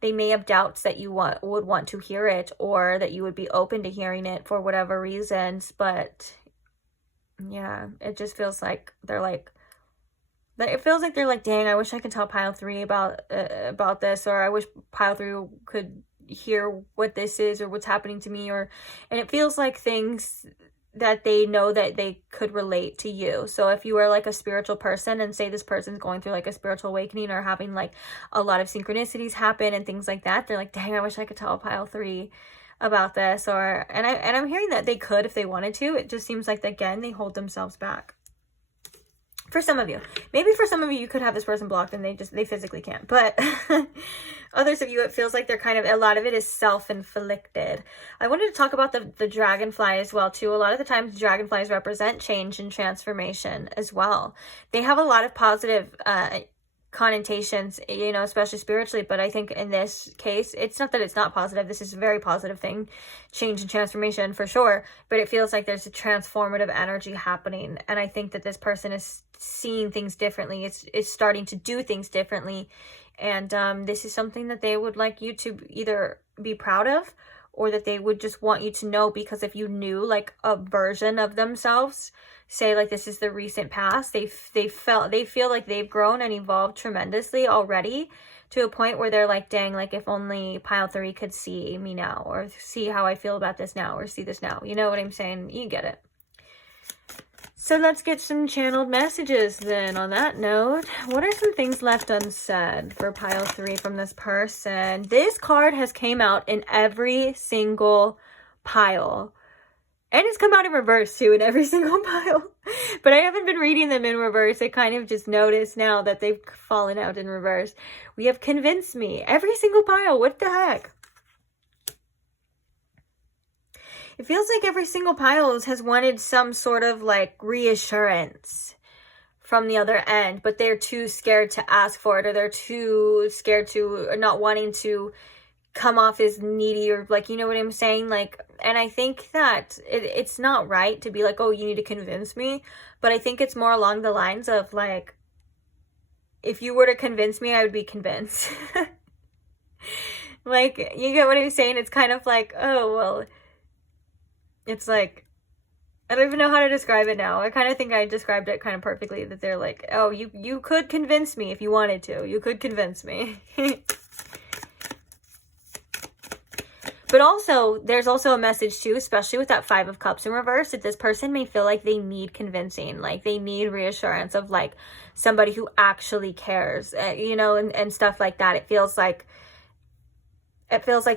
They may have doubts that you would want to hear it, or that you would be open to hearing it for whatever reasons. But yeah, it just feels like they're like, it feels like they're like, dang, I wish I could tell pile 3 about this, or I wish pile 3 could hear what this is or what's happening to me, and it feels like things that they know that they could relate to you. So if you are like a spiritual person, and say this person's going through like a spiritual awakening or having like a lot of synchronicities happen and things like that, they're like, dang, I wish I could tell pile 3 about this. And I'm hearing that they could if they wanted to. It just seems like, again, they hold themselves back. For some of you, maybe for some of you, you could have this person blocked and they physically can't. But others of you, it feels like they're kind of, a lot of it is self-inflicted. I wanted to talk about the dragonfly as well too. A lot of the times dragonflies represent change and transformation as well. They have a lot of positive connotations, you know, especially spiritually, but I think in this case, it's not that it's not positive. This is a very positive thing, change and transformation for sure, but it feels like there's a transformative energy happening, and I think that this person is seeing things differently. It's starting to do things differently, and this is something that they would like you to either be proud of, or that they would just want you to know, because if you knew like a version of themselves, say like this is the recent past, they feel like they've grown and evolved tremendously already, to a point where they're like, dang, like if only pile 3 could see me now, or see how I feel about this now, or see this now. You know what I'm saying? You get it. So let's get some channeled messages then on that note. What are some things left unsaid for pile 3 from this person? This card has came out in every single pile. And it's come out in reverse too in every single pile. But I haven't been reading them in reverse. I kind of just noticed now that they've fallen out in reverse. We have convinced me. Every single pile. What the heck? It feels like every single pile has wanted some sort of like reassurance from the other end, but they're too scared to ask for it, or they're too scared to, or not wanting to come off as needy, or like, you know what I'm saying? Like, and I think that it's not right to be like, oh, you need to convince me, but I think it's more along the lines of like, if you were to convince me, I would be convinced. Like, you get what I'm saying? It's kind of like, oh, well, it's like, I don't even know how to describe it now. I kind of think I described it kind of perfectly, that they're like, oh, you could convince me if you wanted to. You could convince me. But also, there's also a message too, especially with that 5 of Cups in reverse, that this person may feel like they need convincing, like they need reassurance of like somebody who actually cares, you know, and stuff like that. It feels like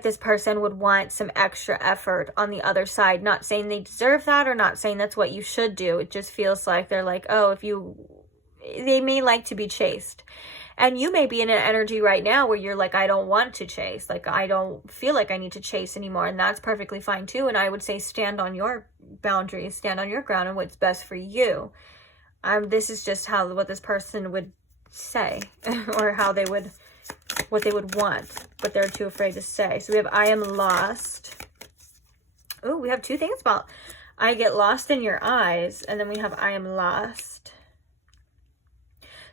this person would want some extra effort on the other side. Not saying they deserve that, or not saying that's what you should do. It just feels like they're like, oh, they may like to be chased. And you may be in an energy right now where you're like, I don't want to chase. Like, I don't feel like I need to chase anymore. And that's perfectly fine too. And I would say stand on your boundaries, stand on your ground and what's best for you. This is just what this person would say, or what they would want, but they're too afraid to say. So we have I am lost. Oh, we have 2 things about I get lost in your eyes. And then we have I am lost.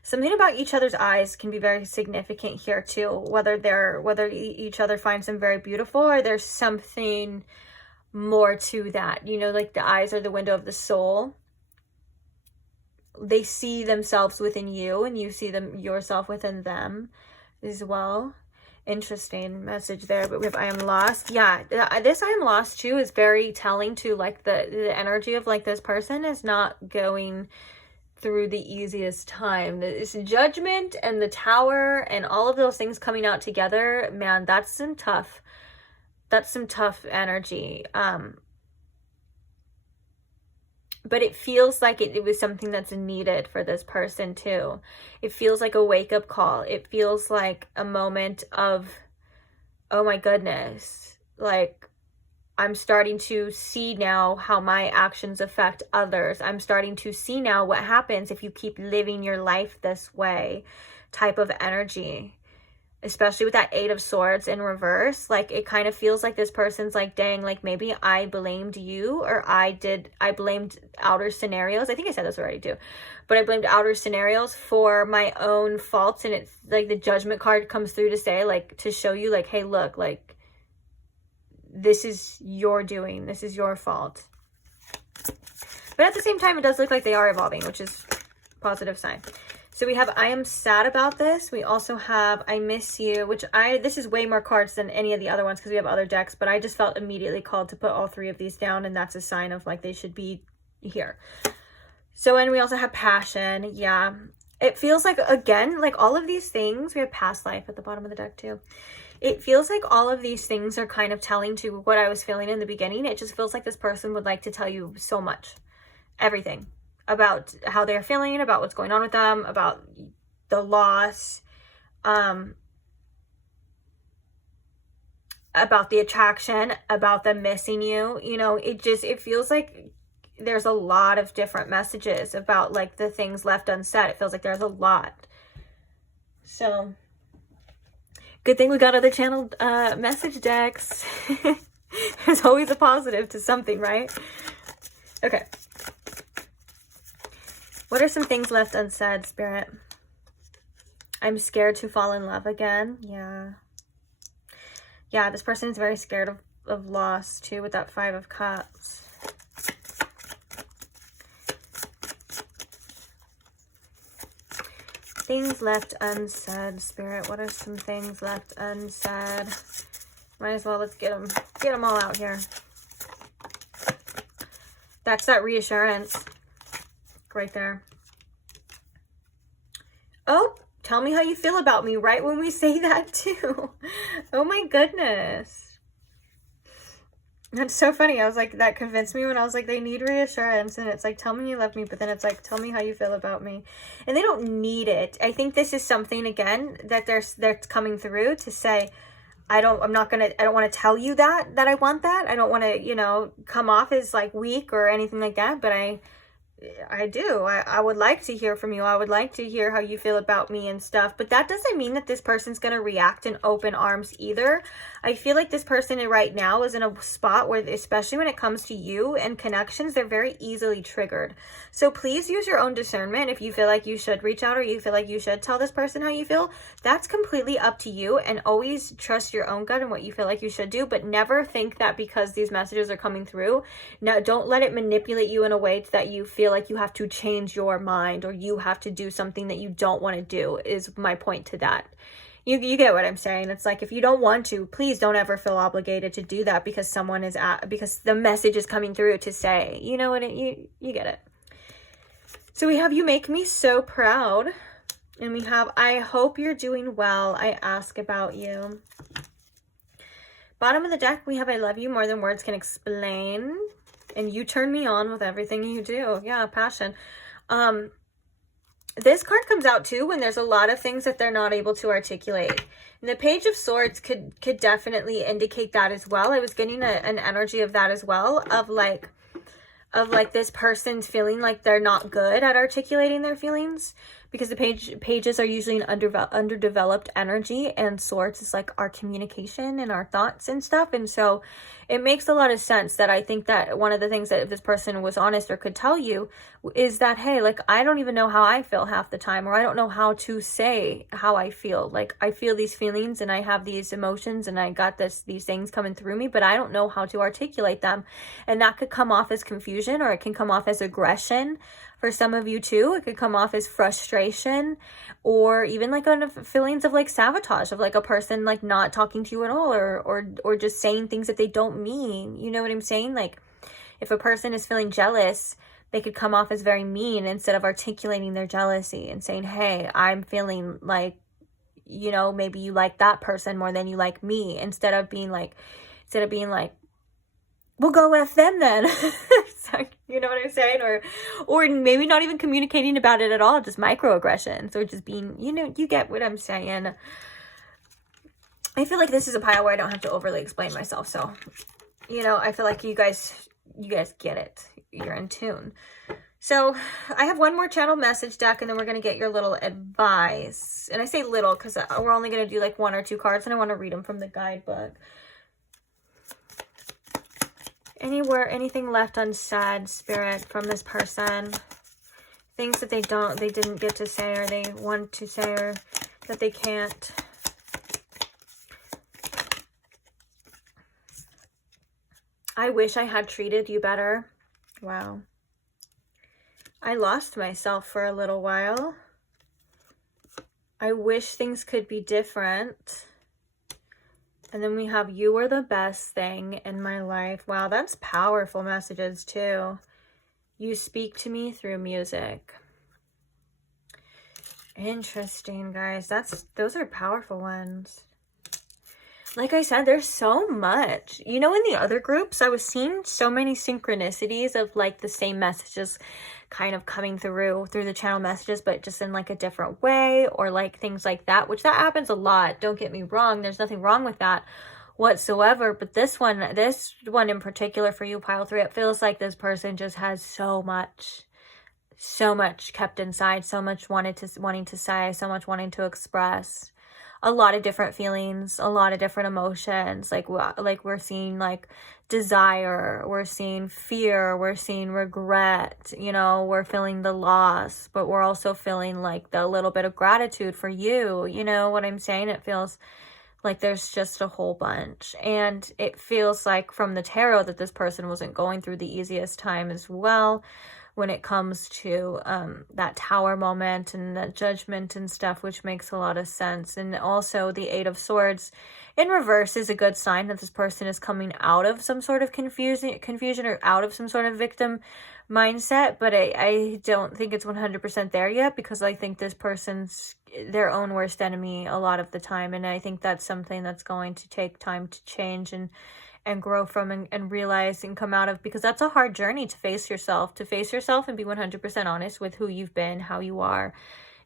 Something about each other's eyes can be very significant here too. Whether each other finds them very beautiful, or there's something more to that. You know, like the eyes are the window of the soul. They see themselves within you, and you see yourself within them as well. Interesting message there. But we have I am lost. Yeah, this I am lost too is very telling to like the energy of like this person is not going through the easiest time. This judgment and the tower and all of those things coming out together, man, that's some tough energy. But it feels like it was something that's needed for this person too. It feels like a wake-up call. It feels like a moment of, oh my goodness, like I'm starting to see now how my actions affect others. I'm starting to see now what happens if you keep living your life this way, type of energy. especially with that 8 of Swords in reverse. Like, it kind of feels like this person's like, dang, like maybe I blamed you, or I blamed outer scenarios. I think I said this already too, but I blamed outer scenarios for my own faults. And it's like the Judgment card comes through to say, like, to show you like, hey, look, like, this is your doing, this is your fault. But at the same time, it does look like they are evolving, which is a positive sign. So we have, I am sad about this. We also have, I miss you, which this is way more cards than any of the other ones because we have other decks, but I just felt immediately called to put all 3 of these down, and that's a sign of like they should be here. So, and we also have passion. Yeah. It feels like, again, like all of these things, we have past life at the bottom of the deck too. It feels like all of these things are kind of telling to what I was feeling in the beginning. It just feels like this person would like to tell you so much, everything. About how they're feeling, about what's going on with them, about the loss, about the attraction, about them missing you. You know, it feels like there's a lot of different messages about like the things left unsaid. It feels like there's a lot. So, good thing we got other channeled message decks. There's always a positive to something, right? Okay. What are some things left unsaid, Spirit? I'm scared to fall in love again. Yeah. Yeah, this person is very scared of loss, too, with that 5 of Cups. Things left unsaid, Spirit. What are some things left unsaid? Might as well, let's get them all out here. That's that reassurance. Right there. Oh, tell me how you feel about me right when we say that too. Oh my goodness. That's so funny. I was like, that convinced me when I was like, they need reassurance. And it's like, tell me you love me. But then it's like, tell me how you feel about me. And they don't need it. I think this is something, again, that they're coming through to say, I don't want to tell you that I want that. I don't want to, you know, come off as like weak or anything like that. But I do. I would like to hear from you. I would like to hear how you feel about me and stuff. But that doesn't mean that this person's going to react in open arms either. I feel like this person right now is in a spot where, especially when it comes to you and connections, they're very easily triggered. So please use your own discernment. If you feel like you should reach out or you feel like you should tell this person how you feel, that's completely up to you. And always trust your own gut and what you feel like you should do. But never think that because these messages are coming through, now don't let it manipulate you in a way that you feel like you have to change your mind or you have to do something that you don't want to do, is my point to that. You get what I'm saying? It's like, if you don't want to, please don't ever feel obligated to do that because because the message is coming through to say, you know what, you get it. So we have, you make me so proud. And we have, I hope you're doing well. I ask about you. Bottom of the deck, we have, I love you more than words can explain. And you turn me on with everything you do. Yeah, passion. This card comes out too when there's a lot of things that they're not able to articulate. And the Page of Swords could definitely indicate that as well. I was getting an energy of that as well, of like this person's feeling like they're not good at articulating their feelings, because the pages are usually an underdeveloped energy, and Swords is like our communication and our thoughts and stuff. And so it makes a lot of sense that I think that one of the things that if this person was honest or could tell you is that, hey, like, I don't even know how I feel half the time, or I don't know how to say how I feel. Like, I feel these feelings and I have these emotions and I got these things coming through me, but I don't know how to articulate them. And that could come off as confusion, or it can come off as aggression. For some of you too, it could come off as frustration, or even like feelings of like sabotage, of like a person like not talking to you at all, or just saying things that they don't mean. You know what I'm saying? Like, if a person is feeling jealous, they could come off as very mean instead of articulating their jealousy and saying, hey, I'm feeling like, you know, maybe you like that person more than you like me, instead of being like, we'll go F them then. So, you know what I'm saying? Or maybe not even communicating about it at all, just microaggressions, or just being, you know, you get what I'm saying. I feel like this is a pile where I don't have to overly explain myself. So, you know, I feel like you guys get it. You're in tune. So I have one more channel message deck, and then we're going to get your little advice. And I say little because we're only going to do like 1 or 2 cards, and I want to read them from the guidebook. Anything left unsaid, Spirit, from this person? Things that they didn't get to say, or they want to say, or that they can't. I wish I had treated you better. Wow. I lost myself for a little while. I wish things could be different. And then we have you were the best thing in my life. Wow, that's powerful messages too. You speak to me through music. Interesting, guys. Those are powerful ones. Like I said, there's so much. You know, in the other groups, I was seeing so many synchronicities of like the same messages kind of coming through the channel messages, but just in like a different way, or like things like that, which that happens a lot. Don't get me wrong. There's nothing wrong with that whatsoever. But this one in particular for you, pile 3, it feels like this person just has so much kept inside, so much wanting to say, so much wanting to express. A lot of different feelings, a lot of different emotions. Like we're seeing like desire, we're seeing fear, we're seeing regret, you know, we're feeling the loss, but we're also feeling like the little bit of gratitude for you. You know what I'm saying? It feels like there's just a whole bunch. And it feels like from the tarot that this person wasn't going through the easiest time as well, when it comes to that tower moment and that judgment and stuff, which makes a lot of sense. And also the 8 of Swords in reverse is a good sign that this person is coming out of some sort of confusion or out of some sort of victim mindset. But I don't think it's 100% there yet, because I think this person's their own worst enemy a lot of the time. And I think that's something that's going to take time to change and grow from and realize and come out of, because that's a hard journey to face yourself and be 100% honest with who you've been, how you are,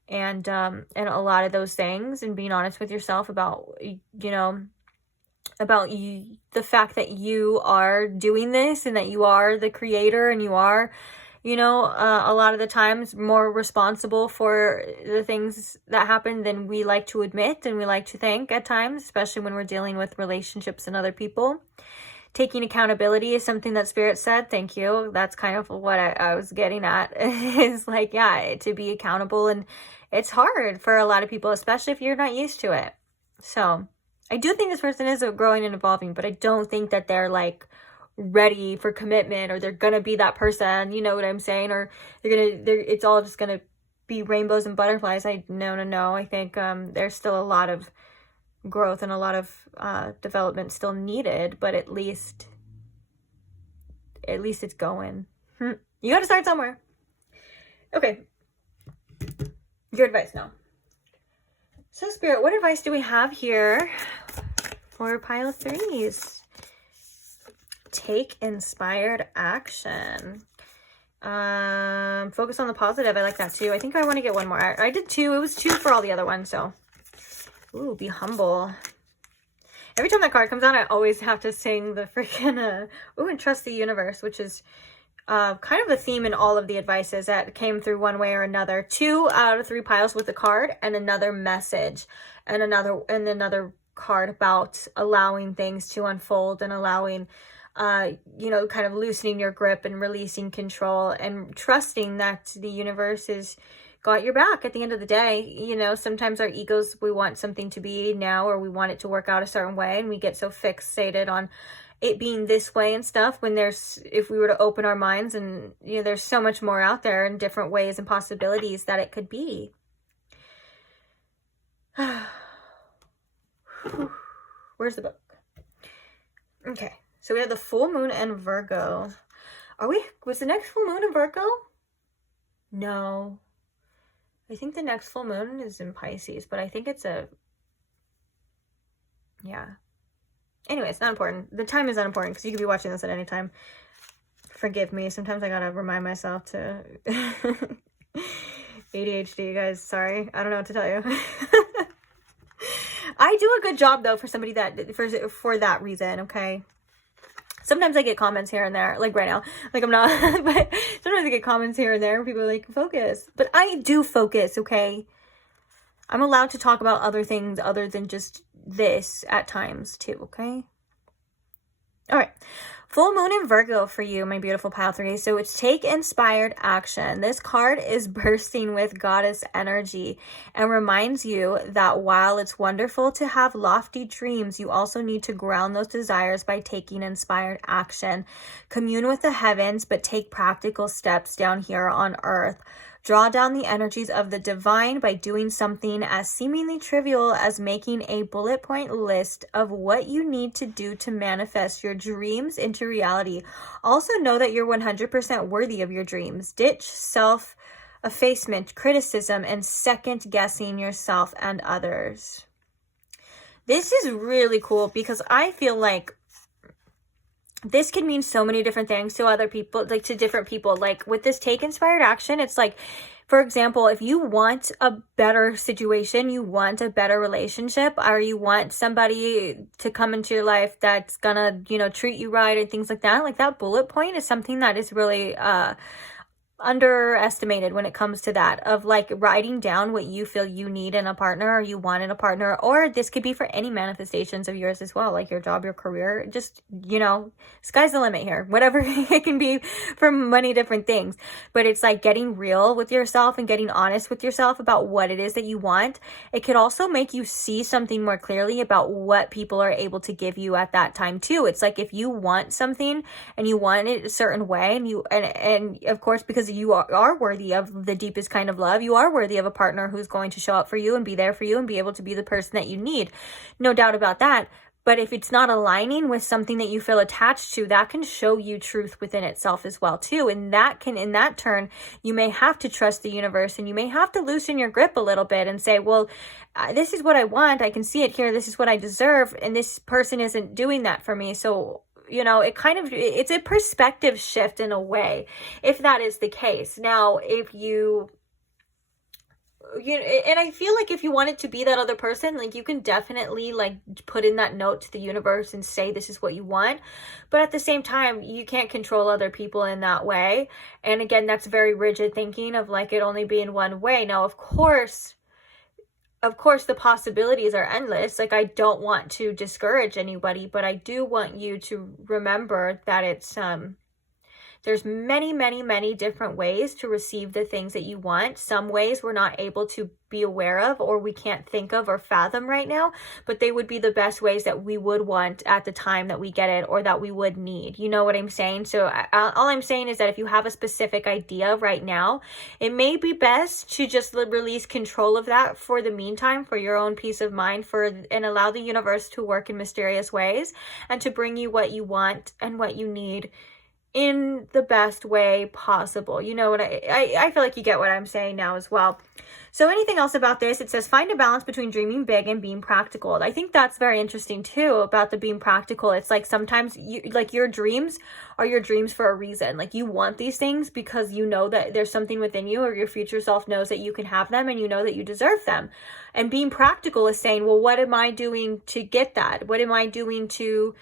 and a lot of those things, and being honest with yourself about, you know, about you, the fact that you are doing this and that you are the creator and you are, you know, a lot of the times more responsible for the things that happen than we like to admit and we like to think at times, especially when we're dealing with relationships and other people. Taking accountability is something that Spirit said. Thank you. That's kind of what I was getting at. Is like, yeah, to be accountable. And it's hard for a lot of people, especially if you're not used to it. So I do think this person is growing and evolving, but I don't think that they're like ready for commitment, or they're gonna be that person, you know what I'm saying, or it's all just gonna be rainbows and butterflies. No. I think there's still a lot of growth and a lot of development still needed, but at least it's going. You gotta start somewhere. Okay, your advice now. So Spirit, what advice do we have here for pile 3s? Take inspired action. Focus on the positive. I like that too. I think I want to get one more. I did 2. It was 2 for all the other ones. So, ooh, be humble. Every time that card comes out, I always have to sing the freaking ooh, and trust the universe, which is kind of a theme in all of the advices that came through one way or another. 2 out of 3 piles with the card, and another message, and another card about allowing things to unfold and allowing, you know, kind of loosening your grip and releasing control and trusting that the universe has got your back at the end of the day. You know, sometimes our egos, we want something to be now, or we want it to work out a certain way, and we get so fixated on it being this way and stuff, when if we were to open our minds, and, you know, there's so much more out there in different ways and possibilities that it could be. Where's the book? Okay. So we have the full moon and Virgo. Was the next full moon in Virgo? No. I think the next full moon is in Pisces, but I think it's yeah. Anyway, it's not important. The time is not important, because you could be watching this at any time. Forgive me. Sometimes I gotta remind myself to ADHD, guys. Sorry. I don't know what to tell you. I do a good job though for somebody that for that reason, okay? Sometimes I get comments here and there, like right now, like I'm not, but sometimes I get comments here and there. People are like, focus. But I do focus, okay? I'm allowed to talk about other things other than just this at times too, okay? All right. Full moon in Virgo for you, my beautiful pile 3. So it's take inspired action. This card is bursting with goddess energy and reminds you that while it's wonderful to have lofty dreams, you also need to ground those desires by taking inspired action. Commune with the heavens, but take practical steps down here on earth. Draw down the energies of the divine by doing something as seemingly trivial as making a bullet point list of what you need to do to manifest your dreams into reality. Also know that you're 100% worthy of your dreams. Ditch self-effacement, criticism, and second-guessing yourself and others. This is really cool because I feel like this can mean so many different things to other people, like to different people. Like with this take inspired action, it's like, for example, if you want a better situation, you want a better relationship, or you want somebody to come into your life that's gonna, you know, treat you right and things like that bullet point is something that is really, underestimated when it comes to that, of like writing down what you feel you need in a partner or you want in a partner. Or this could be for any manifestations of yours as well, like your job, your career, just, you know, sky's the limit here, whatever. It can be for many different things, but it's like getting real with yourself and getting honest with yourself about what it is that you want. It could also make you see something more clearly about what people are able to give you at that time too. It's like if you want something and you want it a certain way, and of course, because you are worthy of the deepest kind of love. You are worthy of a partner who's going to show up for you and be there for you and be able to be the person that you need. No doubt about that. But if it's not aligning with something that you feel attached to, that can show you truth within itself as well too. And that can, in that turn, you may have to trust the universe and you may have to loosen your grip a little bit and say, well, this is what I want. I can see it here. This is what I deserve. And this person isn't doing that for me. So, you know, it's a perspective shift in a way, if that is the case. Now, if and I feel like if you want it to be that other person, like you can definitely like put in that note to the universe and say, this is what you want. But at the same time, you can't control other people in that way. And again, that's very rigid thinking of like it only being one way. Now, of course, the possibilities are endless. Like I don't want to discourage anybody, but I do want you to remember that it's, there's many, many, many different ways to receive the things that you want. Some ways we're not able to be aware of, or we can't think of or fathom right now, but they would be the best ways that we would want at the time that we get it, or that we would need. You know what I'm saying? So all I'm saying is that if you have a specific idea right now, it may be best to just release control of that for the meantime, for your own peace of mind, and allow the universe to work in mysterious ways and to bring you what you want and what you need in the best way possible. You know what I feel like you get what I'm saying now as well. So anything else about this? It says find a balance between dreaming big and being practical. I think that's very interesting too about the being practical. It's like sometimes your dreams are your dreams for a reason. Like you want these things because you know that there's something within you, or your future self knows that you can have them and you know that you deserve them. And being practical is saying, well, what am I doing to get that? What am I doing to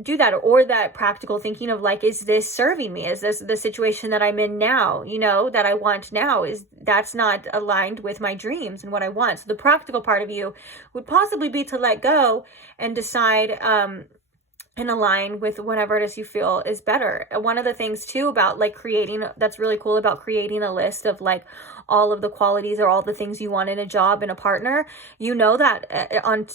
do that? Or that practical thinking of like, is this serving me? Is this the situation that I'm in now, you know, that I want now? That's not aligned with my dreams and what I want. So the practical part of you would possibly be to let go and decide, and align with whatever it is you feel is better. One of the things too about like that's really cool about creating a list of like all of the qualities or all the things you want in a job, in a partner, you know that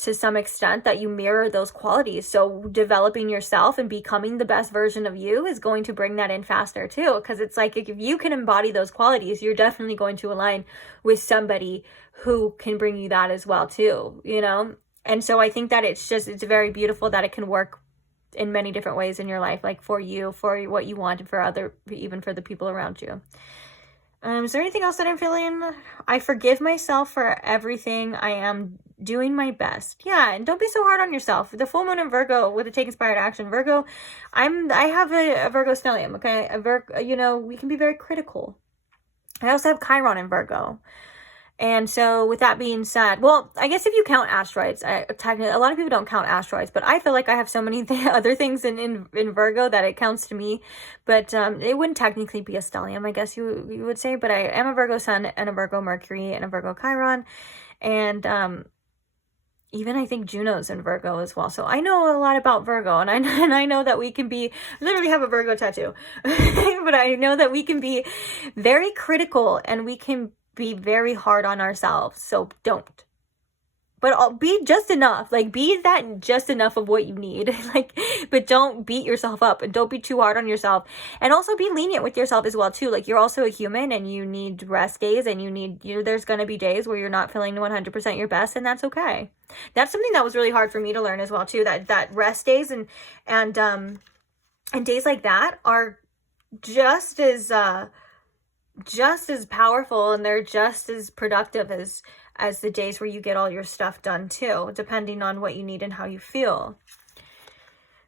to some extent that you mirror those qualities. So developing yourself and becoming the best version of you is going to bring that in faster too. Because it's like, if you can embody those qualities, you're definitely going to align with somebody who can bring you that as well too, you know? And so I think that it's very beautiful that it can work in many different ways in your life, like for you, for what you want, and even for the people around you. Is there anything else that I'm feeling? I forgive myself for everything. I am doing my best. Yeah, and don't be so hard on yourself. The full moon in Virgo with the take inspired action. Virgo, I have a Virgo stellium, okay? You know, we can be very critical. I also have Chiron in Virgo. And so with that being said, well, I guess if you count asteroids, technically, a lot of people don't count asteroids, but I feel like I have so many other things in Virgo that it counts to me. But it wouldn't technically be a stellium, I guess you would say. But I am a Virgo Sun and a Virgo Mercury and a Virgo Chiron. And even I think Juno's in Virgo as well. So I know a lot about Virgo, and I know that we can be, I literally have a Virgo tattoo, but I know that we can be very critical and we can be very hard on ourselves. So don't. But I'll be just enough. Like, be that just enough of what you need. Like, but don't beat yourself up and don't be too hard on yourself. And also be lenient with yourself as well, too. Like, you're also a human and you need rest days and there's going to be days where you're not feeling 100% your best, and that's okay. That's something that was really hard for me to learn as well, too. That rest days and days like that are just as powerful, and they're just as productive as the days where you get all your stuff done too, depending on what you need and how you feel.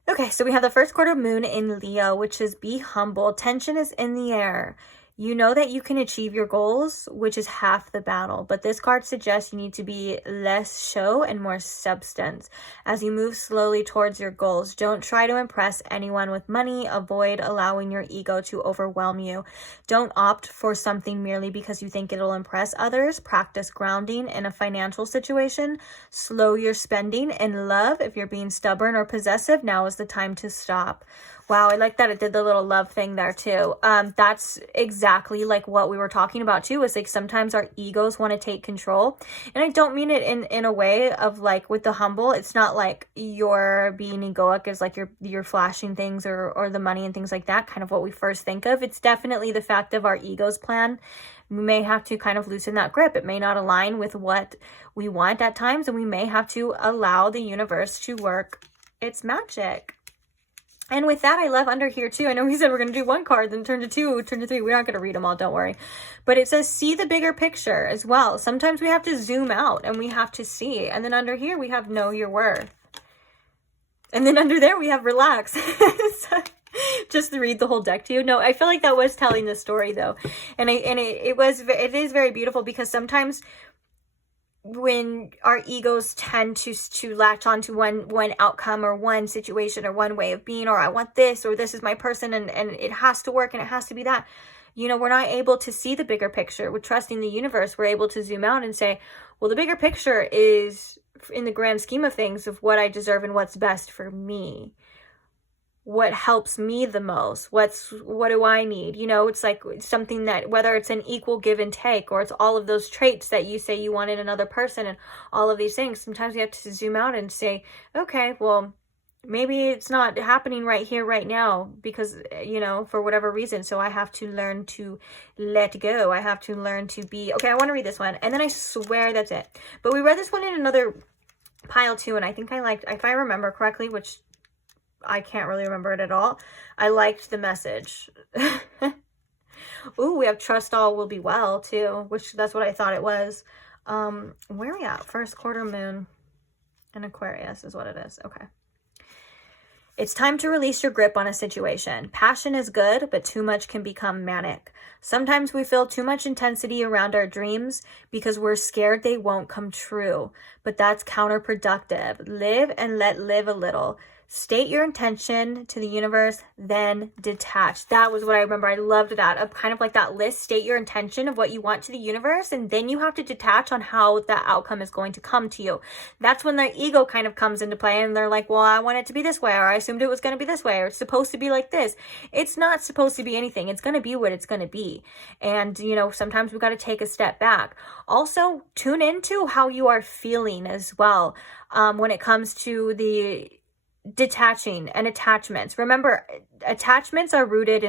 Okay, so we have the first quarter moon in Leo, which is be humble. Tension is in the air. You know that you can achieve your goals, which is half the battle. But this card suggests you need to be less show and more substance as you move slowly towards your goals. Don't try to impress anyone with money. Avoid allowing your ego to overwhelm you. Don't opt for something merely because you think it'll impress others. Practice grounding in a financial situation. Slow your spending. In love, if you're being stubborn or possessive, now is the time to stop. Wow, I like that it did the little love thing there too. That's exactly like what we were talking about too, is like sometimes our egos want to take control. And I don't mean it in a way of like with the humble. It's not like you're being egoic as like you're flashing things or the money and things like that, kind of what we first think of. It's definitely the fact of our ego's plan. We may have to kind of loosen that grip. It may not align with what we want at times, and we may have to allow the universe to work its magic. And with that, I love under here too. I know we said we're going to do one card, then turn to two, turn to three. We're not going to read them all, don't worry. But it says, see the bigger picture as well. Sometimes we have to zoom out and we have to see. And then under here, we have know your worth. And then under there, we have relax. Just to read the whole deck to you. No, I feel like that was telling the story though. And it is very beautiful, because sometimes when our egos tend to latch onto one outcome or one situation or one way of being, or I want this, or this is my person, and it has to work and it has to be that, we're not able to see the bigger picture. With trusting the universe, we're able to zoom out and say, well, the bigger picture is in the grand scheme of things of what I deserve and what's best for me. What helps me the most? What do I need? It's like something that, whether it's an equal give and take, or it's all of those traits that you say you want in another person and all of these things. Sometimes we have to zoom out and say, okay, well, maybe it's not happening right here, right now, because, for whatever reason. So I have to learn to let go. I have to learn to be, okay, I want to read this one. And then I swear that's it. But we read this one in another pile too. And I think I liked, if I remember correctly, which I can't really remember it at all, I liked the message. Ooh, we have trust all will be well too, which that's what I thought it was. Where are we at? First quarter moon in Aquarius is what it is. Okay. It's time to release your grip on a situation. Passion is good, but too much can become manic. Sometimes we feel too much intensity around our dreams because we're scared they won't come true, but that's counterproductive. Live and let live a little. State your intention to the universe, then detach. That was what I remember. I loved that. Of kind of like that list. State your intention of what you want to the universe, and then you have to detach on how that outcome is going to come to you. That's when their ego kind of comes into play, and they're like, well, I want it to be this way, or I assumed it was going to be this way, or it's supposed to be like this. It's not supposed to be anything. It's going to be what it's going to be. And, sometimes we've got to take a step back. Also, tune into how you are feeling as well when it comes to the detaching and attachments. Remember, attachments are rooted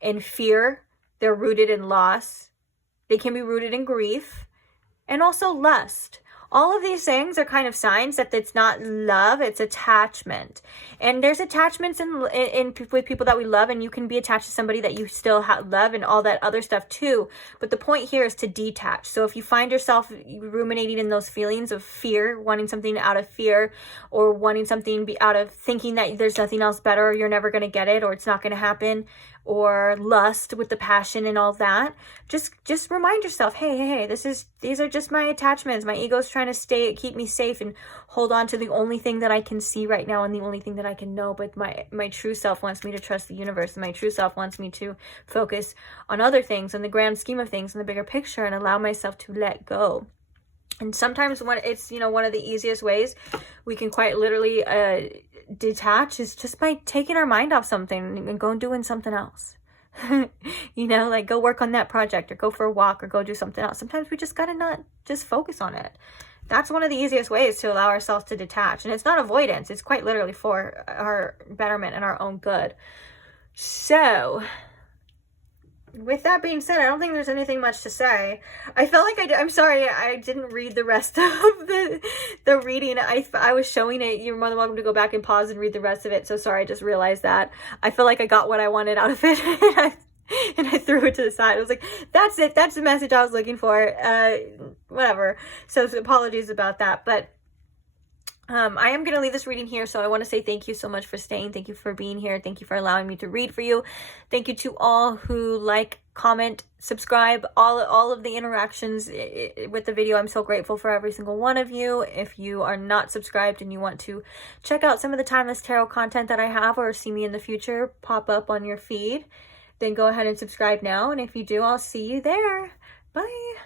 in fear. They're rooted in loss. They can be rooted in grief and also lust. All of these things are kind of signs that it's not love, it's attachment. And there's attachments in with people that we love, and you can be attached to somebody that you still love and all that other stuff too. But the point here is to detach. So if you find yourself ruminating in those feelings of fear, wanting something out of fear, or wanting something out of thinking that there's nothing else better, or you're never going to get it, or it's not going to happen, or lust with the passion and all that, just remind yourself, hey, these are just my attachments. My ego's trying to keep me safe and hold on to the only thing that I can see right now and the only thing that I can know. But my true self wants me to trust the universe, and my true self wants me to focus on other things in the grand scheme of things, in the bigger picture, and allow myself to let go. And sometimes when it's, one of the easiest ways we can quite literally detach is just by taking our mind off something and going doing something else. Like go work on that project or go for a walk or go do something else. Sometimes we just gotta not just focus on it. That's one of the easiest ways to allow ourselves to detach. And it's not avoidance. It's quite literally for our betterment and our own good. So with that being said, I don't think there's anything much to say. I felt like I'm sorry I didn't read the rest of the reading. I was showing it. You're more than welcome to go back and pause and read the rest of it. So sorry, I just realized that. I feel like I got what I wanted out of it, and I threw it to the side. I was like, that's it. That's the message I was looking for. Whatever. So apologies about that. But I am going to leave this reading here, so I want to say thank you so much for staying. Thank you for being here. Thank you for allowing me to read for you. Thank you to all who like, comment, subscribe, all of the interactions with the video. I'm so grateful for every single one of you. If you are not subscribed and you want to check out some of the timeless tarot content that I have or see me in the future pop up on your feed, then go ahead and subscribe now. And if you do, I'll see you there. Bye.